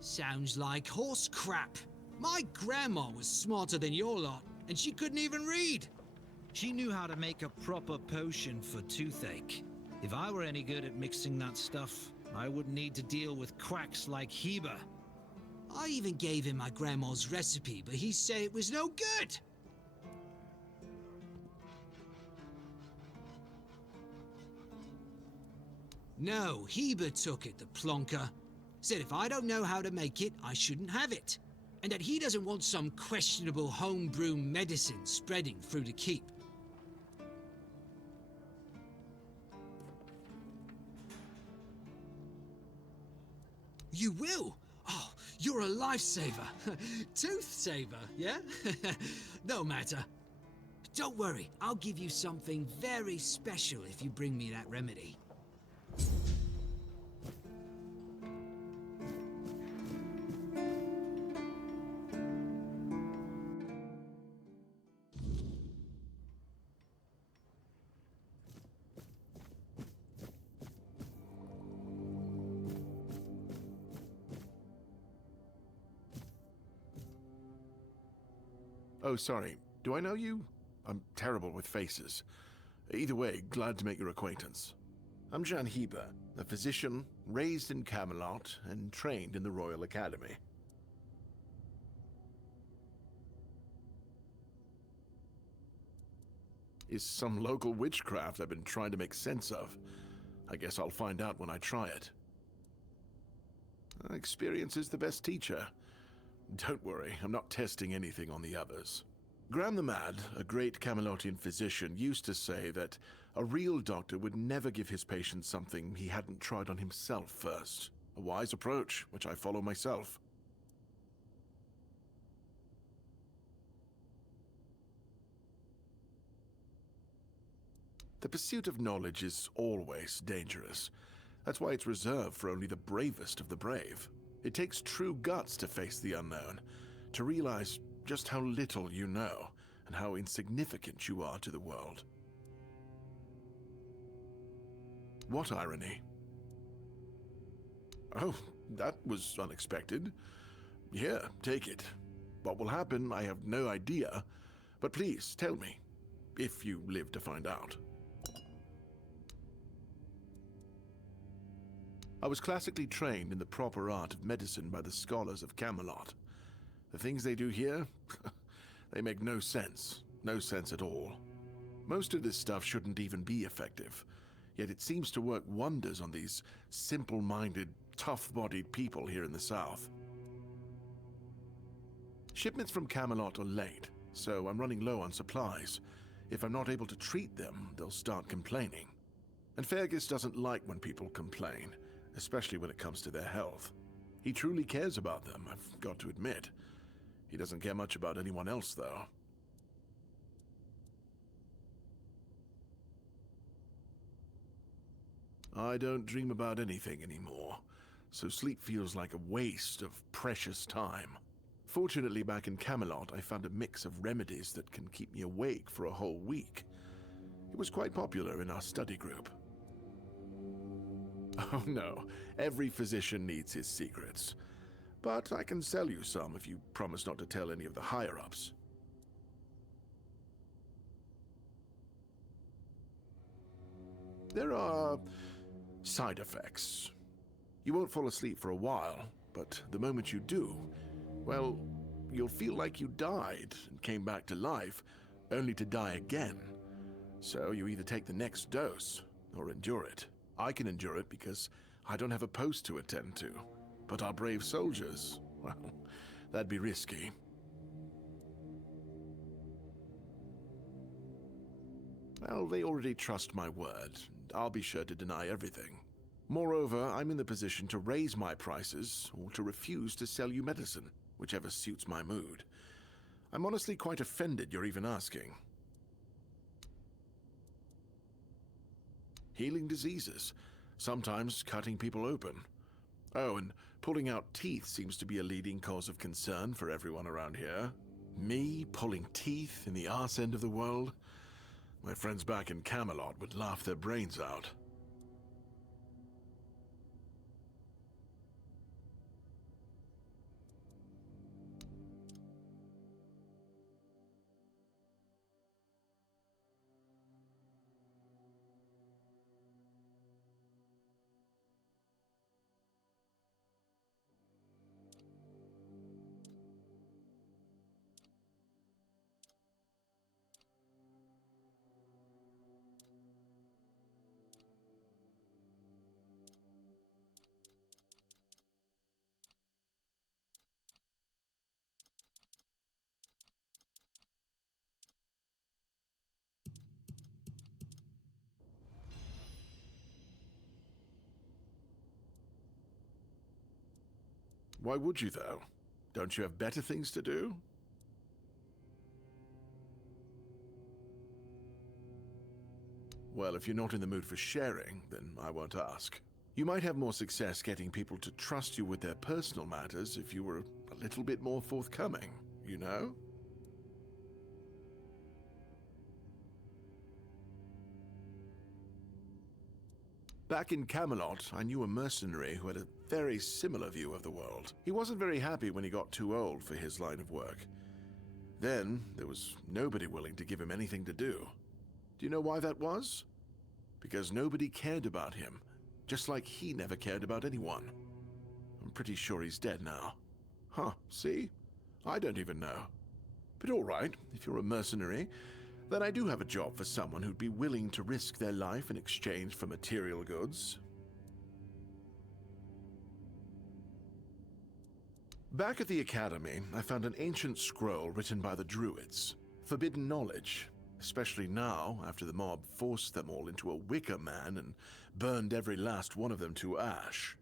Sounds like horse crap. My grandma was smarter than your lot, and she couldn't even read. She knew how to make a proper potion for toothache. If I were any good at mixing that stuff, I wouldn't need to deal with quacks like Heber. I even gave him my grandma's recipe, but he said it was no good. No, Heber took it, the plonker. Said if I don't know how to make it, I shouldn't have it. And that he doesn't want some questionable homebrew medicine spreading through the keep. You will? Oh, you're a lifesaver. Tooth saver, yeah? No matter. Don't worry, I'll give you something very special if you bring me that remedy. Oh, sorry. Do I know you? I'm terrible with faces. Either way, glad to make your acquaintance. I'm Jan Heber, a physician raised in Camelot and trained in the Royal Academy. Is some local witchcraft I've been trying to make sense of. I guess I'll find out when I try it. Experience is the best teacher. Don't worry, I'm not testing anything on the others. Graham the Mad, a great Camelotian physician, used to say that a real doctor would never give his patient something he hadn't tried on himself first. A wise approach, which I follow myself. The pursuit of knowledge is always dangerous. That's why it's reserved for only the bravest of the brave. It takes true guts to face the unknown, to realize just how little you know, and how insignificant you are to the world. What irony? Oh, that was unexpected. Here, take it. What will happen, I have no idea, but please tell me, if you live to find out. I was classically trained in the proper art of medicine by the scholars of Camelot. The things they do here, they make no sense at all. Most of this stuff shouldn't even be effective, yet it seems to work wonders on these simple-minded, tough-bodied people here in the South. Shipments from Camelot are late, so I'm running low on supplies. If I'm not able to treat them, they'll start complaining. And Fergus doesn't like when people complain, especially when it comes to their health. He truly cares about them, I've got to admit. He doesn't care much about anyone else, though. I don't dream about anything anymore, so sleep feels like a waste of precious time. Fortunately, back in Camelot, I found a mix of remedies that can keep me awake for a whole week. It was quite popular in our study group. Oh no, every physician needs his secrets. But I can sell you some if you promise not to tell any of the higher-ups. There are side effects. You won't fall asleep for a while, but the moment you do, well, you'll feel like you died and came back to life, only to die again. So you either take the next dose or endure it. I can endure it because I don't have a post to attend to. But our brave soldiers, well, that'd be risky. Well, they already trust my word. I'll be sure to deny everything. Moreover, I'm in the position to raise my prices or to refuse to sell you medicine, whichever suits my mood. I'm honestly quite offended you're even asking. Healing diseases, sometimes cutting people open. Oh, and pulling out teeth seems to be a leading cause of concern for everyone around here. Me pulling teeth in the arse end of the world? My friends back in Camelot would laugh their brains out. Why would you, though? Don't you have better things to do? Well, if you're not in the mood for sharing, then I won't ask. You might have more success getting people to trust you with their personal matters if you were a little bit more forthcoming, you know? Back in Camelot, I knew a mercenary who had a very similar view of the world. He wasn't very happy when he got too old for his line of work. Then, there was nobody willing to give him anything to do. Do you know why that was? Because nobody cared about him, just like he never cared about anyone. I'm pretty sure he's dead now. Huh, see? I don't even know. But all right, if you're a mercenary, then I do have a job for someone who'd be willing to risk their life in exchange for material goods. Back at the Academy, I found an ancient scroll written by the Druids. Forbidden knowledge, especially now after the mob forced them all into a wicker man and burned every last one of them to ash.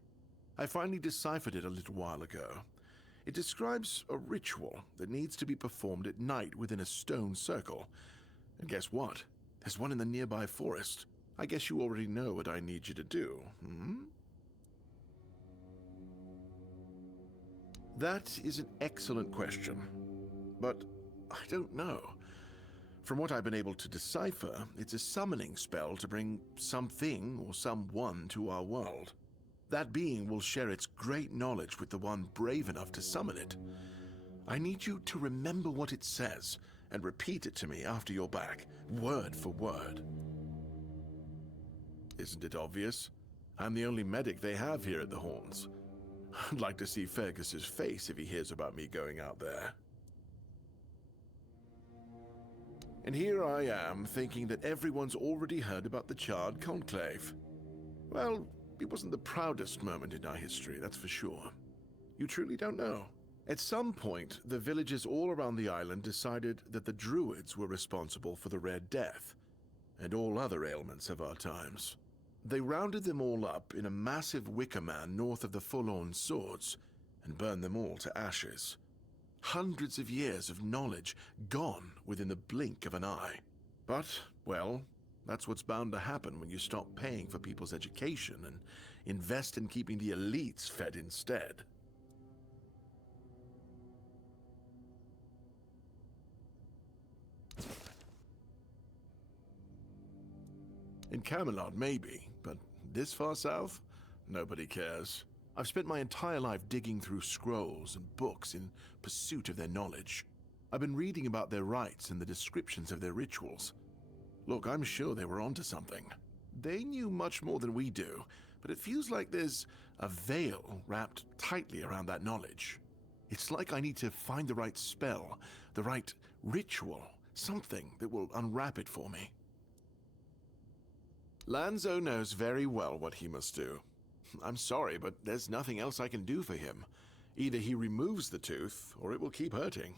I finally deciphered it a little while ago. It describes a ritual that needs to be performed at night within a stone circle. And guess what? There's one in the nearby forest. I guess you already know what I need you to do, hmm? That is an excellent question, but I don't know. From what I've been able to decipher, it's a summoning spell to bring something or someone to our world. That being will share its great knowledge with the one brave enough to summon it. I need you to remember what it says and repeat it to me after you're back, word for word. Isn't it obvious? I'm the only medic they have here at the Horns. I'd like to see Fergus's face if he hears about me going out there. And here I am, thinking that everyone's already heard about the Charred Conclave. Well, it wasn't the proudest moment in our history, that's for sure. You truly don't know. At some point, the villagers all around the island decided that the Druids were responsible for the Red Death, and all other ailments of our times. They rounded them all up in a massive wicker man north of the Forlorn Swords, and burned them all to ashes. Hundreds of years of knowledge gone within the blink of an eye. But, well, that's what's bound to happen when you stop paying for people's education and invest in keeping the elites fed instead. In Camelot, maybe, but this far south? Nobody cares. I've spent my entire life digging through scrolls and books in pursuit of their knowledge. I've been reading about their rites and the descriptions of their rituals. Look, I'm sure they were onto something. They knew much more than we do, but it feels like there's a veil wrapped tightly around that knowledge. It's like I need to find the right spell, the right ritual, something that will unwrap it for me. Lanzo knows very well what he must do. I'm sorry, but there's nothing else I can do for him. Either he removes the tooth, or it will keep hurting.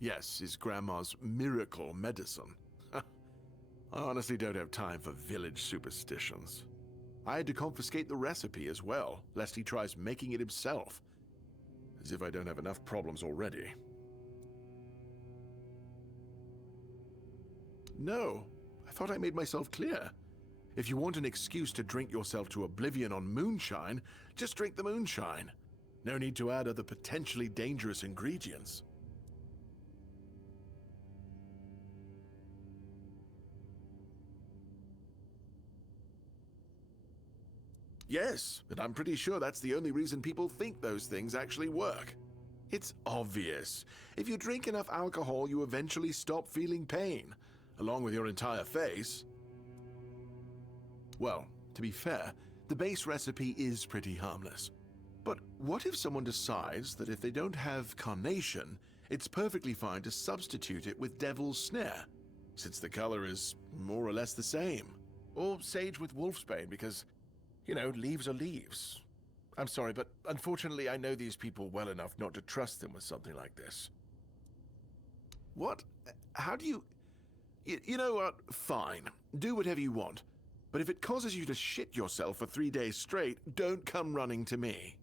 Yes, his grandma's miracle medicine. I honestly don't have time for village superstitions. I had to confiscate the recipe as well, lest he tries making it himself. As if I don't have enough problems already. No, I thought I made myself clear. If you want an excuse to drink yourself to oblivion on moonshine, just drink the moonshine. No need to add other potentially dangerous ingredients. Yes, and I'm pretty sure that's the only reason people think those things actually work. It's obvious. If you drink enough alcohol, you eventually stop feeling pain, along with your entire face. Well, to be fair, the base recipe is pretty harmless. But what if someone decides that if they don't have carnation, it's perfectly fine to substitute it with devil's snare, since the color is more or less the same? Or sage with wolfsbane, because, you know, leaves are leaves. I'm sorry, but unfortunately I know these people well enough not to trust them with something like this. What? How do you... You know what? Fine. Do whatever you want. But if it causes you to shit yourself for 3 days straight, don't come running to me.